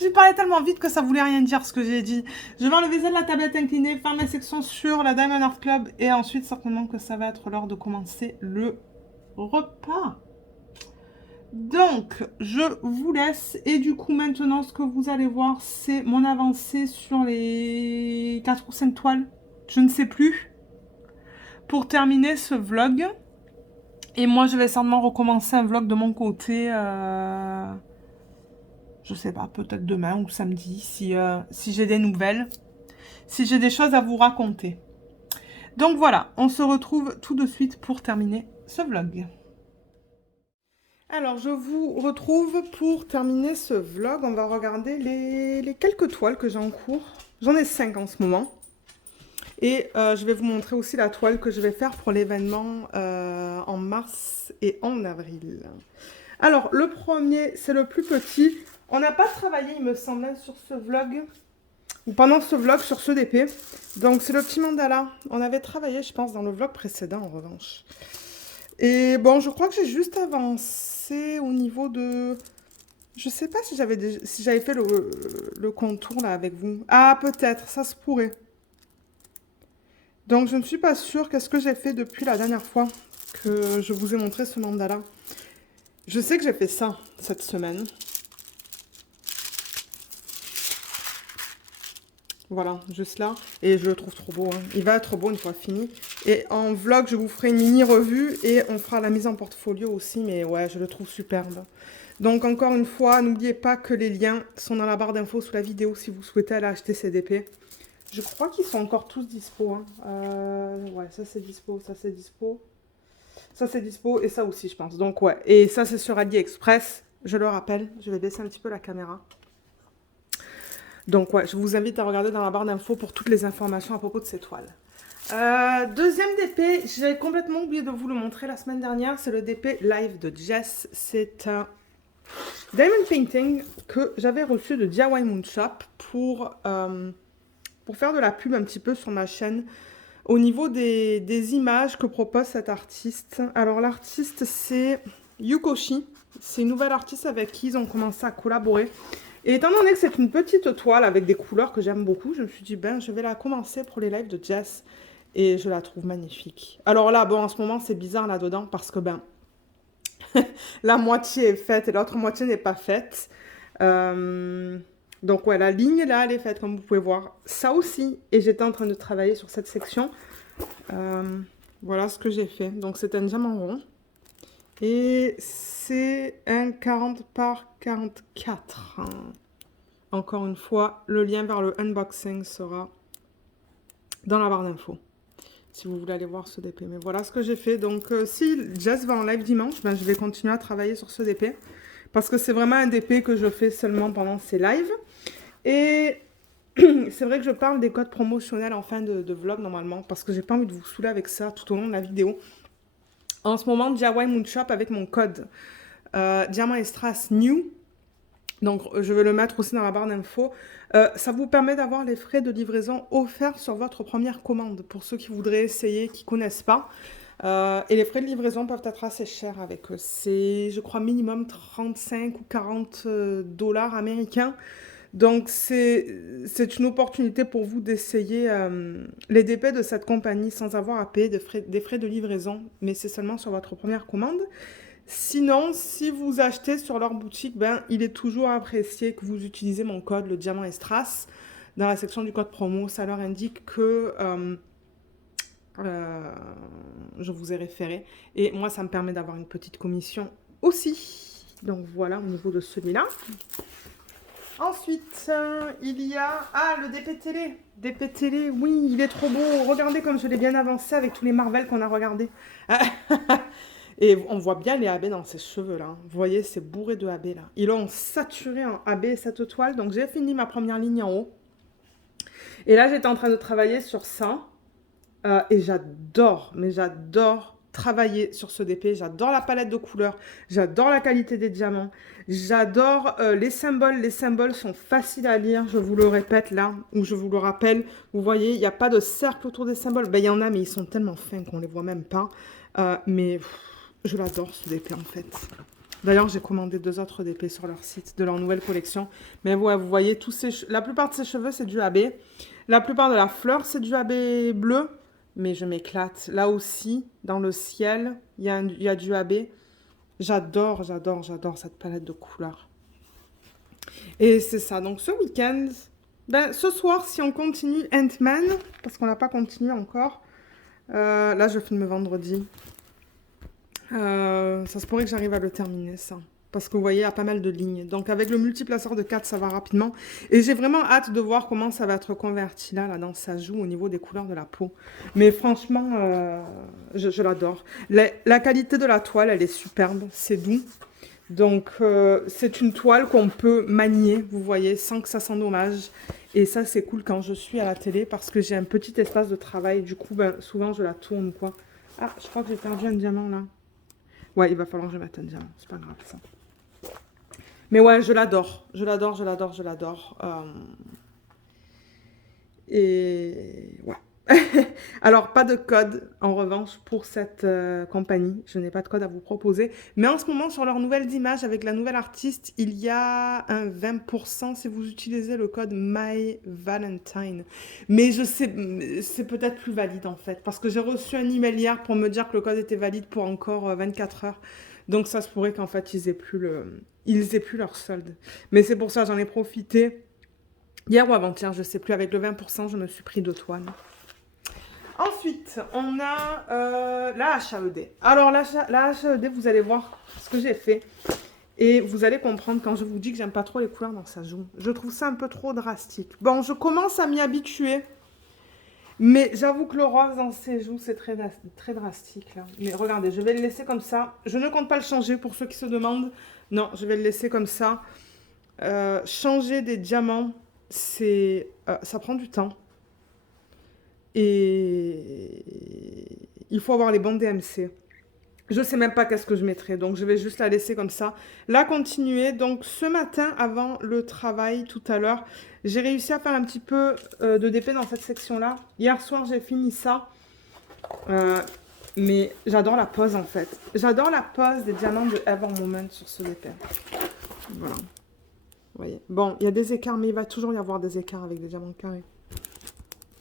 J'ai parlé tellement vite que ça voulait rien dire ce que j'ai dit. Je vais enlever ça de la tablette inclinée, faire ma section sur la Diamond Art Club. Et ensuite, certainement que ça va être l'heure de commencer le repas. Donc, je vous laisse. Et du coup, maintenant, ce que vous allez voir, c'est mon avancée sur les 4 ou 5 toiles. Je ne sais plus. Pour terminer ce vlog. Et moi, je vais certainement recommencer un vlog de mon côté. Je sais pas, peut-être demain ou samedi, si j'ai des nouvelles. Si j'ai des choses à vous raconter. Donc voilà, on se retrouve tout de suite pour terminer ce vlog. Alors, je vous retrouve pour terminer ce vlog. On va regarder les quelques toiles que j'ai en cours. J'en ai 5 en ce moment. Et je vais vous montrer aussi la toile que je vais faire pour l'événement en mars et en avril. Alors, le premier, c'est le plus petit. On n'a pas travaillé, il me semble, sur ce vlog, ou pendant ce vlog, sur ce DP. Donc, c'est le petit mandala. On avait travaillé, je pense, dans le vlog précédent, en revanche. Et bon, je crois que j'ai juste avancé au niveau de... Je sais pas si j'avais fait le contour, là, avec vous. Ah, peut-être, ça se pourrait. Donc, je ne suis pas sûre qu'est-ce que j'ai fait depuis la dernière fois que je vous ai montré ce mandala. Je sais que j'ai fait ça cette semaine. Voilà, juste là. Et je le trouve trop beau. Hein. Il va être beau une fois fini. Et en vlog, je vous ferai une mini revue et on fera la mise en portfolio aussi. Mais ouais, je le trouve superbe. Donc encore une fois, n'oubliez pas que les liens sont dans la barre d'infos sous la vidéo si vous souhaitez aller acheter ces DP. Je crois qu'ils sont encore tous dispo. Hein. Ouais, ça c'est dispo, ça c'est dispo. Ça c'est dispo et ça aussi je pense. Donc ouais, et ça c'est sur AliExpress. Je le rappelle, je vais baisser un petit peu la caméra. Donc ouais, je vous invite à regarder dans la barre d'infos pour toutes les informations à propos de ces toiles. Deuxième DP, j'ai complètement oublié de vous le montrer la semaine dernière, c'est le DP Live de Jess. C'est un diamond painting que j'avais reçu de DIY Moonshop pour faire de la pub un petit peu sur ma chaîne au niveau des images que propose cet artiste. Alors l'artiste c'est Yukoshi, c'est une nouvelle artiste avec qui ils ont commencé à collaborer. Et étant donné que c'est une petite toile avec des couleurs que j'aime beaucoup, je me suis dit, ben, je vais la commencer pour les lives de Jess. Et je la trouve magnifique. Alors là, bon, en ce moment, c'est bizarre là-dedans parce que, ben, la moitié est faite et l'autre moitié n'est pas faite. Donc ouais, la ligne là, elle est faite, comme vous pouvez voir. Ça aussi, et j'étais en train de travailler sur cette section. Voilà ce que j'ai fait. Donc c'est un diamant rond. Et c'est un 40 par 44. Encore une fois, le lien vers le unboxing sera dans la barre d'infos. Si vous voulez aller voir ce DP. Mais voilà ce que j'ai fait. Donc si Jess va en live dimanche, ben, je vais continuer à travailler sur ce DP. Parce que c'est vraiment un DP que je fais seulement pendant ces lives. Et c'est vrai que je parle des codes promotionnels en fin de vlog normalement. Parce que j'ai pas envie de vous saouler avec ça tout au long de la vidéo. En ce moment, DIY Moonshop avec mon code Diamant et Strass New. Donc, je vais le mettre aussi dans la barre d'infos. Ça vous permet d'avoir les frais de livraison offerts sur votre première commande. Pour ceux qui voudraient essayer, qui ne connaissent pas. Et les frais de livraison peuvent être assez chers avec eux. C'est, je crois, minimum 35 ou 40 dollars américains. Donc, c'est une opportunité pour vous d'essayer les DP de cette compagnie sans avoir à payer des frais de livraison. Mais c'est seulement sur votre première commande. Sinon, si vous achetez sur leur boutique, ben, il est toujours apprécié que vous utilisez mon code, le Diamant et Strass. Dans la section du code promo, ça leur indique que je vous ai référé. Et moi, ça me permet d'avoir une petite commission aussi. Donc voilà, au niveau de celui-là. Ensuite, il y a... Ah, le DP télé. DP télé, oui, il est trop beau. Regardez comme je l'ai bien avancé avec tous les Marvel qu'on a regardés. Et on voit bien les AB dans ses cheveux, là. Vous voyez, c'est bourré de AB, là. Ils l'ont saturé en AB, cette toile. Donc, j'ai fini ma première ligne en haut. Et là, j'étais en train de travailler sur ça. Et j'adore, mais j'adore travailler sur ce DP. J'adore la palette de couleurs. J'adore la qualité des diamants. J'adore les symboles. Les symboles sont faciles à lire, je vous le répète là, ou je vous le rappelle. Vous voyez, il n'y a pas de cercle autour des symboles. Ben, il y en a, mais ils sont tellement fins qu'on ne les voit même pas. Mais je l'adore, ce DP, en fait. D'ailleurs, j'ai commandé 2 autres DP sur leur site, de leur nouvelle collection. Mais ouais, vous voyez, la plupart de ces cheveux, c'est du AB. La plupart de la fleur, c'est du AB bleu. Mais je m'éclate. Là aussi, dans le ciel, il y a du AB. J'adore, j'adore, j'adore cette palette de couleurs. Et c'est ça. Donc, ce week-end, ben, ce soir, si on continue Ant-Man, parce qu'on n'a pas continué encore. Là, je filme vendredi. Ça se pourrait que j'arrive à le terminer, ça. Parce que vous voyez, il y a pas mal de lignes. Donc, avec le multiplaceur de 4, ça va rapidement. Et j'ai vraiment hâte de voir comment ça va être converti là dans sa joue au niveau des couleurs de la peau. Mais franchement, je l'adore. La qualité de la toile, elle est superbe. C'est doux. Donc, c'est une toile qu'on peut manier, vous voyez, sans que ça s'endommage. Et ça, c'est cool quand je suis à la télé parce que j'ai un petit espace de travail. Du coup, ben, souvent, je la tourne ou quoi. Ah, je crois que j'ai perdu un diamant là. Ouais, il va falloir que je mette un diamant. C'est pas grave, ça. Mais ouais, je l'adore. Je l'adore, je l'adore, je l'adore. Et ouais. Alors, pas de code, en revanche, pour cette compagnie. Je n'ai pas de code à vous proposer. Mais en ce moment, sur leur nouvelle d'image, avec la nouvelle artiste, il y a un 20% si vous utilisez le code MyValentine. Mais je sais, c'est peut-être plus valide, en fait. Parce que j'ai reçu un email hier pour me dire que le code était valide pour encore 24 heures. Donc, ça se pourrait qu'en fait, ils aient plus leur solde. Mais c'est pour ça, j'en ai profité. Hier ou avant-hier, je sais plus, avec le 20%, je me suis pris 2 toiles. Ensuite, on a la HAED. Alors, la HAED, vous allez voir ce que j'ai fait. Et vous allez comprendre quand je vous dis que j'aime pas trop les couleurs dans sa joue. Je trouve ça un peu trop drastique. Bon, je commence à m'y habituer. Mais j'avoue que le rose dans ses joues, c'est très, très drastique, là. Mais regardez, je vais le laisser comme ça. Je ne compte pas le changer pour ceux qui se demandent. Non, je vais le laisser comme ça. Changer des diamants, ça prend du temps. Et il faut avoir les bons DMC. Je sais même pas qu'est-ce que je mettrai, donc je vais juste la laisser comme ça. La continuer. Donc ce matin, avant le travail, tout à l'heure, j'ai réussi à faire un petit peu de DP dans cette section-là. Hier soir, j'ai fini ça. Mais j'adore la pose, en fait. J'adore la pose des diamants de Ever Moment sur ce DP. Voilà. Vous voyez. Bon, il y a des écarts, mais il va toujours y avoir des écarts avec des diamants carrés.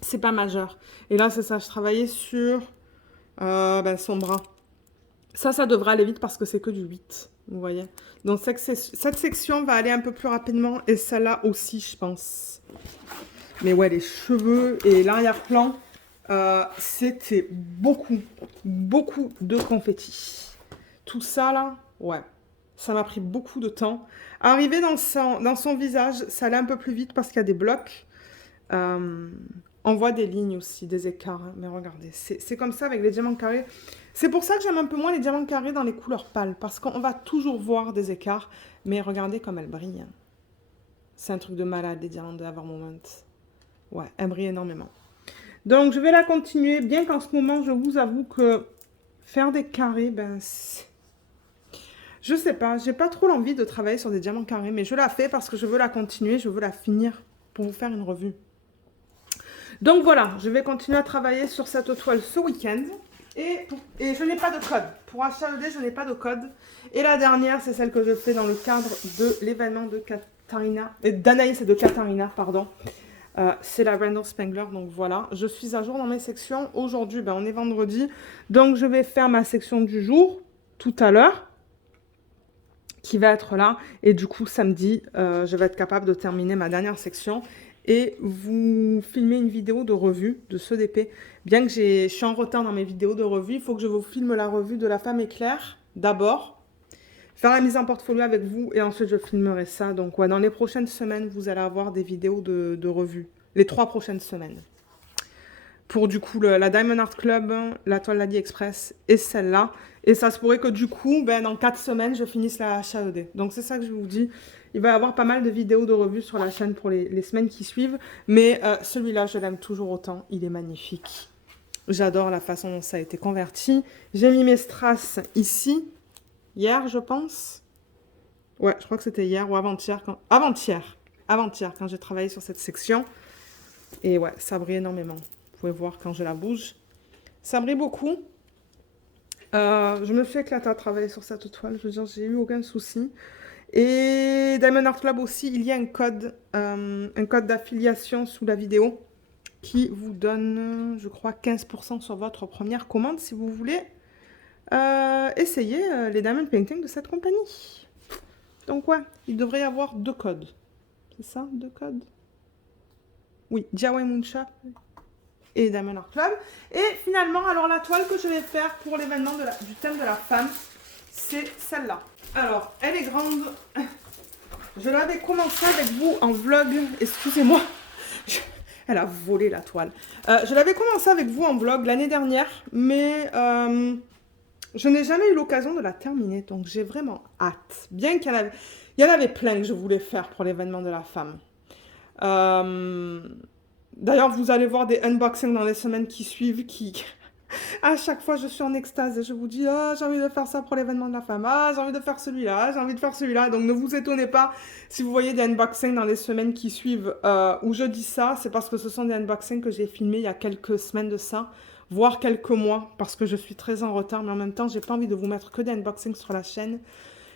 C'est pas majeur. Et là, c'est ça. Je travaillais sur son bras. Ça devrait aller vite parce que c'est que du 8. Vous voyez? Donc, cette section va aller un peu plus rapidement et celle-là aussi, je pense. Mais ouais, les cheveux et l'arrière-plan, c'était beaucoup, beaucoup de confettis. Tout ça, là, ouais, ça m'a pris beaucoup de temps. Arrivé dans son visage, ça allait un peu plus vite parce qu'il y a des blocs. On voit des lignes aussi, des écarts. Hein. Mais regardez, c'est comme ça avec les diamants carrés. C'est pour ça que j'aime un peu moins les diamants carrés dans les couleurs pâles. Parce qu'on va toujours voir des écarts. Mais regardez comme elles brillent. Hein. C'est un truc de malade, les diamants de Evermoment. Ouais, elles brillent énormément. Donc, je vais la continuer. Bien qu'en ce moment, je vous avoue que faire des carrés, ben... Je sais pas, j'ai pas trop l'envie de travailler sur des diamants carrés. Mais je la fais parce que je veux la continuer, je veux la finir pour vous faire une revue. Donc voilà, je vais continuer à travailler sur cette toile ce week-end. Et je n'ai pas de code. Pour HAED, je n'ai pas de code. Et la dernière, c'est celle que je fais dans le cadre de l'événement de Katharina, d'Anaïs et de Katharina, pardon. C'est la Randall Spangler, donc voilà. Je suis à jour dans mes sections. Aujourd'hui, ben, on est vendredi. Donc je vais faire ma section du jour, tout à l'heure, qui va être là. Et du coup, samedi, je vais être capable de terminer ma dernière section. Et vous filmer une vidéo de revue de ce DP. Bien que je suis en retard dans mes vidéos de revue, il faut que je vous filme la revue de La Femme éclair d'abord. Faire la mise en portfolio avec vous et ensuite je filmerai ça. Donc ouais, dans les prochaines semaines, vous allez avoir des vidéos de revue. Les 3 prochaines semaines. Pour du coup la Diamond Art Club, la toile Lady Express et celle-là. Et ça se pourrait que du coup, ben, dans 4 semaines, je finisse la HAED. Donc c'est ça que je vous dis. Il va y avoir pas mal de vidéos de revues sur la chaîne pour les semaines qui suivent. Mais celui-là, je l'aime toujours autant. Il est magnifique. J'adore la façon dont ça a été converti. J'ai mis mes strass ici. Hier, je pense. Ouais, je crois que c'était hier ou avant-hier. Avant-hier, quand j'ai travaillé sur cette section. Et ouais, ça brille énormément. Vous pouvez voir quand je la bouge. Ça brille beaucoup. Je me suis éclatée à travailler sur cette toile. Je veux dire, j'ai eu aucun souci. Et Diamond Art Club aussi, il y a un code d'affiliation sous la vidéo qui vous donne, je crois, 15% sur votre première commande si vous voulez essayer les Diamond Painting de cette compagnie. Donc ouais, il devrait y avoir 2 codes. C'est ça, 2 codes? Oui, DIY Moonshop et Diamond Art Club. Et finalement, alors la toile que je vais faire pour l'événement du thème de la femme, c'est celle-là. Alors, elle est grande. Je l'avais commencé avec vous en vlog. Excusez-moi. Elle a volé la toile. Je l'avais commencé avec vous en vlog l'année dernière, mais je n'ai jamais eu l'occasion de la terminer. Donc, j'ai vraiment hâte. Bien qu'il y en avait plein que je voulais faire pour l'événement de la femme. D'ailleurs, vous allez voir des unboxings dans les semaines qui suivent qui... À chaque fois, je suis en extase et je vous dis « Ah, j'ai envie de faire ça pour l'événement de la femme. Ah, j'ai envie de faire celui-là. J'ai envie de faire celui-là. » Donc, ne vous étonnez pas si vous voyez des unboxings dans les semaines qui suivent où je dis ça. C'est parce que ce sont des unboxings que j'ai filmés il y a quelques semaines de ça, voire quelques mois, parce que je suis très en retard. Mais en même temps, j'ai pas envie de vous mettre que des unboxings sur la chaîne.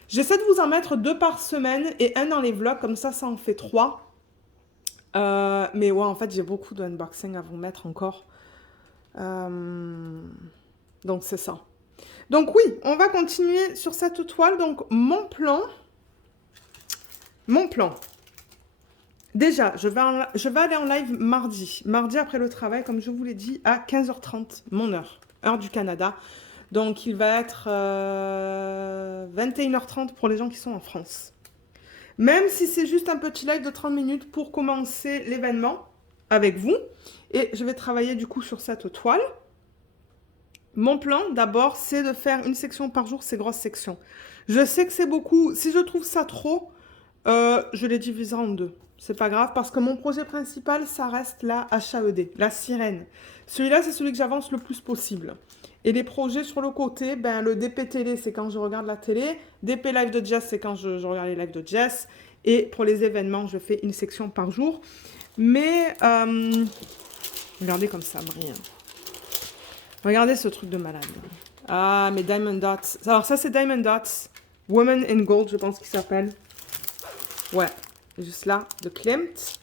J'essaie de vous en mettre 2 par semaine et 1 dans les vlogs. Comme ça en fait 3. Mais ouais, en fait, j'ai beaucoup de unboxings à vous mettre encore. Donc c'est ça. Donc oui, on va continuer sur cette toile. Donc mon plan. Déjà, je vais aller en live mardi. Mardi après le travail, comme je vous l'ai dit, à 15h30, mon heure du Canada. Donc il va être 21h30 pour les gens qui sont en France. Même si c'est juste un petit live de 30 minutes pour commencer l'événement avec vous. Et je vais travailler du coup sur cette toile. Mon plan, d'abord, c'est de faire une section par jour, ces grosses sections. Je sais que c'est beaucoup. Si je trouve ça trop, je les diviserai en 2. C'est pas grave, parce que mon projet principal, ça reste la HAED, la sirène. Celui-là, c'est celui que j'avance le plus possible. Et les projets sur le côté, ben, le DP télé, c'est quand je regarde la télé. DP live de Jess, c'est quand je regarde les lives de Jess. Et pour les événements, je fais une section par jour. Mais, regardez comme ça brille. Regardez ce truc de malade. Ah, mes Diamond Dots. Alors ça, c'est Diamond Dots. Woman in Gold, je pense qu'il s'appelle. Ouais, juste là, de Klimt.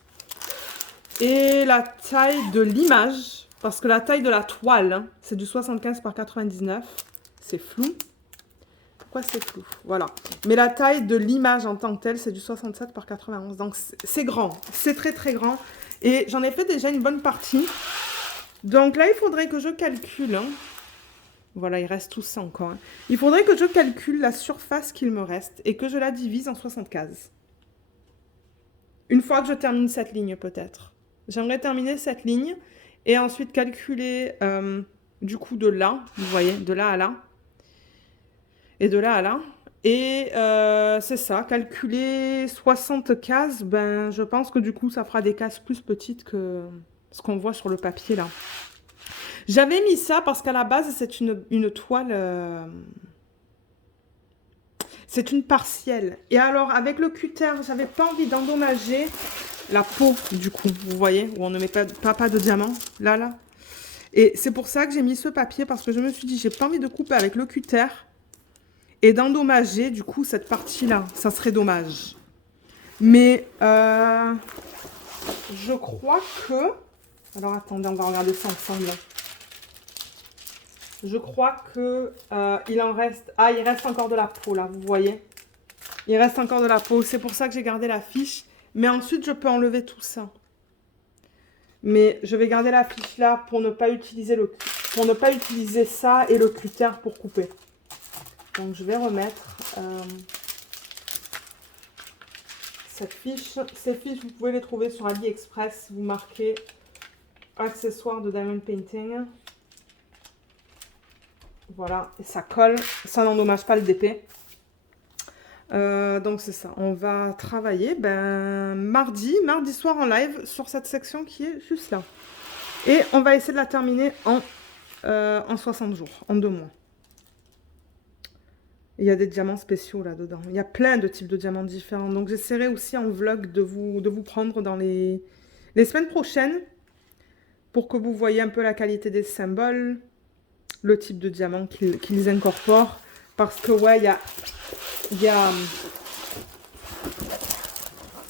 Et la taille de l'image, parce que la taille de la toile, hein, c'est du 75 par 99. C'est flou. pourquoi c'est flou. Voilà. Mais la taille de l'image en tant que telle, c'est du 67 par 91. Donc, c'est grand. C'est très, très grand. Et j'en ai fait déjà une bonne partie. Donc là, il faudrait que je calcule. Hein. Voilà, il reste tout ça encore. Hein. Il faudrait que je calcule la surface qu'il me reste et que je la divise en 60 cases. Une fois que je termine cette ligne, peut-être. J'aimerais terminer cette ligne et ensuite calculer du coup de là, vous voyez, de là à là. Et de là à là. Et c'est ça, calculer 60 cases, ben, je pense que du coup, ça fera des cases plus petites que ce qu'on voit sur le papier là. J'avais mis ça parce qu'à la base, c'est une toile... c'est une partielle. Et alors, avec le cutter, j'avais pas envie d'endommager la peau, du coup, vous voyez, où on ne met pas de diamant, là, là. Et c'est pour ça que j'ai mis ce papier, parce que je me suis dit, j'ai pas envie de couper avec le cutter et d'endommager, du coup, cette partie-là. Ça serait dommage. Mais, je crois que... Alors, attendez, on va regarder ça ensemble. Je crois que il en reste... Ah, il reste encore de la peau, là, vous voyez. Il reste encore de la peau. C'est pour ça que j'ai gardé la fiche. Mais ensuite, je peux enlever tout ça. Mais je vais garder la fiche là pour ne pas utiliser ça et le cutter pour couper. Donc, je vais remettre cette fiche. Ces fiches, vous pouvez les trouver sur AliExpress. Vous marquez accessoires de diamond painting. Voilà, et ça colle, ça n'endommage pas le DP. Donc c'est ça, on va travailler mardi soir en live sur cette section qui est juste là. Et on va essayer de la terminer en 60 jours, en 2 mois. Il y a des diamants spéciaux là-dedans. Il y a plein de types de diamants différents. Donc j'essaierai aussi en vlog de vous prendre dans les semaines prochaines pour que vous voyez un peu la qualité des symboles, le type de diamant qu'ils incorporent. Parce que, ouais, il y a...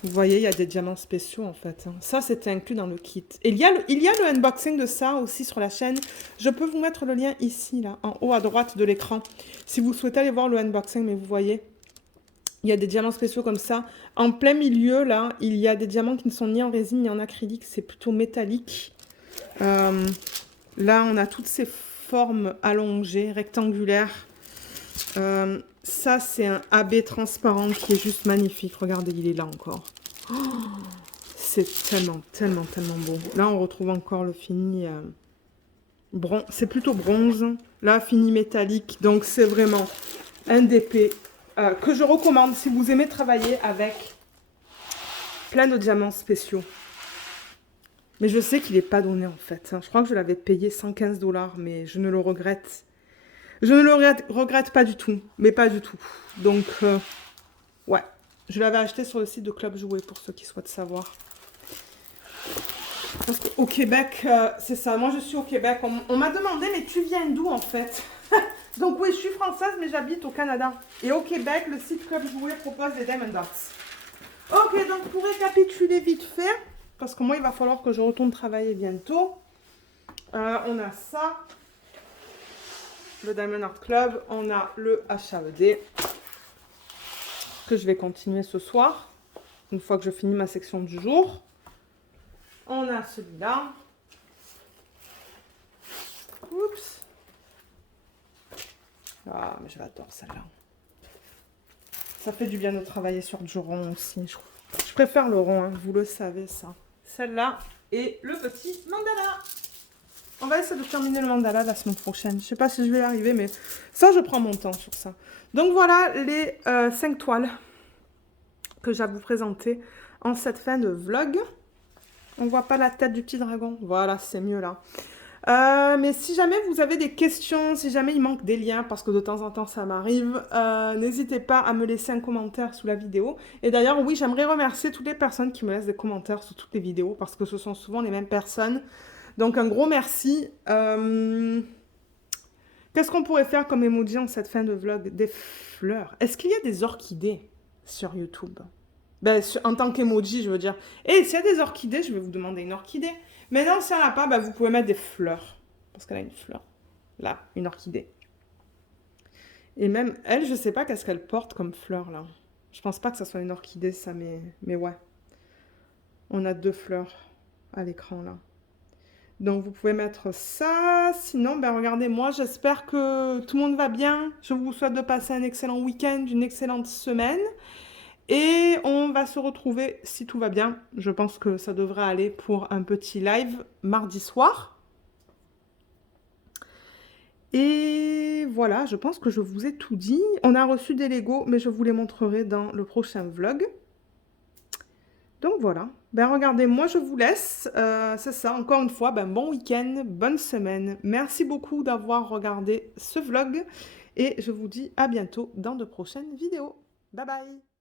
Vous voyez, il y a des diamants spéciaux, en fait. Ça, c'était inclus dans le kit. Et il y a le unboxing de ça aussi sur la chaîne. Je peux vous mettre le lien ici, là, en haut à droite de l'écran. Si vous souhaitez aller voir le unboxing, mais vous voyez, il y a des diamants spéciaux comme ça. En plein milieu, là, il y a des diamants qui ne sont ni en résine ni en acrylique. C'est plutôt métallique. Là, on a toutes ces formes allongées, rectangulaires. Ça, c'est un AB transparent qui est juste magnifique. Regardez, il est là encore. Oh, c'est tellement, tellement, tellement beau. Là, on retrouve encore le fini bronze. C'est plutôt bronze. Là, fini métallique. Donc, c'est vraiment un DP que je recommande si vous aimez travailler avec plein de diamants spéciaux. Mais je sais qu'il n'est pas donné, en fait. Je crois que je l'avais payé 115 $, mais je ne le regrette. Je ne le regrette pas du tout, mais pas du tout. Donc, ouais, je l'avais acheté sur le site de Club Jouet pour ceux qui souhaitent savoir. Parce qu'au Québec, c'est ça, moi je suis au Québec. On m'a demandé, mais tu viens d'où en fait? Donc oui, je suis française, mais j'habite au Canada. Et au Québec, le site Club Jouet propose des Diamond Dots. Ok, donc pour récapituler vite fait, parce que moi il va falloir que je retourne travailler bientôt. On a ça. Le Diamond Art Club, on a le HAED que je vais continuer ce soir, une fois que je finis ma section du jour. On a celui-là. Oups. Ah, mais j'adore celle-là. Ça fait du bien de travailler sur du rond aussi. Je préfère le rond, hein, vous le savez ça. Celle-là et le petit mandala. On va essayer de terminer le mandala la semaine prochaine. Je ne sais pas si je vais y arriver, mais ça, je prends mon temps sur ça. Donc voilà les 5 toiles que j'ai à vous présenter en cette fin de vlog. On ne voit pas la tête du petit dragon. Voilà, c'est mieux là. Mais si jamais vous avez des questions, si jamais il manque des liens, parce que de temps en temps ça m'arrive, n'hésitez pas à me laisser un commentaire sous la vidéo. Et d'ailleurs, oui, j'aimerais remercier toutes les personnes qui me laissent des commentaires sous toutes les vidéos, parce que ce sont souvent les mêmes personnes. Donc un gros merci. Qu'est-ce qu'on pourrait faire comme emoji en cette fin de vlog? Des fleurs. Est-ce qu'il y a des orchidées sur YouTube? En tant qu'emoji, je veux dire. Et s'il y a des orchidées, je vais vous demander une orchidée. Mais non, s'il n'y en a pas, vous pouvez mettre des fleurs. Parce qu'elle a une fleur. Là, une orchidée. Et même elle, je sais pas qu'est-ce qu'elle porte comme fleur là. Je pense pas que ça soit une orchidée ça, mais ouais. On a 2 fleurs à l'écran là. Donc vous pouvez mettre ça. Sinon, ben regardez, moi j'espère que tout le monde va bien. Je vous souhaite de passer un excellent week-end, une excellente semaine. Et on va se retrouver si tout va bien. Je pense que ça devrait aller pour un petit live mardi soir. Et voilà, je pense que je vous ai tout dit. On a reçu des Lego, mais je vous les montrerai dans le prochain vlog. Donc voilà. Ben regardez, moi je vous laisse. C'est ça, encore une fois, ben bon week-end, bonne semaine. Merci beaucoup d'avoir regardé ce vlog. Et je vous dis à bientôt dans de prochaines vidéos. Bye bye!